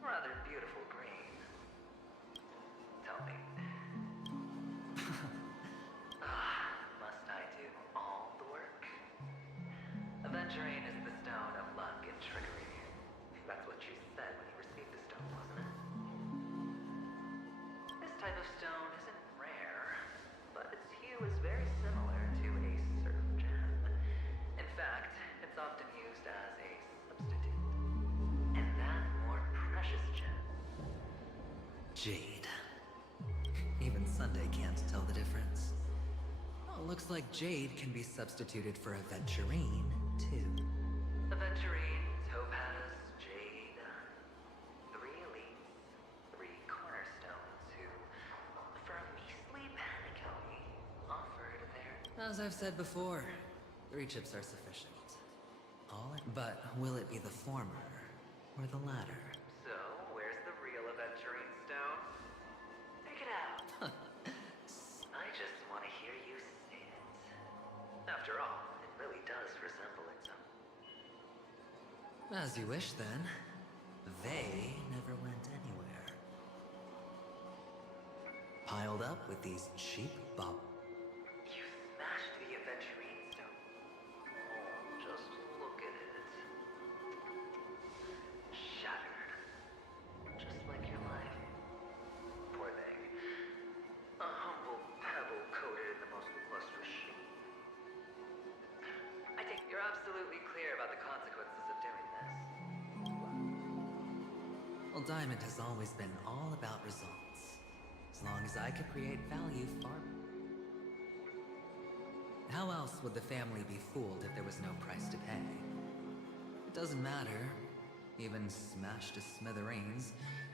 Rather beautiful green. Tell me. Must I do all the work? Aventurine is the stone of luck and trickery. That's what you said when you received the stone, wasn't it? This type of stone isn't rare, but its hue is very similar to a certain gem. In fact, it's often used as a substitute. And that more precious gem. Jade. Even Sunday can't tell the difference. Oh, looks like Jade can be substituted for Aventurine, too. Aventurine, topaz, jade. 3 elites, 3 cornerstones who, for a measly penny, offered their... As I've said before, 3 chips are sufficient. But will it be the former or the latter? So, where's the real Aventurine stone? Take it out. I just want to hear you say it. After all, it really does resemble it some. As you wish, then. They never went anywhere. Piled up with these cheap bob. You smashed the Aventurine stone. Oh, just look at it. Shattered. Just like your life. Poor thing. A humble pebble coated in the most lustrous sheen. I think you're absolutely clear about the consequences of doing this. Well, Diamond has always been all about results. As long as I could create value far. How else would the family be fooled if there was no price to pay? It doesn't matter. Even smashed to smithereens,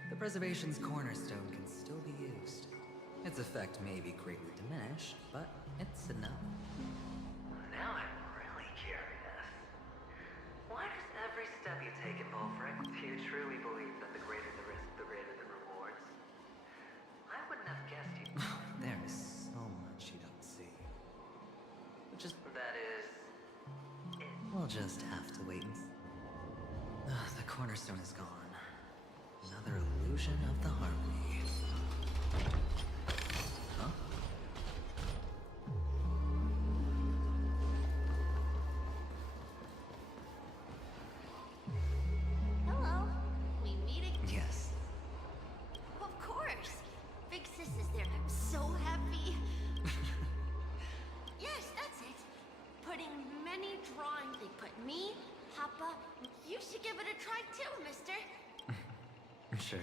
the preservation's cornerstone can still be used. Its effect may be greatly diminished, but it's enough. Now I'm really curious. Why does every step you take involve risk? Do you truly believe that the greater the risk, the greater the rewards? I wouldn't have guessed you. There is so much you don't see. That is... We'll just have to wait and see. The cornerstone is gone. Another illusion of the harmony. Huh? Hello. We meet again. Yes. Of course. Big sis is there. I'm so happy. Yes, that's it. Putting many drawings. They put me, Papa. You should give it a try too, mister. Sure.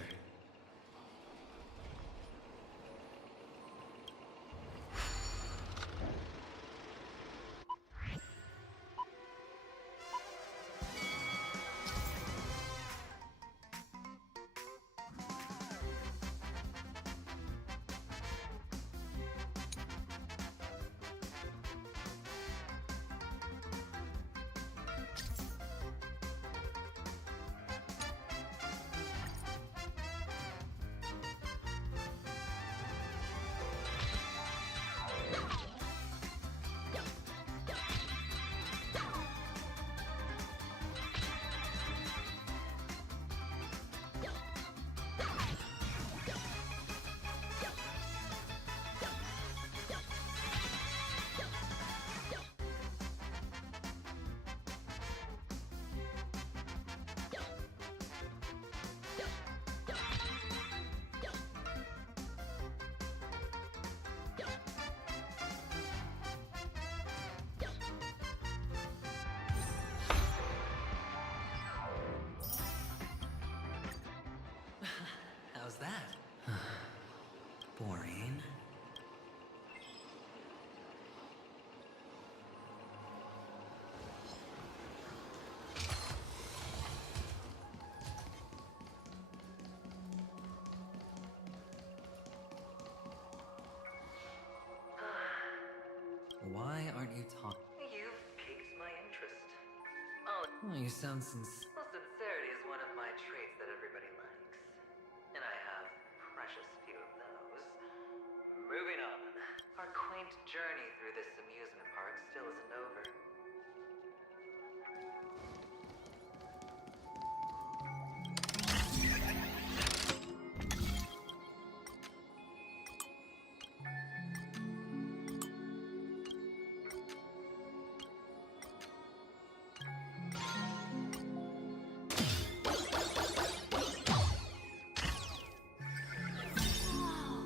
How's that? Boring. Why aren't you talking? You've piqued my interest. Oh, Oh, you sound sincere. well, sincerity is one of my traits that everybody likes. And I have precious few of those. Moving on. Our quaint journey through this amusement park still isn't over. Wow,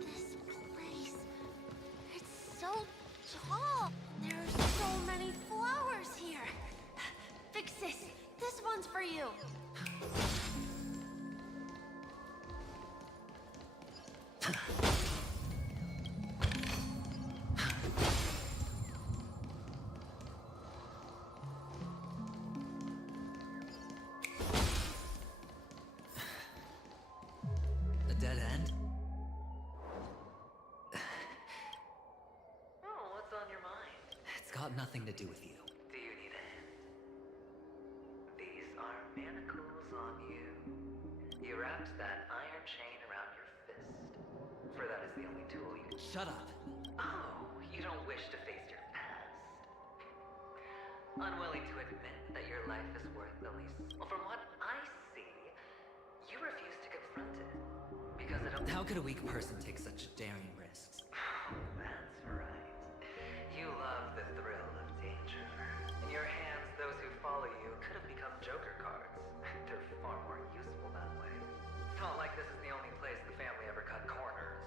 this place, it's so tall. There's so many flowers here. Vixis, this one's for you. A dead end? Oh, what's on your mind? It's got nothing to do with you. Do you need a hand? These are manacles on you. You wrapped that iron chain around your fist. For that is the only tool you can... Shut up. Oh, you don't wish to face your past. Unwilling to admit that your life is worth the least. Well, from what I see, you refuse to confront it. Because it How could a weak person take such daring risks? That's right. You love the thrill of danger. In your hands, those who follow you could have become joker cards. They're far more useful that way. It's not like this is the only place the family ever cut corners.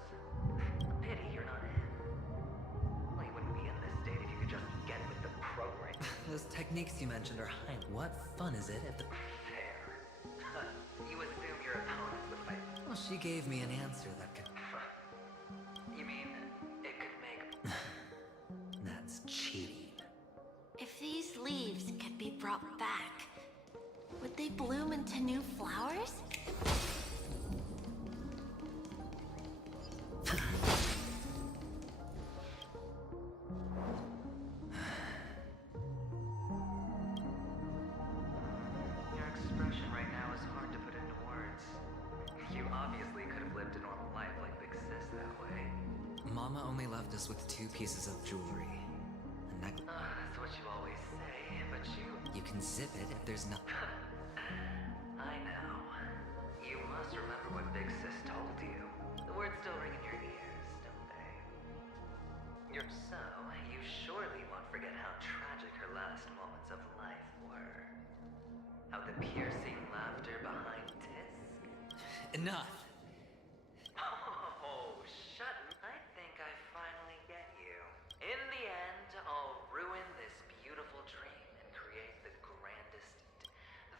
Pity you're not in. Well, you wouldn't be in this state if you could just get with the program. Those techniques you mentioned are high. What fun is it if the... Fair. You assume your opponents would fight. Well, she gave me an answer that could... You mean it could make... That's cheating. If these leaves could be brought back, would they bloom into new flowers? Your expression right now is hard to put into words. You obviously could have lived a normal life like Big Sis that way. Mama only left us with 2 pieces of jewelry. A necklace. That's what you always say, but you... You can zip it if there's no... I know. You must remember what Big Sis told you. The words still ring in your ears, don't they? So, you surely won't forget how tragic her last moments of life were. How the piercing laughter behind Tisk. Enough! Oh, shut. I think I finally get you. In the end, I'll ruin this beautiful dream and create the grandest...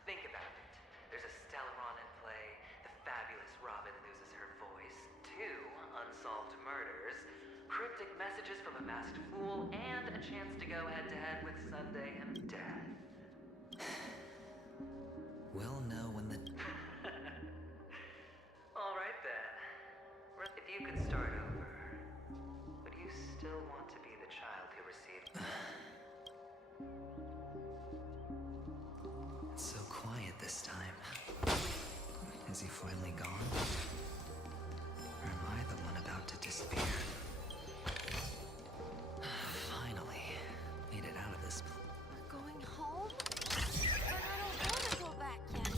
Think about it. There's a Stellaron in play, messages from a masked fool, and a chance to go head-to-head with Sunday and Dad. We'll know when the... All right then. If you could start over, would you still want to be the child who received... It's so quiet this time. Is he finally gone? Or am I the one about to disappear? Finally, made it out of this. We're going home? But I don't want to go back yet.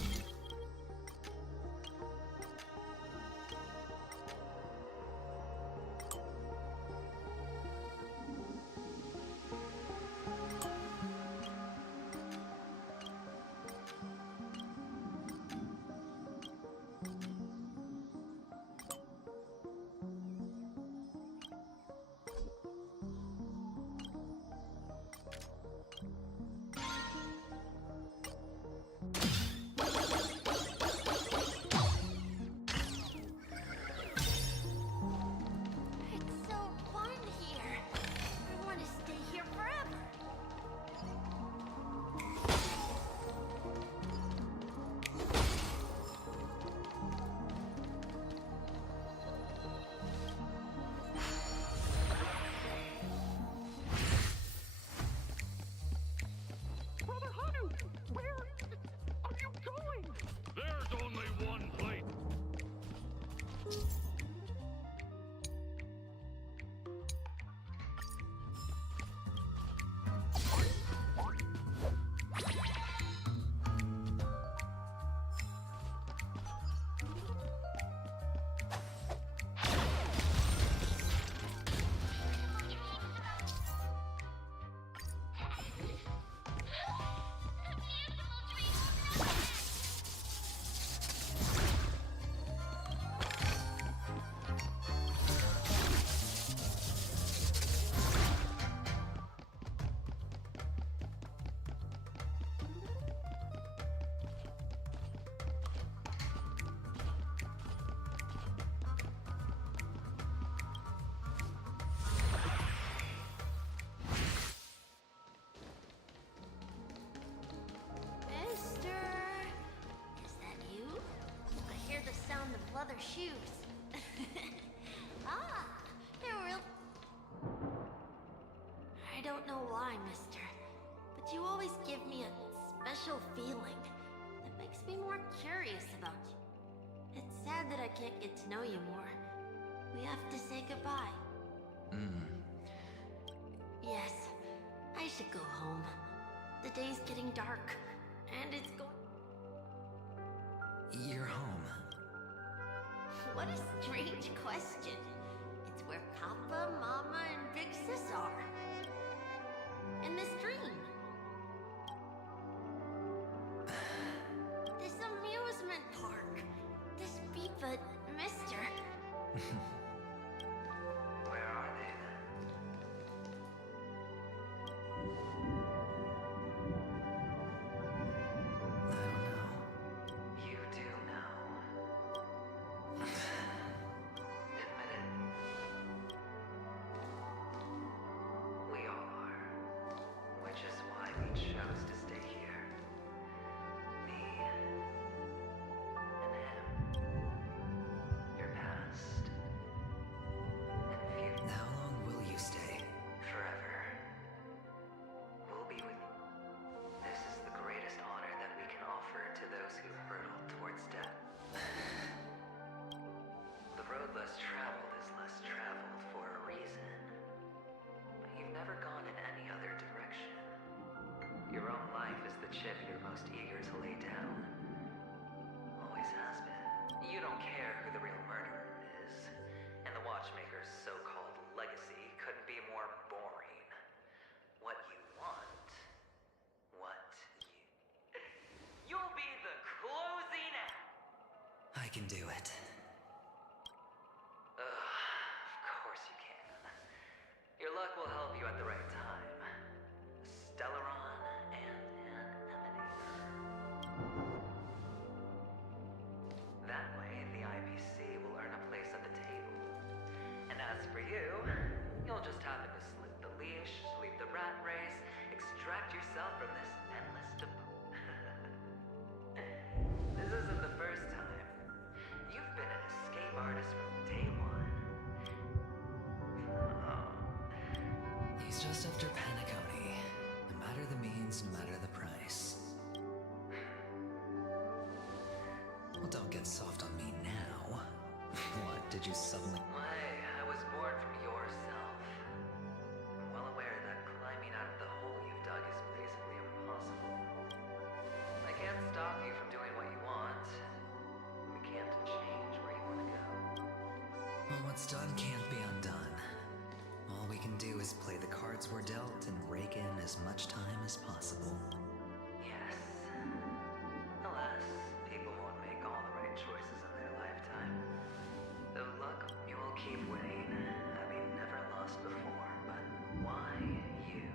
It's so fun here. I want to stay here forever. Brother Hanu, where are you going? There's only one place. Mister, is that you? I hear the sound of leather shoes. Ah, they're real. I don't know why, mister, but you always give me a special feeling that makes me more curious about you. It's sad that I can't get to know you more. We have to say goodbye. Yes, I should go home. The day's getting dark, and it's going... You're home. What a strange question. It's where Papa, Mama, and Big Sis are. In this dream. This amusement park. This FIFA, mister. Where are they then? You do know. Admit it. We all are. Which is why we chose to stay here. Me and him. Your past and future. How long will you stay? Forever. We'll be with you. This is the greatest honor that we can offer to those who hurtled towards death. The road less traveled is less traveled for a reason. But you've never gone in any other direction. Your own life is the chip you're most eager to lay down. Always has been. You don't care who the real murderer is. And the Watchmaker's so-called legacy couldn't be more boring. What you want. You'll be the closing act! I can do it. Of course you can. Your luck will help you at the right time. Stellaron and an emanator. That way, the IPC will earn a place at the table. And as for you, you'll just have to just after Panaconi. No matter the means, no matter the price. Well, don't get soft on me now. What, did you suddenly... Why, I was born from yourself. I'm well aware that climbing out of the hole you've dug is basically impossible. I can't stop you from doing what you want. We can't change where you want to go. Well, what's done can't be undone. All we can do is play the cards we're dealt and rake in as much time as possible. Yes. Alas, people won't make all the right choices in their lifetime. Though luck, you will keep winning, having never lost before. But why you?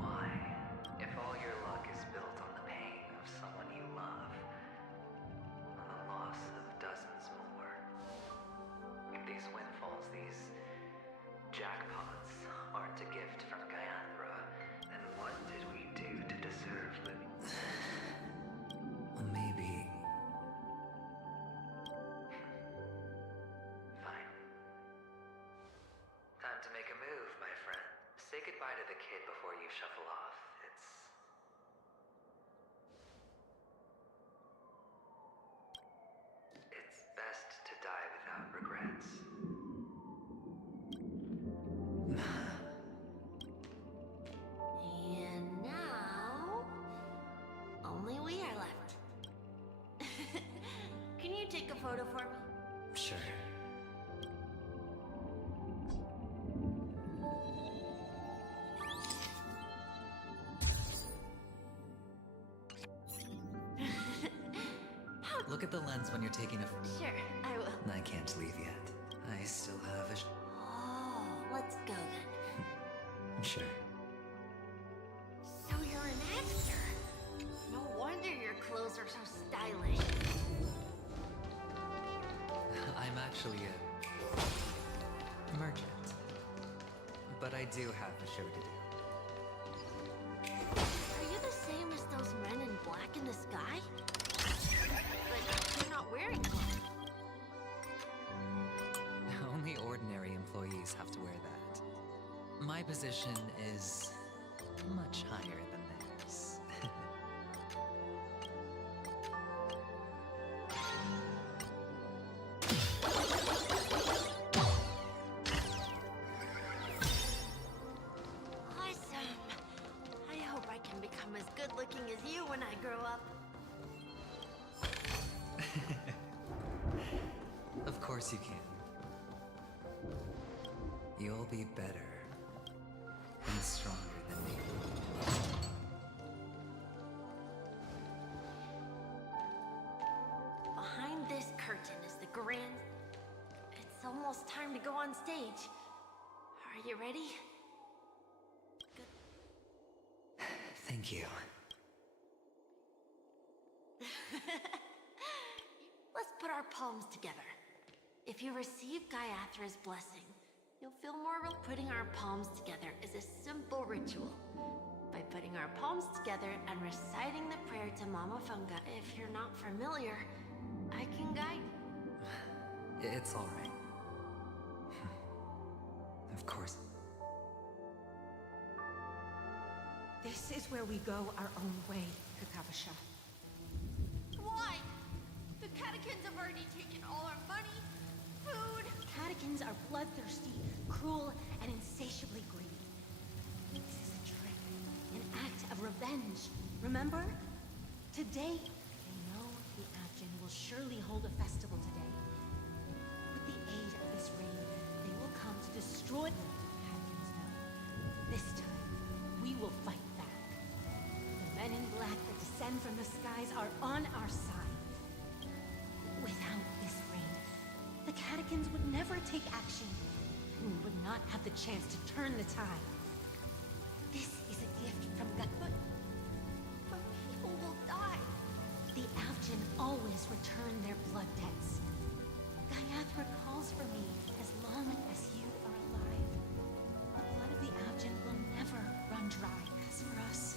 Why? If all your luck is built on the pain of someone you love, on the loss of dozens more. If these windfalls, these jackpots, aren't a gift from Gayandra, then what did we do to deserve living? Well, maybe... Fine. Time to make a move, my friend. Say goodbye to the kid before you shuffle off. It's best to die without regrets. And now, only we are left. Can you take a photo for me? Sure. Look at the lens when you're taking a... Sure, I will. I can't leave yet. I still have a... Oh, let's go then. Sure. So you're an actor? No wonder your clothes are so stylish. I'm actually a... merchant. But I do have a show to do. Are you the same as those men in black in the sky? But you're not wearing clothes. Only ordinary employees have to wear that. My position is much higher than theirs. Awesome. I hope I can become as good looking as you when I grow up. Of course you can. You'll be better and stronger than me. Behind this curtain is the grand... It's almost time to go on stage. Are you ready? Thank you. Let's put our palms together. If you receive Gayathra's blessing, you'll feel more real. Putting our palms together is a simple ritual. By putting our palms together and reciting the prayer to Mama Funga. If you're not familiar, I can guide. It's all right. Of course. This is where we go our own way, Kakavasha. Why? The catechins have already taken all our money, food. Catechins are bloodthirsty, cruel, and insatiably greedy. This is a trick, an act of revenge. Remember? Today, they know the Abjin will surely hold a festival today. With the aid of this rain, they will come to destroy the Catechins know. This time, we will fight back. The men in black that descend from the skies are on our side. Without this rain, the catechins would never take action, and we would not have the chance to turn the tide. This is a gift from God. But people will die. The Abjin always return their blood debts. Gayathra calls for me as long as you are alive. The blood of the Abjin will never run dry. As for us,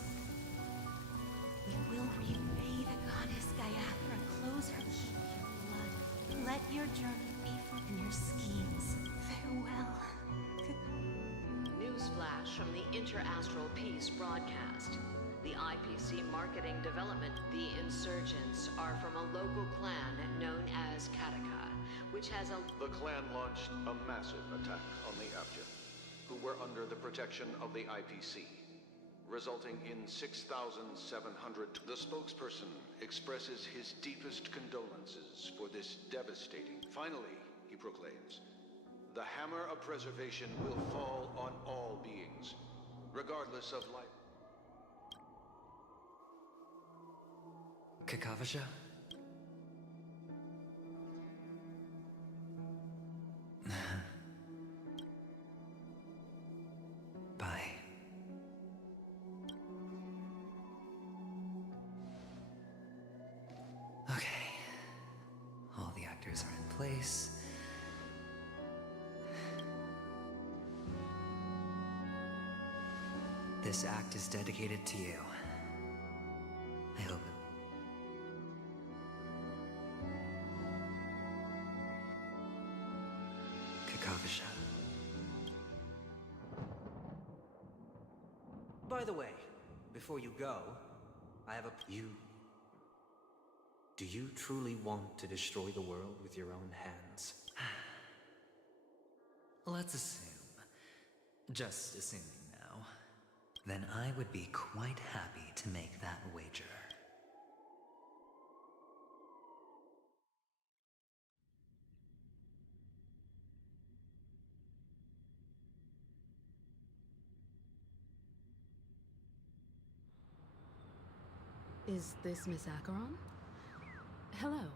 we will repay the goddess Gayathra. Close her, keep your blood. Let your journey be for and your schemes. Farewell. Newsflash from the Interastral Peace broadcast. The IPC marketing development, the insurgents are from a local clan known as Kataka, which has a... The clan launched a massive attack on the Abjad, who were under the protection of the IPC, resulting in 6,700. The spokesperson expresses his deepest condolences for this devastating... Finally, he proclaims, the hammer of preservation will fall on all beings, regardless of life. Kakavasha? Bye. Okay. All the actors are in place. This act is dedicated to you. I hope it... Kakavasha. By the way, before you go, I have a... Do you truly want to destroy the world with your own hands? Let's assume. Just assuming now. Then I would be quite happy to make that wager. Is this Miss Acheron? Hello,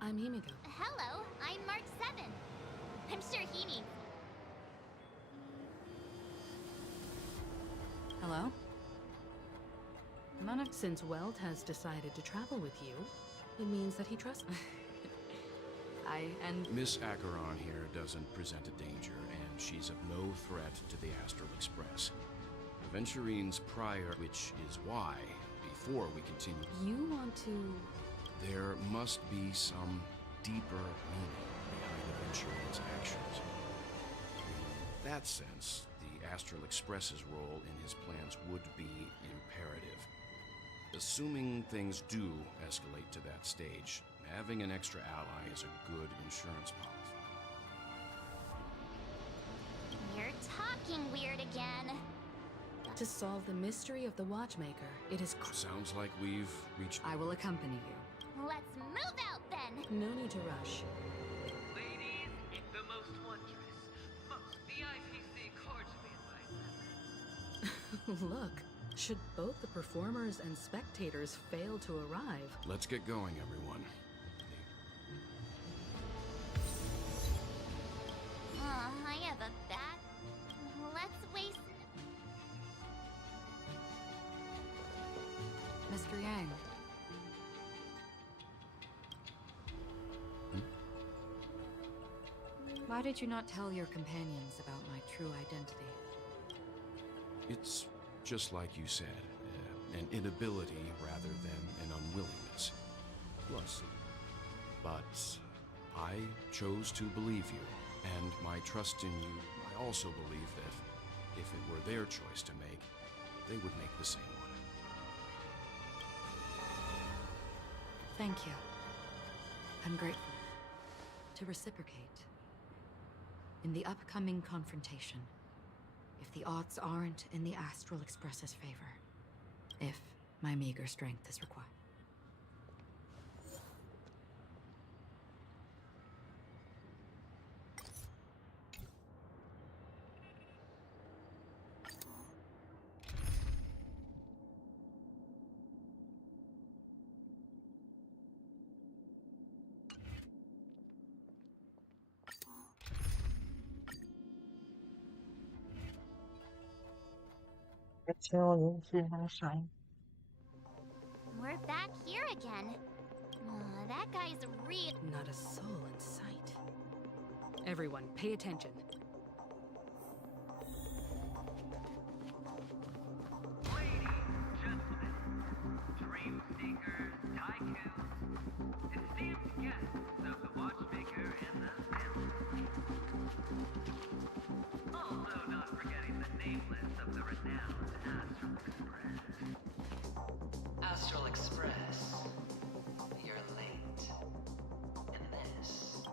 I'm Himiko. Hello, I'm Mark 7. I'm sure he needs... Hello? Since Welt has decided to travel with you, it means that he trusts me. Miss Acheron here doesn't present a danger, and she's of no threat to the Astral Express. Aventurine's prior, which is why, before we continue... You want to... There must be some deeper meaning behind Aventurine's actions. In that sense, the Astral Express's role in his plans would be imperative. Assuming things do escalate to that stage, having an extra ally is a good insurance policy. You're talking weird again. To solve the mystery of the Watchmaker, it is... Sounds like we've reached... I will accompany you. Let's move out then! No need to rush. Ladies, the most wondrous, most VIPC cordially invite. Look, should both the performers and spectators fail to arrive... Let's get going, everyone. I have a bad... Let's waste... Mr. Yang. Why did you not tell your companions about my true identity? It's just like you said, an inability rather than an unwillingness. Plus, but I chose to believe you, and my trust in you, I also believe that if it were their choice to make, they would make the same one. Thank you. I'm grateful. To reciprocate. In the upcoming confrontation, if the odds aren't in the Astral Express's favor, if my meager strength is required. We're back here again. That guy's real... Not a soul in sight. Everyone, pay attention. Ladies, gentlemen, dream seekers, tycoons, esteemed guests of the Watchmaker and the family. Also not forgetting the nameless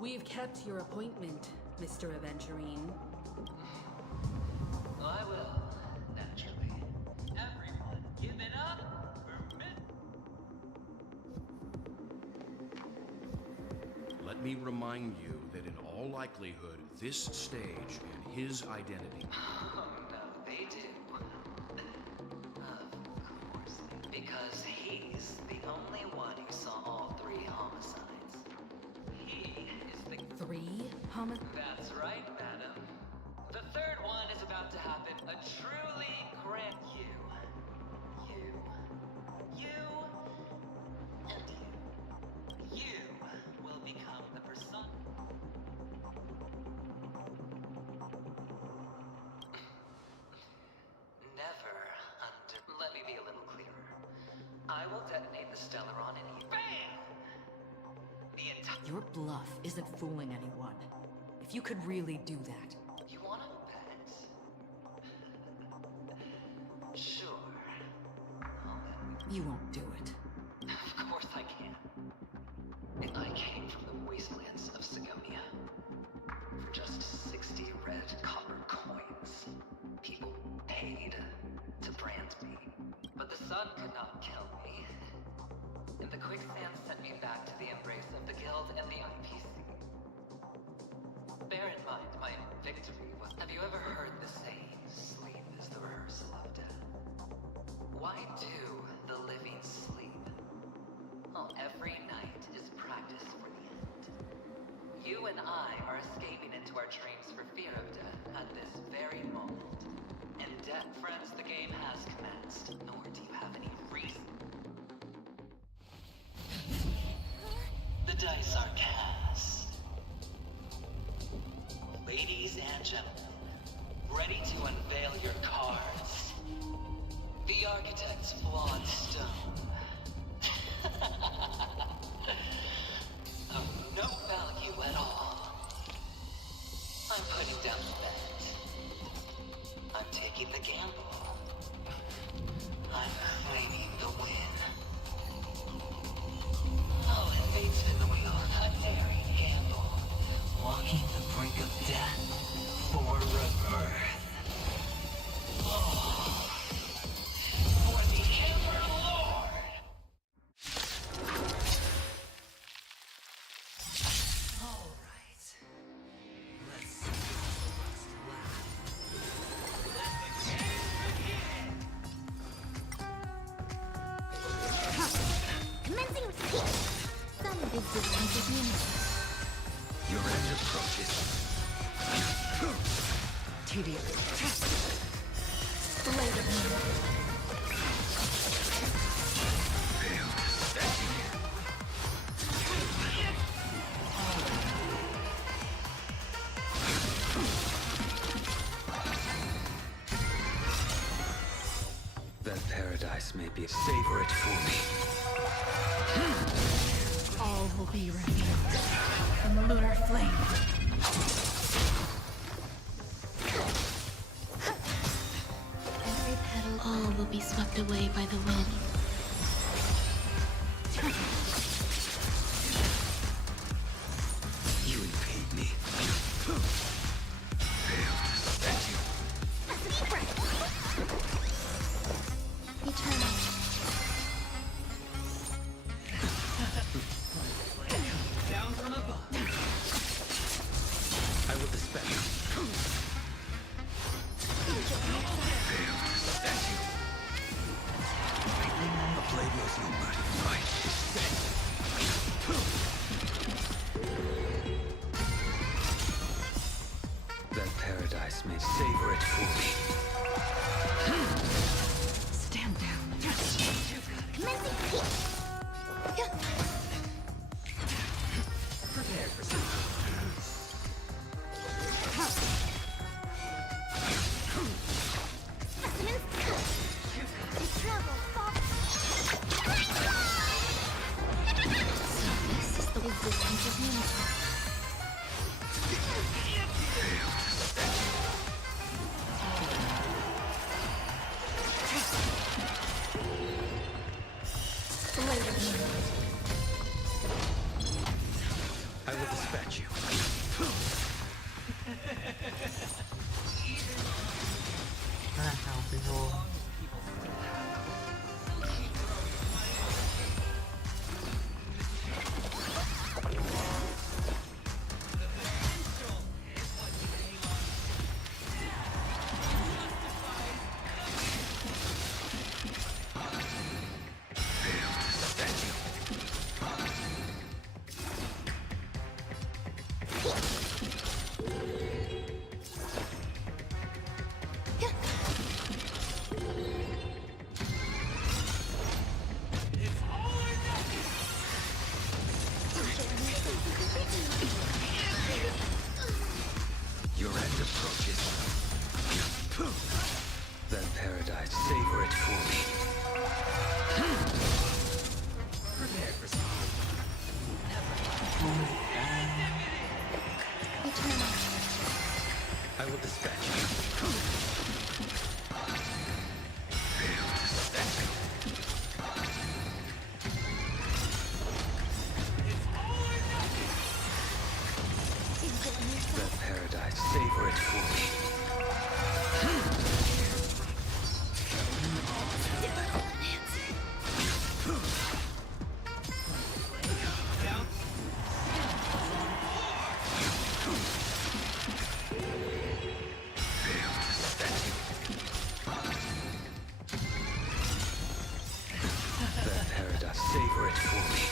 We've kept your appointment, Mr. Aventurine. I will, naturally. Everyone, give it up for Let me remind you that in all likelihood, this stage and his identity... Oh, no, they do. Of course. Because he's the only one who saw all 3 homicides. He is the... 3 homicides? That's right, madam. The 3rd one is about to happen. A truly grand... You, and you. You will become the person... Never under... Let me be a little clearer. I will detonate the Stellaron and you... BAM! The entire... Your bluff isn't fooling anyone. If you could really do that. You wanna bet? Sure. You won't do it. Of course I can. And I came from the wastelands of Sigonia. For just 60 red copper coins. People paid to brand me. But the sun could not kill me. And the quicksand sent me back to the embrace of the Guild and the IPC. Bear in mind, my victory was... Have you ever heard the saying, sleep is the rehearsal of death? Why do the living sleep? Oh, every night is practice for the end. You and I are escaping into our dreams for fear of death at this very moment. And death, friends, the game has commenced. Nor do you have any reason. The dice are cast. Ladies and gentlemen, ready to unveil your cards. The architect's flawed stone. Of no value at all. I'm putting down the bet. I'm taking the gamble. I'm claiming the win. Oh, and fate spin the wheel. A daring gamble. Walking the brink of death for rebirth. Oh. For the Ember Lord! Alright. Let's see what's left. Let the game begin! Commencing retreat! Some big distances mean... Your end approaches. Tedious. Blade of Moon. That paradise may be... Savor it for me. All will be revealed in the lunar flame. Every petal, all will be swept away by the wind. You impede me. Eternal. Down from above. I will dispense. A blade knows no mercy. Right is set. That paradise may savor it for me. Stand down. Commencing retreat! Prepare for something. Specimens! They travel far... So this is the existence of unicorns. will dispatch you. Nào cái vô. Your end approaches. Then paradise, savor it for me. Prepare for some. I will dispatch you. That paradise, savor it for me. That paradise, savor it for me.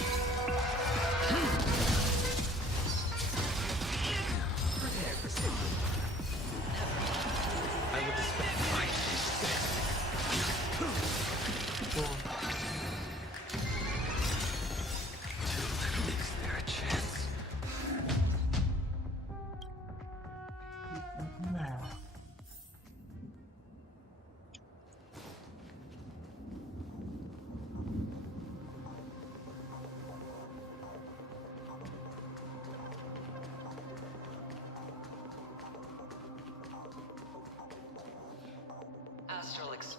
Prepare for some. I will dispatch my Is there a chance? Nào. Astral ex-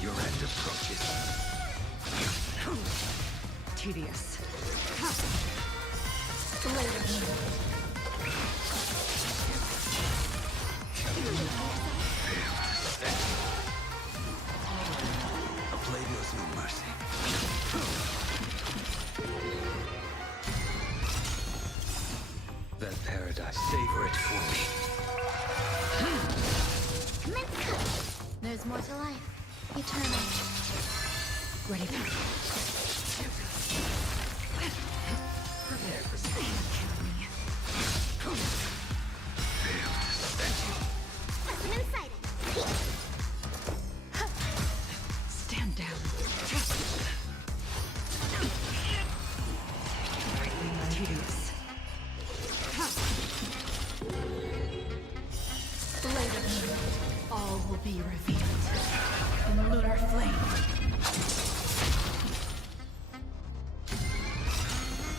Your end approaches. Tedious. A blade knows no mercy. That paradise, savor it for me. There's more to life. Eternal. Ready now. Prepare for some. Lesson inside it. Stand down. Tedious. Later, all will be revealed in lunar flame.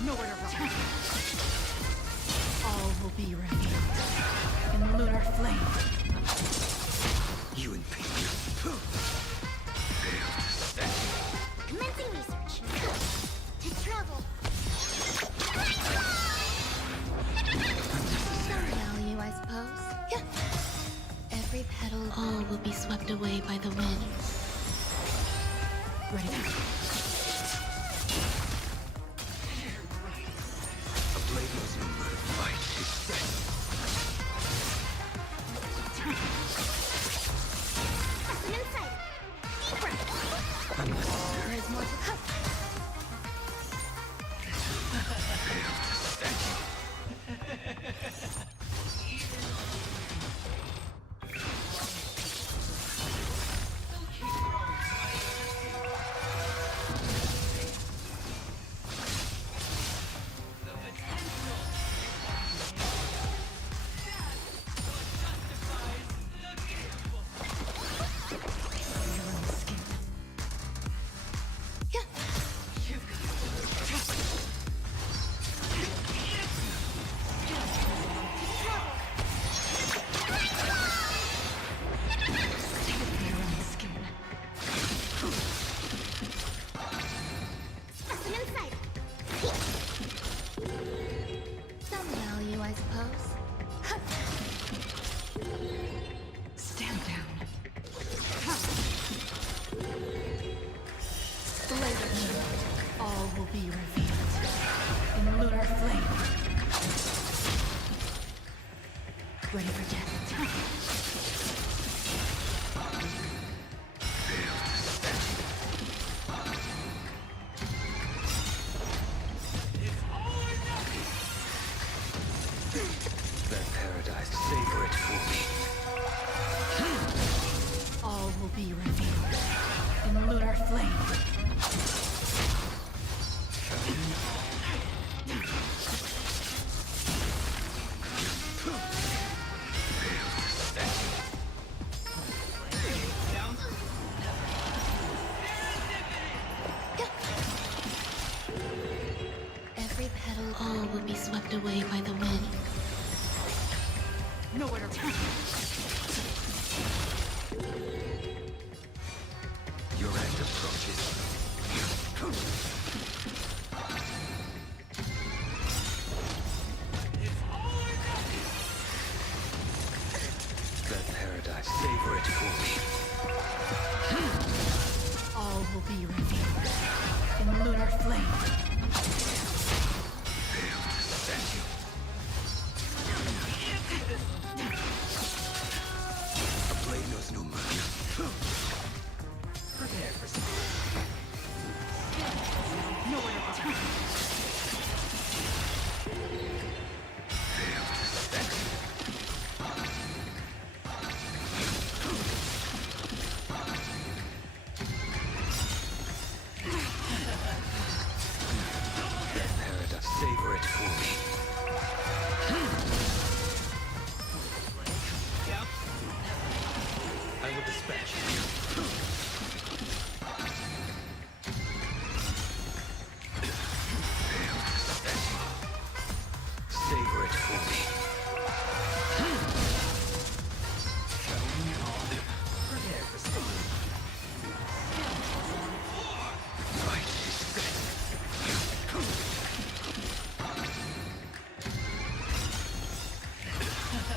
Nowhere to run. All will be revealed in lunar flame. You and me. Commencing research. To travel. Some value, I suppose. Every petal, all will be swept away by the wind. Ready now. A blade knows no murder. Fight is death. Lesson inside it. Deep breath. Unnecessary. There's more to come. Ready for death. That paradise, savor it for me. All will be revealed in lunar flame. Every petal, all will be swept away by the wind. Nowhere to turn. Your end approaches. That paradise, savor it for me. All will be revealed in lunar flame. A blade knows no mercy. Prepare for something. Nowhere to turn. That paradise, savor it for me. I will dispatch you. Savor it for me. Prepare for something. Fight is set.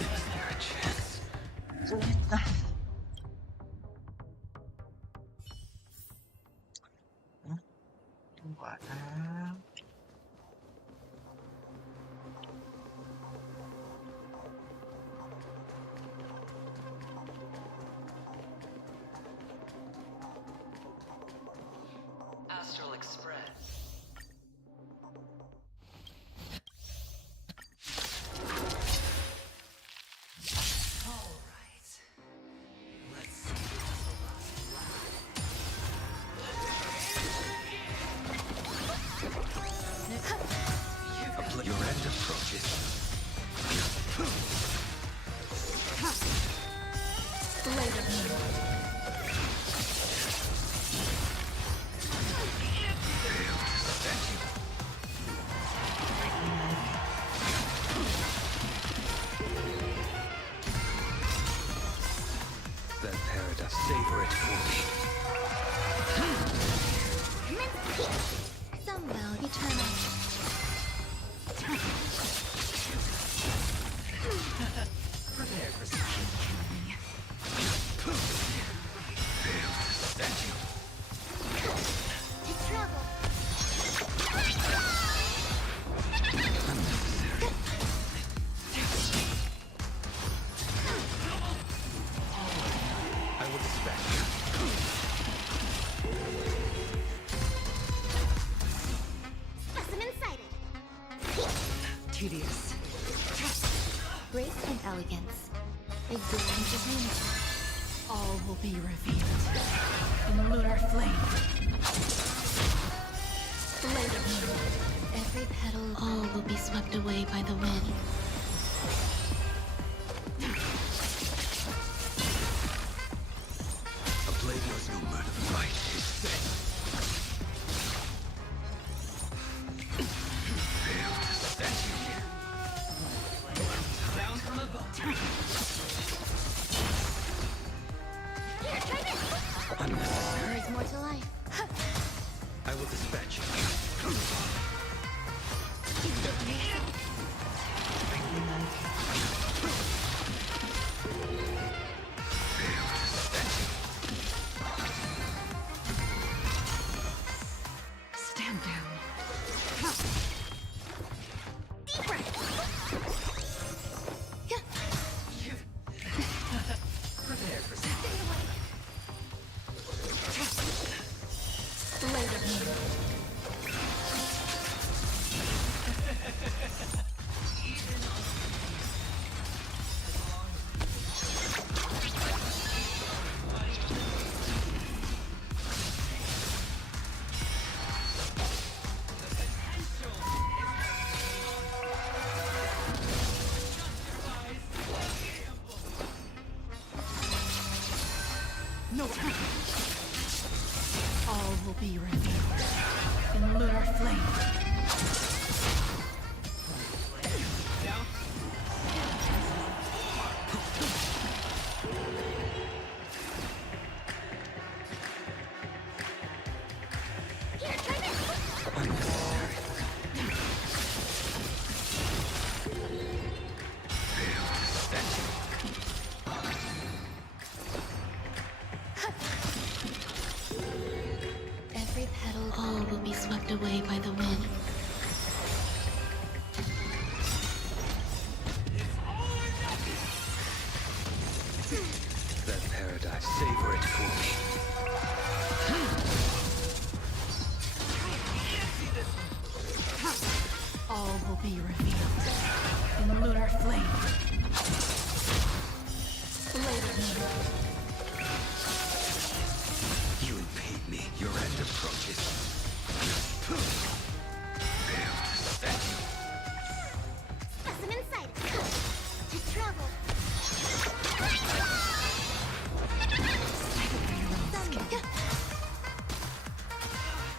Is there a chance? Quả tháp. Astral Express. All right. Let's see this Your end approaches. Blade of moonlight. That paradise, savor it for me. Some will eternal. Prepare for something. To travel. I will dispatch you. Specimen sighted. Tedious. Grace and elegance. Existence of unity. All will be revealed in lunar flame. Blade of moonlight. Every petal, all will be swept away by the wind. A blade knows no murder. Fight is set. Down from above. Here, try this. Unnecessary. There's more to life. I will dispatch you. Stand down. Deep breath. be revealed in lunar flame. Every petal, all will be swept away by the wind. That paradise, savor it for me. All will be revealed in lunar flame. You impede me. Your end approaches. Specimen sighted. To travel.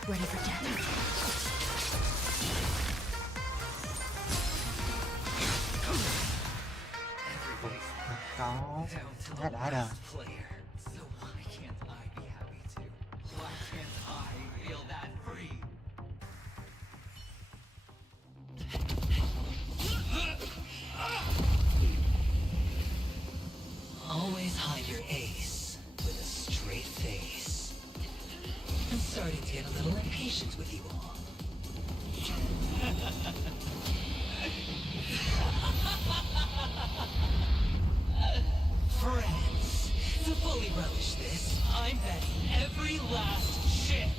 Ready for death. Có đã rồi. So why can't I be happy too? Why can't I feel that free? Always hide your ace with a straight face. I'm starting to get a little impatient with you all. Friends, to fully relish this, I'm betting every last chip.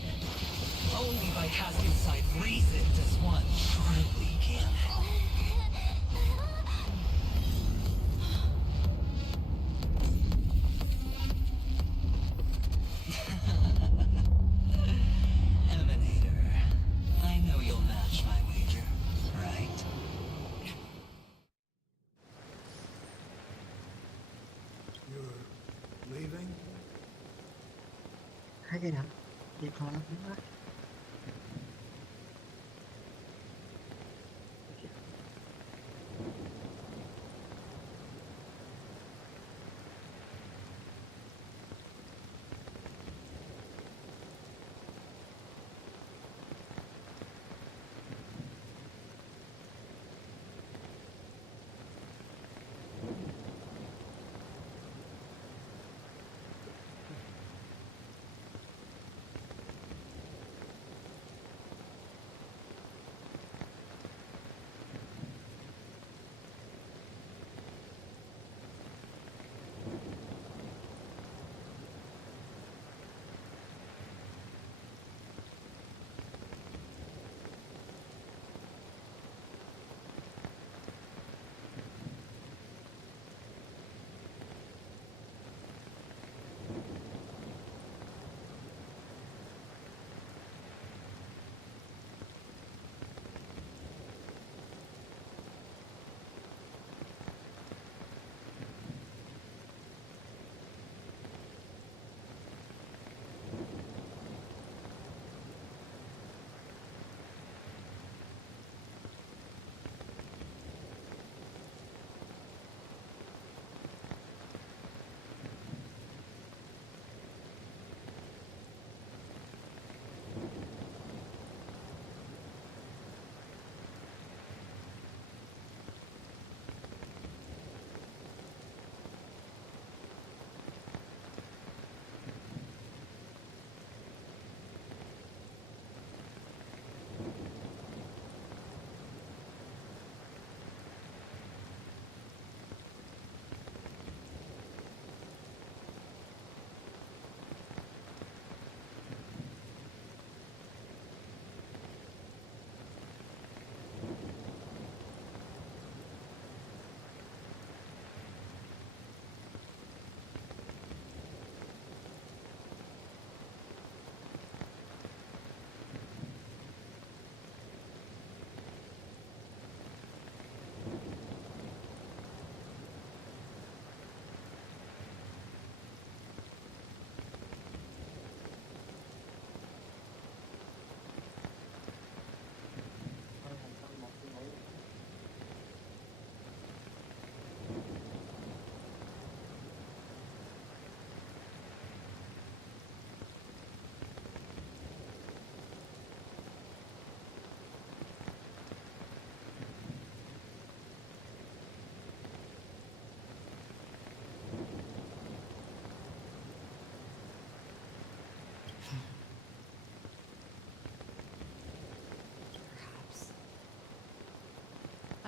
Only by casting aside reason does one truly kill. Emanator, I know you'll match my wager, right? You're leaving? Thấy cái nào? Đi con nó cũng đó.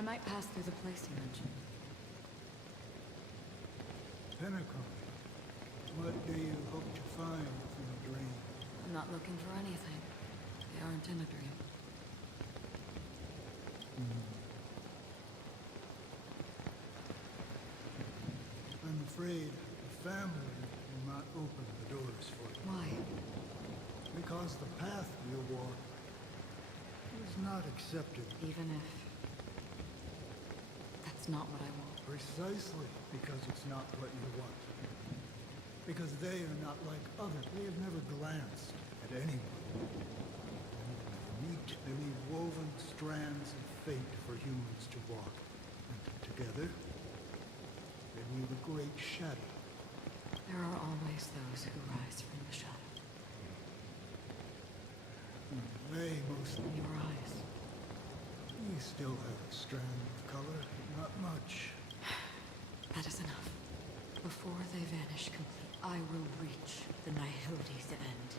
might pass through the place you mentioned. Pinnacle. What do you hope to find from a dream? I'm not looking for anything. They aren't in a dream. I'm afraid the family will not open the doors for you. Why? Because the path you walk is not accepted. Even if... that's not what I want. Precisely because it's not what you want. Because they are not like others. They have never glanced at anyone. They will never meet. They leave woven strands of fate for humans to walk. And together, they weave a great shadow. There are always those who rise from the shadow. They mostly... In your eyes. We still have a strand of color, but not much. That is enough. Before they vanish completely, I will reach the Nihility's end.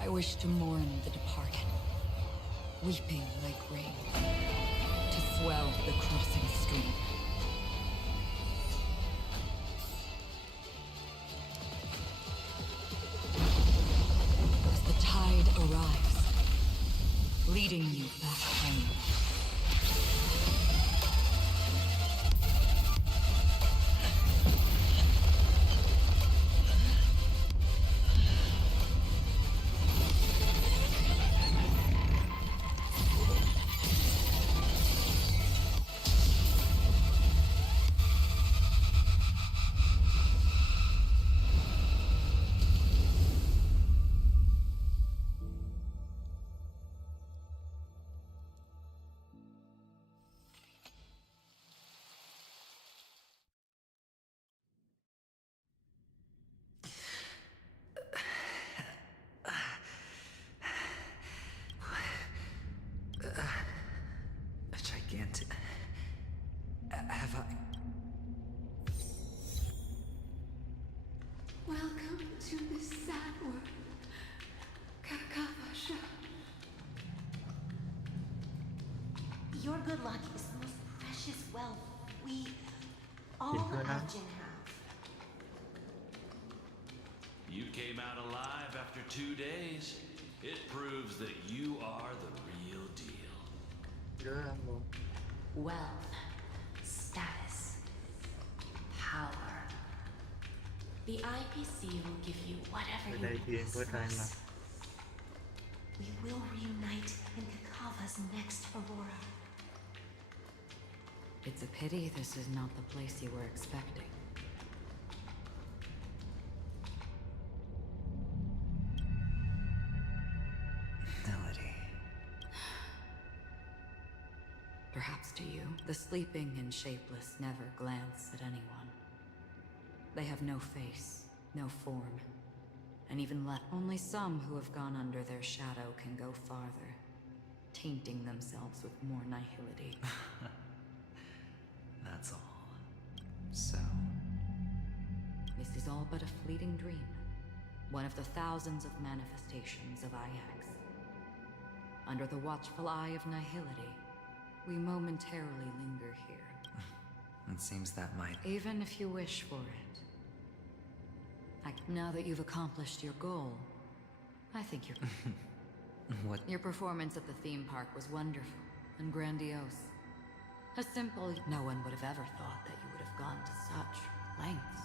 I wish to mourn the departed, weeping like rain, to swell the crossing stream. As the tide arrives, leading you back home. A gigantic... Have I... Welcome to this sad world, Kakavasha. Your good luck is the most precious wealth we, all Good Abjin luck. have. You came out alive after 2 days. It proves that you are the real deal. Wealth, status, power. The IPC will give you whatever you request from us. We will reunite in Kakava's next Aurora. It's a pity this is not the place you were expecting. Melody. Perhaps to you, the sleeping and shapeless never glance at anyone. They have no face, no form, and even only some who have gone under their shadow can go farther, tainting themselves with more nihility. That's all. So... This is all but a fleeting dream. One of the thousands of manifestations of Ix. Under the watchful eye of nihility, we momentarily linger here. It seems that might... Even if you wish for it. Now that you've accomplished your goal, I think you're... What? Your performance at the theme park was wonderful and grandiose. A simple... No one would have ever thought that you would have gone to such lengths.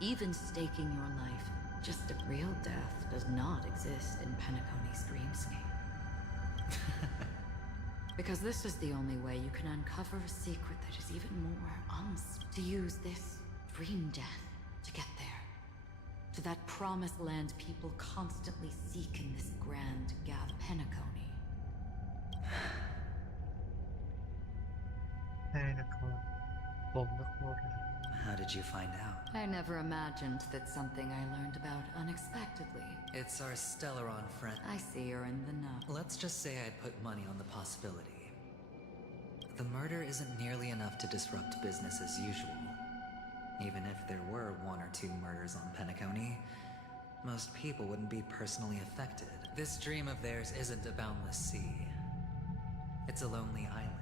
Even staking your life. Just a real death does not exist in Penacony's dreamscape. Because this is the only way you can uncover a secret that is even more to use this dream death to get there. To that promised land people constantly seek in this grand gather. Penacony. How did you find out? I never imagined that something I learned about unexpectedly. It's our Stellaron friend. I see you're in the know. Let's just say I'd put money on the possibility. The murder isn't nearly enough to disrupt business as usual. Even if there were 1 or 2 murders on Penacony, most people wouldn't be personally affected. This dream of theirs isn't a boundless sea. It's a lonely island.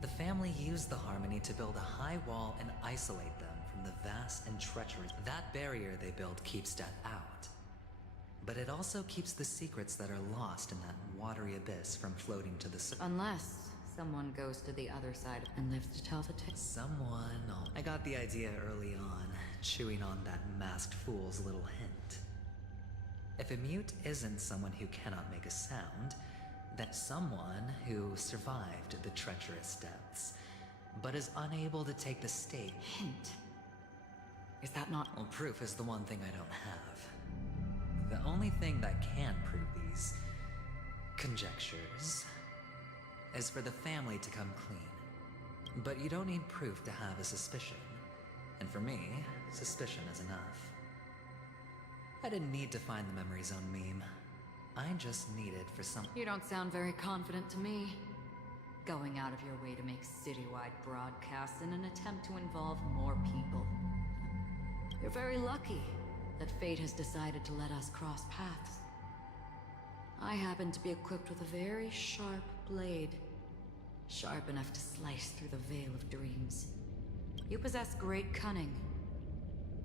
The family used the Harmony to build a high wall and isolate them from the vast and treacherous. That barrier they built keeps death out. But it also keeps the secrets that are lost in that watery abyss from floating to the surface. Unless someone goes to the other side and lives to tell the tale. Someone. I got the idea early on, chewing on that masked fool's little hint. If a mute isn't someone who cannot make a sound, then someone who survived the treacherous depths, but is unable to take the stage. Hint. Is that not? Well, proof is the one thing I don't have. The only thing that can prove these conjectures is for the family to come clean. But you don't need proof to have a suspicion. And for me, suspicion is enough. I didn't need to find the memory zone meme. I just needed for some. You don't sound very confident to me. Going out of your way to make citywide broadcasts in an attempt to involve more people. You're very lucky that fate has decided to let us cross paths. I happen to be equipped with a very sharp blade. Sharp enough to slice through the veil of dreams. You possess great cunning.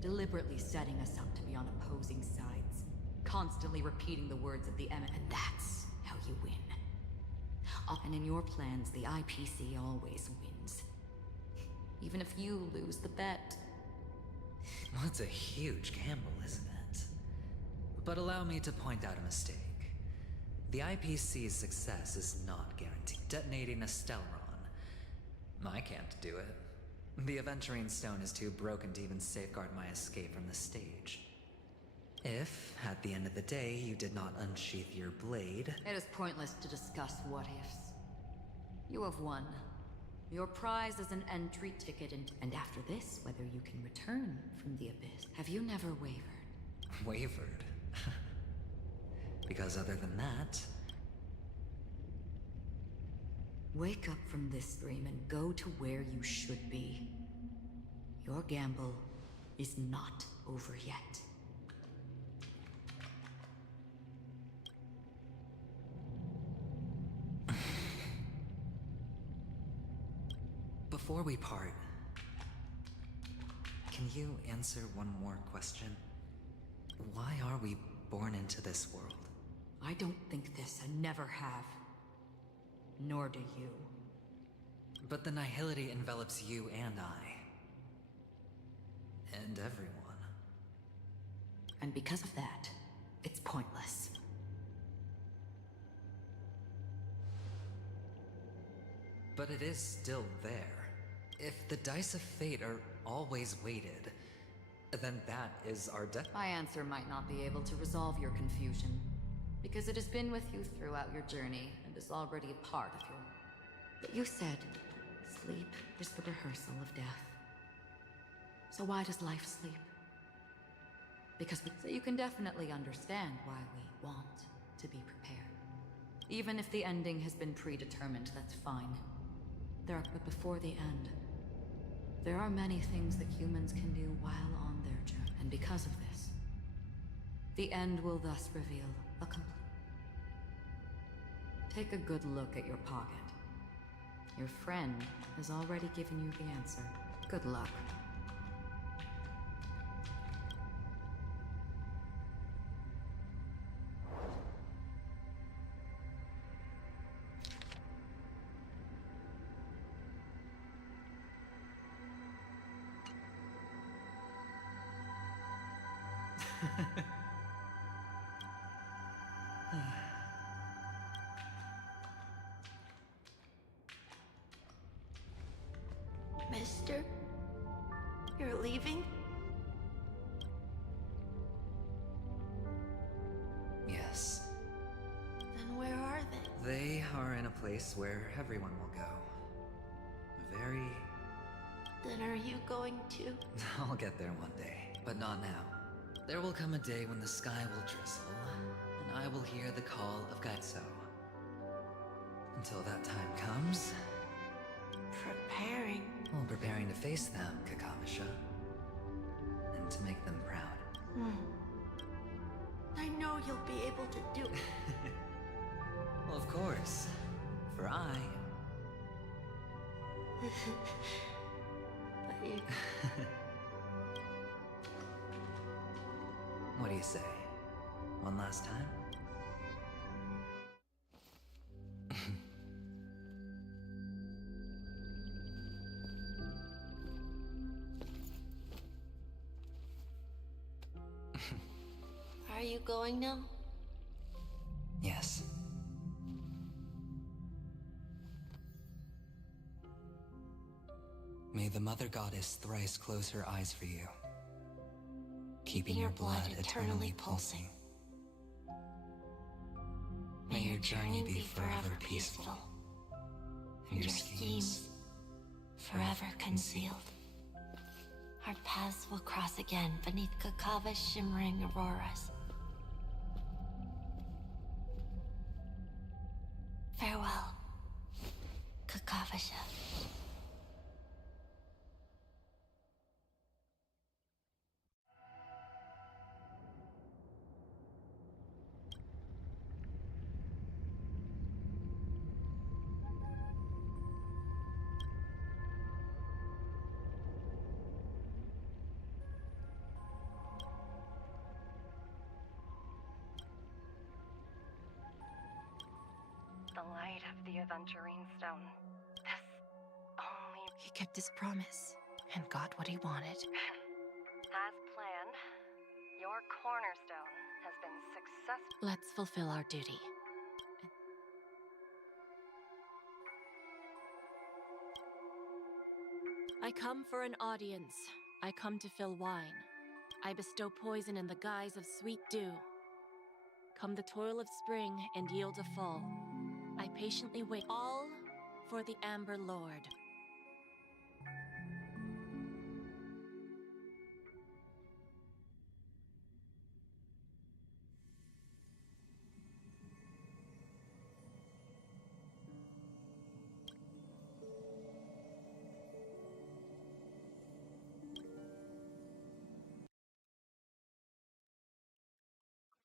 Deliberately setting us up to be on opposing sides. Constantly repeating the words of the and that's how you win. And in your plans, the IPC always wins. Even if you lose the bet. Well, it's a huge gamble, isn't it? But allow me to point out a mistake. The IPC's success is not guaranteed. Detonating a Stellaron. I can't do it. The Aventurine Stone is too broken to even safeguard my escape from the stage. If, at the end of the day, you did not unsheath your blade... It is pointless to discuss what-ifs. You have won. Your prize is an entry ticket, and after this, whether you can return from the abyss. Have you never wavered? Wavered? Because other than that... Wake up from this dream and go to where you should be. Your gamble is not over yet. Before we part, can you answer one more question? Why are we born into this world? I don't think this and never have. Nor do you. But the nihility envelops you and I. And everyone. And because of that, it's pointless. But it is still there. If the dice of fate are always weighted, then that is our death. My answer might not be able to resolve your confusion, because it has been with you throughout your journey and is already a part of your... But you said, sleep is the rehearsal of death. So why does life sleep? Because so you can definitely understand why we want to be prepared. Even if the ending has been predetermined, that's fine. But before the end, there are many things that humans can do while on their journey. And because of this, the end will thus reveal a complete... Take a good look at your pocket. Your friend has already given you the answer. Good luck. Mister? You're leaving? Yes. Then where are they? They are in a place where everyone will go. A very... The Then are you going to? I'll get there one day, but not now. There will come a day when the sky will drizzle, and I will hear the call of Gaitso. Until that time comes... Preparing. Well, preparing to face them, Kakamisha. And to make them proud. I know you'll be able to do it. Well, of course. For I... But you... What do you say? One last time? Are you going now? Yes. May the Mother Goddess thrice close her eyes for you, keeping your blood eternally pulsing. May your journey be forever peaceful, and your schemes forever concealed. Our paths will cross again beneath Kakava's shimmering auroras. Farewell, Kakavasha. The light of the Aventurine Stone. This only... He kept his promise and got what he wanted. As planned, your cornerstone has been successful. Let's fulfill our duty. I come for an audience. I come to fill wine. I bestow poison in the guise of sweet dew. Come the toil of spring and yield a fall. I patiently wait, all for the Amber Lord.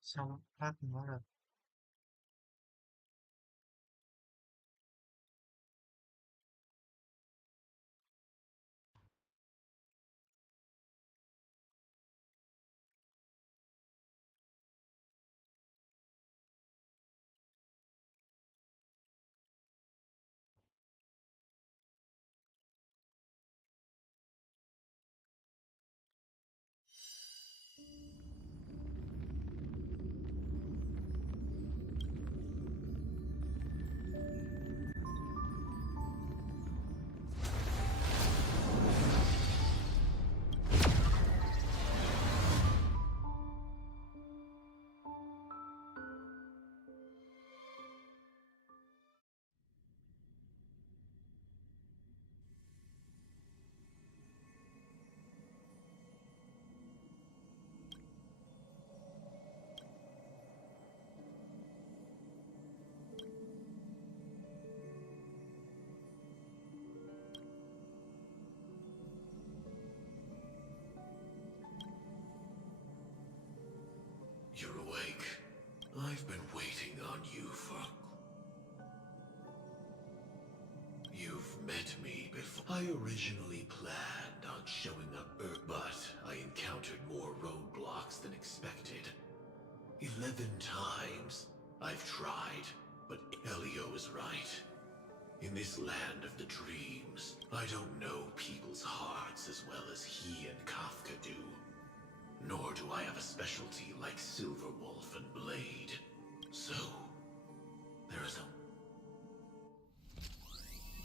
Xong phát nó rồi. You're awake. I've been waiting on you for... You've met me before. I originally planned on showing up but I encountered more roadblocks than expected. 11 times I've tried, but Elio is right. In this land of the dreams, I don't know people's hearts as well as he and Kafka do. Nor do I have a specialty like Silverwolf and Blade. So, there is a...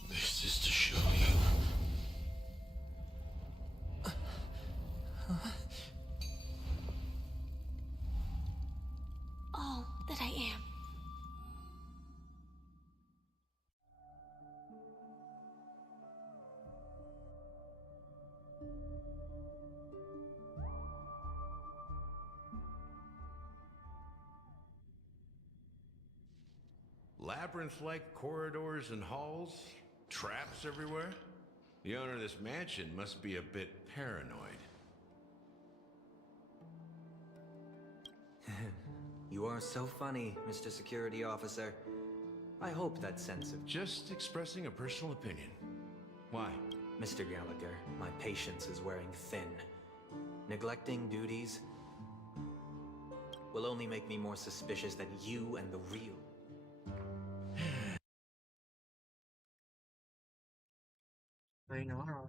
This is to show you. All that I am. Labyrinth-like corridors and halls? Traps everywhere? The owner of this mansion must be a bit paranoid. You are so funny, Mr. Security Officer. I hope that sense of... Just expressing a personal opinion. Why? Mr. Gallagher, my patience is wearing thin. Neglecting duties will only make me more suspicious that you and the real... I know.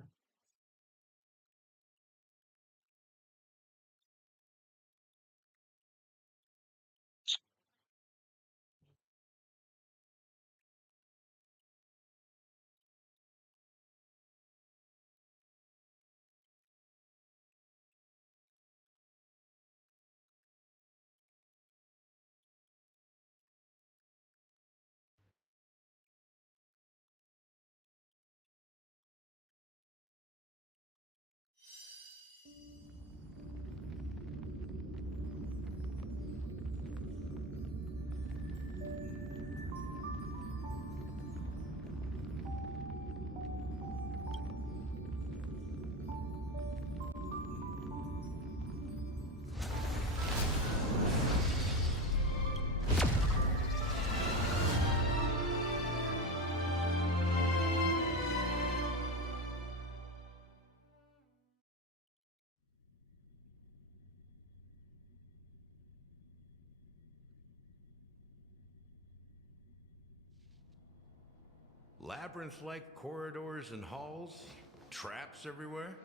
Labyrinth-like corridors and halls? Traps everywhere?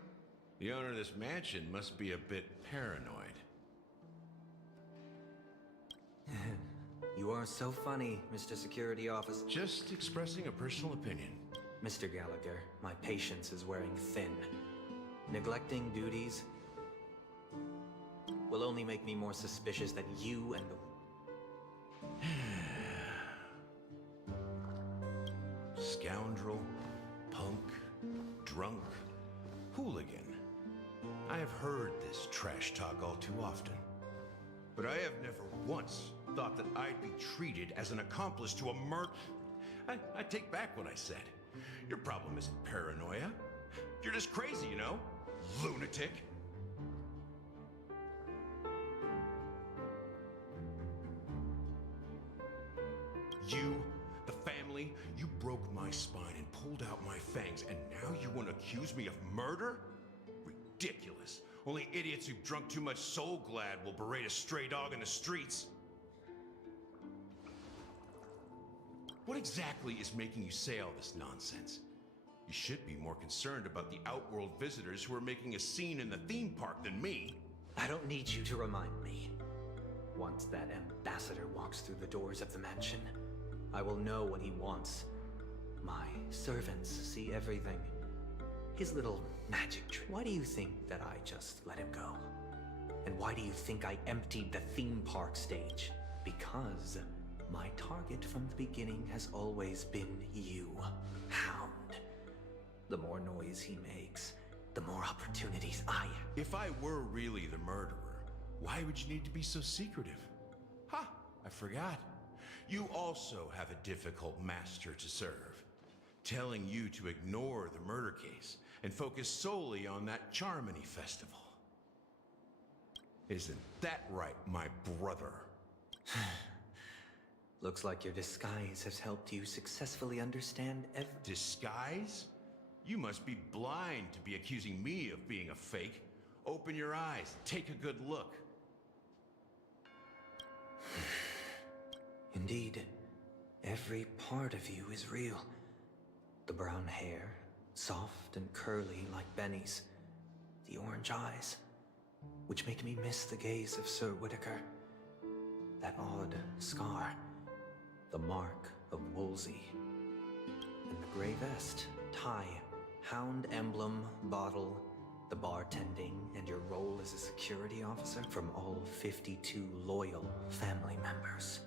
The owner of this mansion must be a bit paranoid. You are so funny, Mr. Security Officer. Just expressing a personal opinion. Mr. Gallagher, my patience is wearing thin. Neglecting duties will only make me more suspicious that you and the... Scoundrel, punk, drunk, hooligan. I have heard this trash talk all too often. But I have never once thought that I'd be treated as an accomplice to a murder. I take back what I said. Your problem isn't paranoia. You're just crazy, you know? Lunatic. You, the family, you broke my spine and pulled out my fangs, and now you want to accuse me of murder? Ridiculous. Only idiots who've drunk too much Soul Glad will berate a stray dog in the streets. What exactly is making you say all this nonsense? You should be more concerned about the Outworld visitors who are making a scene in the theme park than me. I don't need you to remind me. Once that ambassador walks through the doors of the mansion, I will know what he wants. My servants see everything. His little magic trick. Why do you think that I just let him go? And why do you think I emptied the theme park stage? Because my target from the beginning has always been you, Hound. The more noise he makes, the more opportunities I have. If I were really the murderer, why would you need to be so secretive? Ha! I forgot. You also have a difficult master to serve, telling you to ignore the murder case and focus solely on that Charmony festival. Isn't that right, my brother? Looks like your disguise has helped you successfully understand Disguise? You must be blind to be accusing me of being a fake. Open your eyes, take a good look. Indeed, every part of you is real. The brown hair, soft and curly like Benny's. The orange eyes, which make me miss the gaze of Sir Whitaker. That odd scar, the mark of Wolsey. And the gray vest, tie, hound emblem, bottle, the bartending, and your role as a security officer from all 52 loyal family members.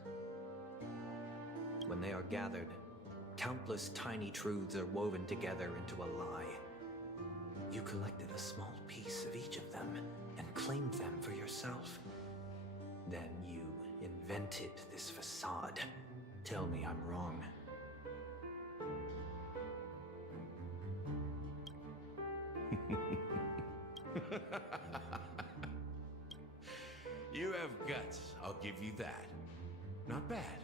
When they are gathered, countless tiny truths are woven together into a lie. You collected a small piece of each of them and claimed them for yourself. Then you invented this facade, Tell me I'm wrong. You have guts, I'll give you that. Not bad.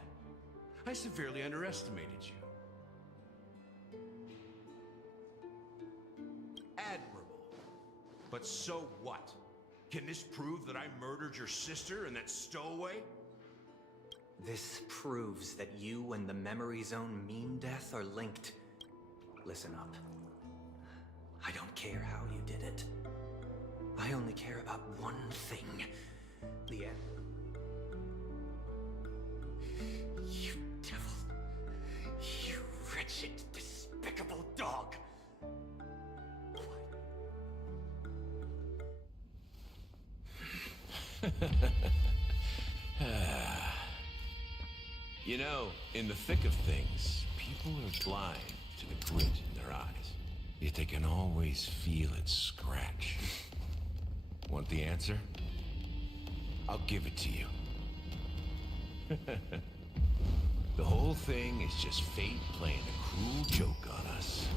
I severely underestimated you. Admirable. But so what? Can this prove that I murdered your sister and that stowaway? This proves that you and the Memory Zone Mean Death are linked. Listen up. I don't care how you did it. I only care about one thing. The end. You devil. You wretched, despicable dog. You know, in the thick of things, people are blind to the grit in their eyes. Yet they can always feel it scratch. Want the answer? I'll give it to you. The whole thing is just fate playing a cruel joke on us.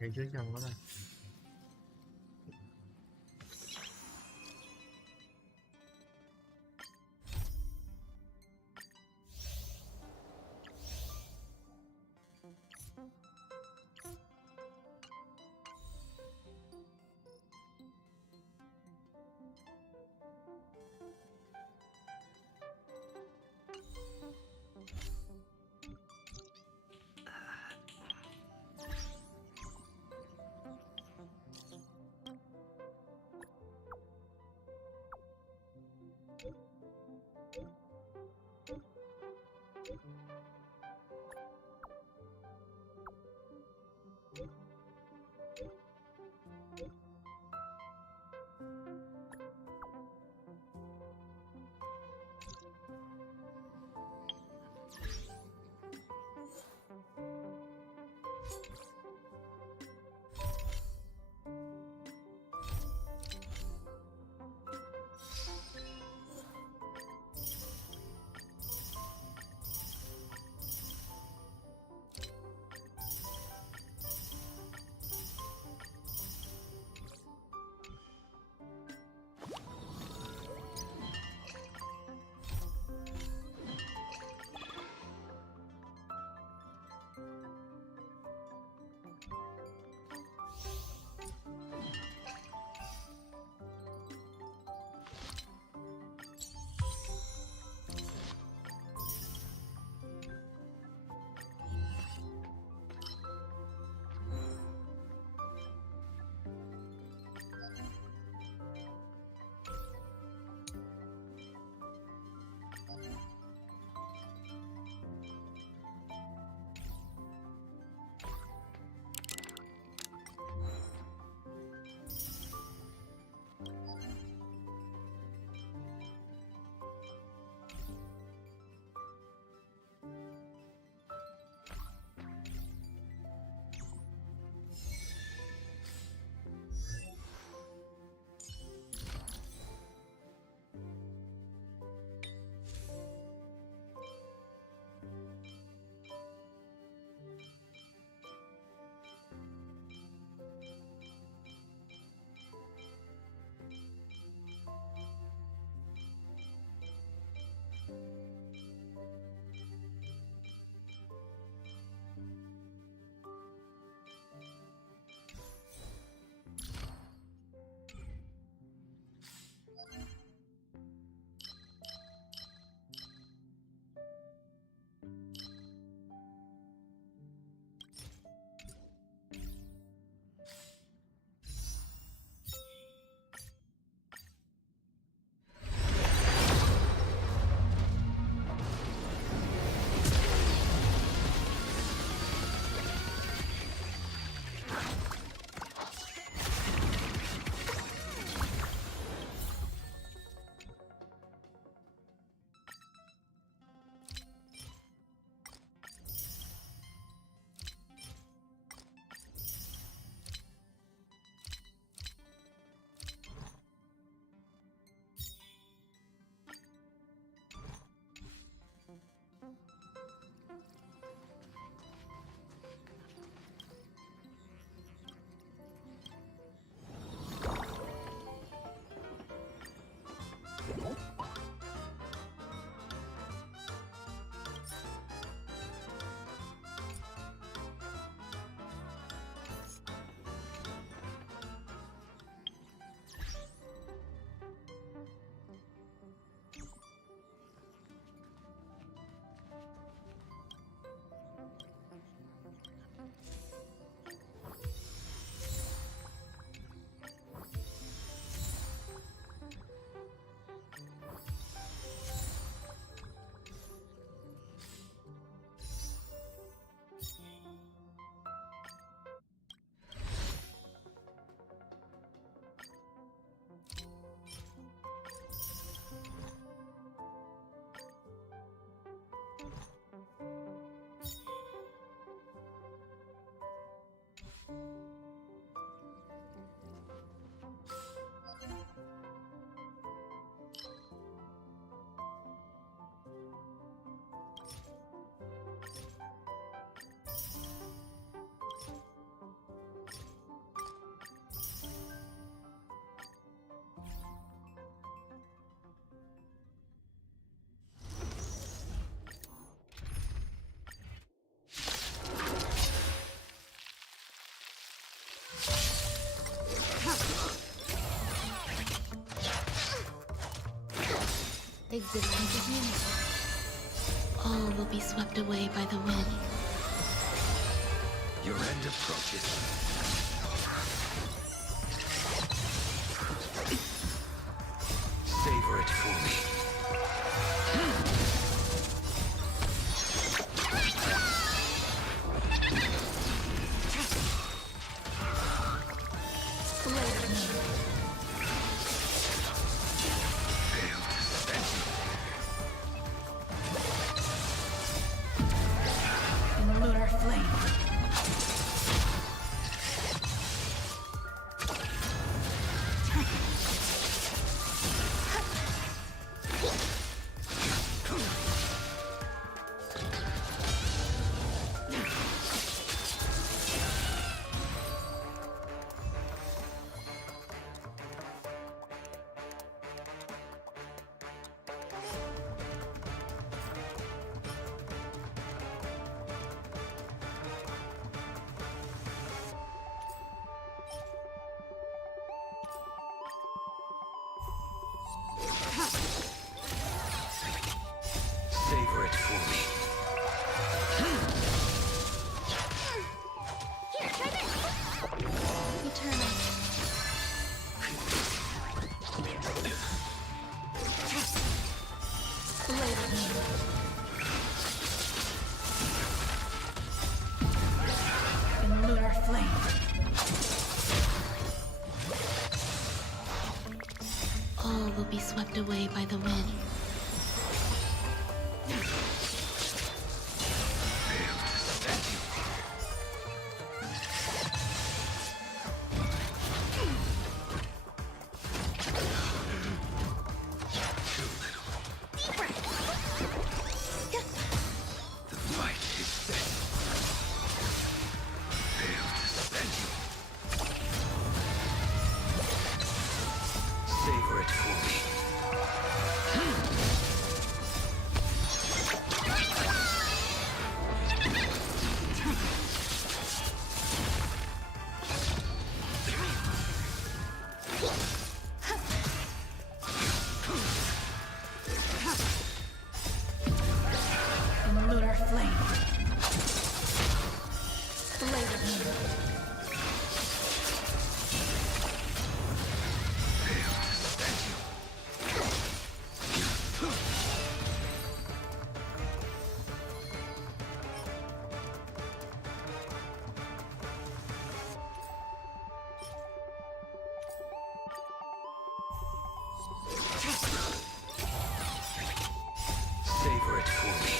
Thấy trước chồng đó này. Existence is unique. All will be swept away by the wind. Your end approaches. Savor it for me. Lunar flame. Savor it for me. Here, try this! Eternal. Blade of me. In lunar flame. All will be swept away by the wind. Savor it for me. In lunar flame. Blade of me. Savor it for me.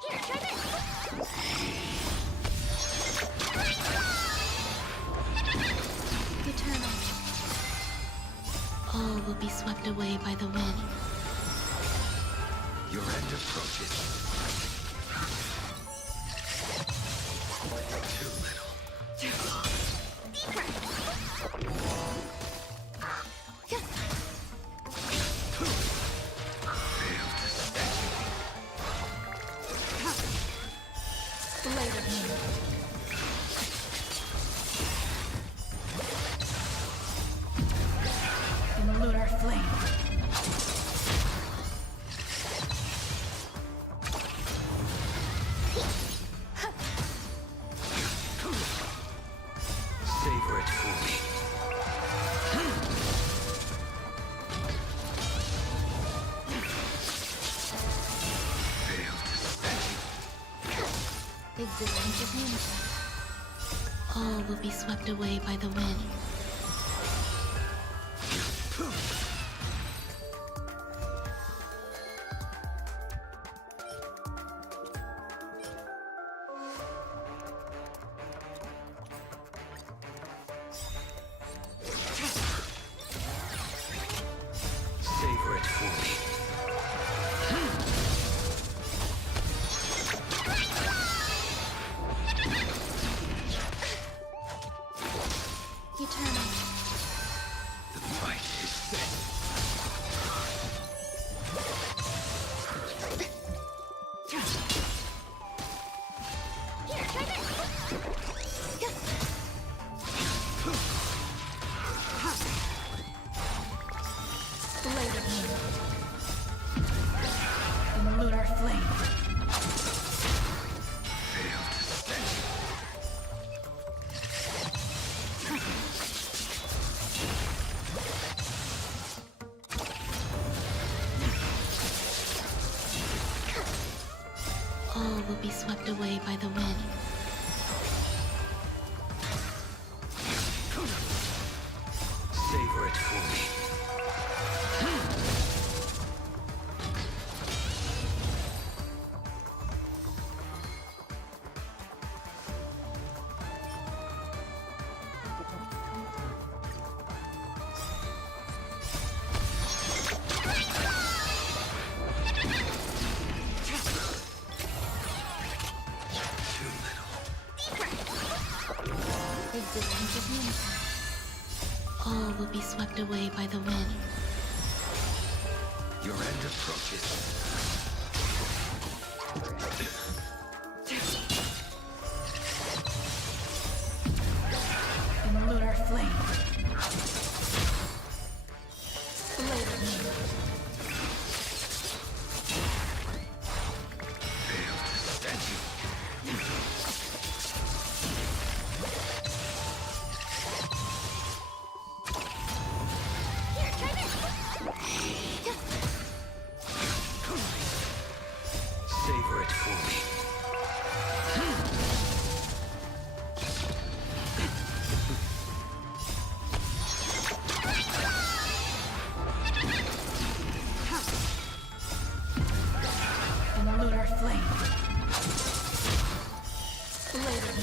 Here, try this! Eternal. All will be swept away by the wind. Your end approaches. Too little. Blade of me. In lunar flame. Savor it for me. Existence is unique. All will be swept away by the wind. Savor it for me. Eternal. flame. All will be swept away by the wind. Savor it for me. All will be swept away by the wind. Your end approaches. In the lunar flame. Later. Savor it for me. In the lunar flame. Later.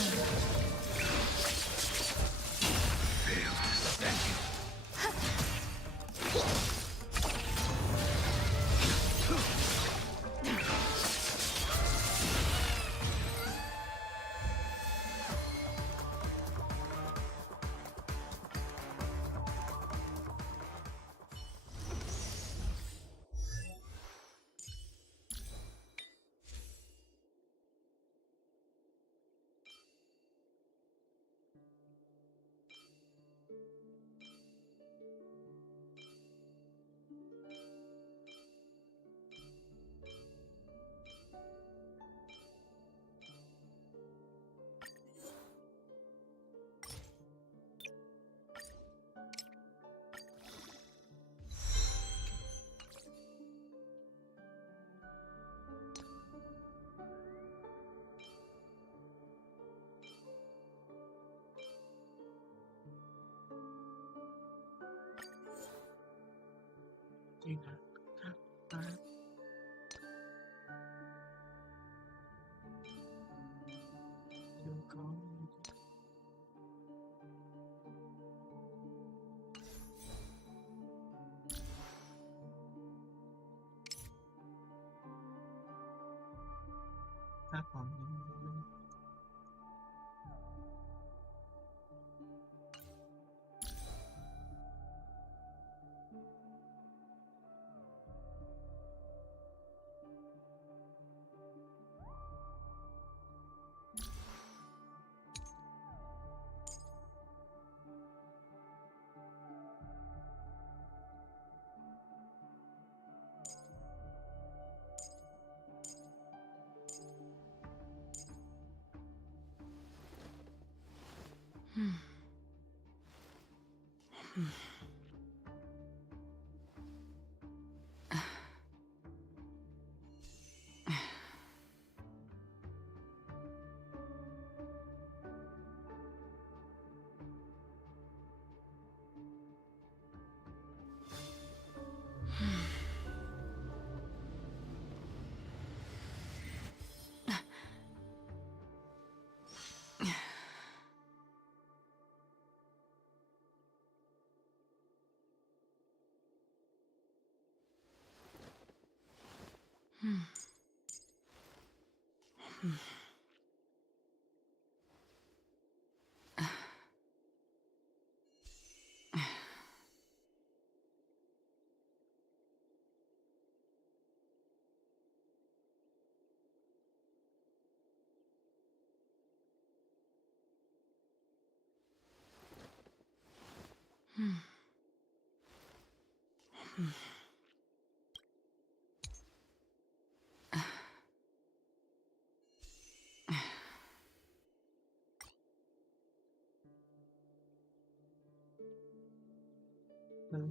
Hmm?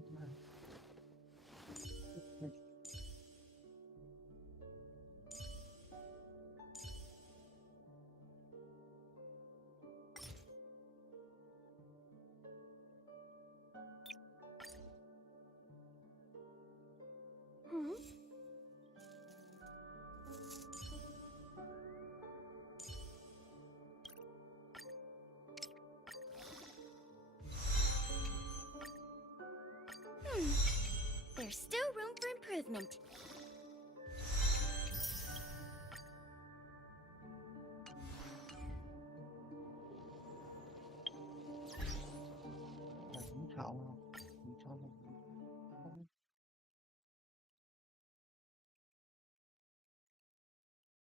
There's still room for improvement. Là cũng chọn không? Mình chọn không?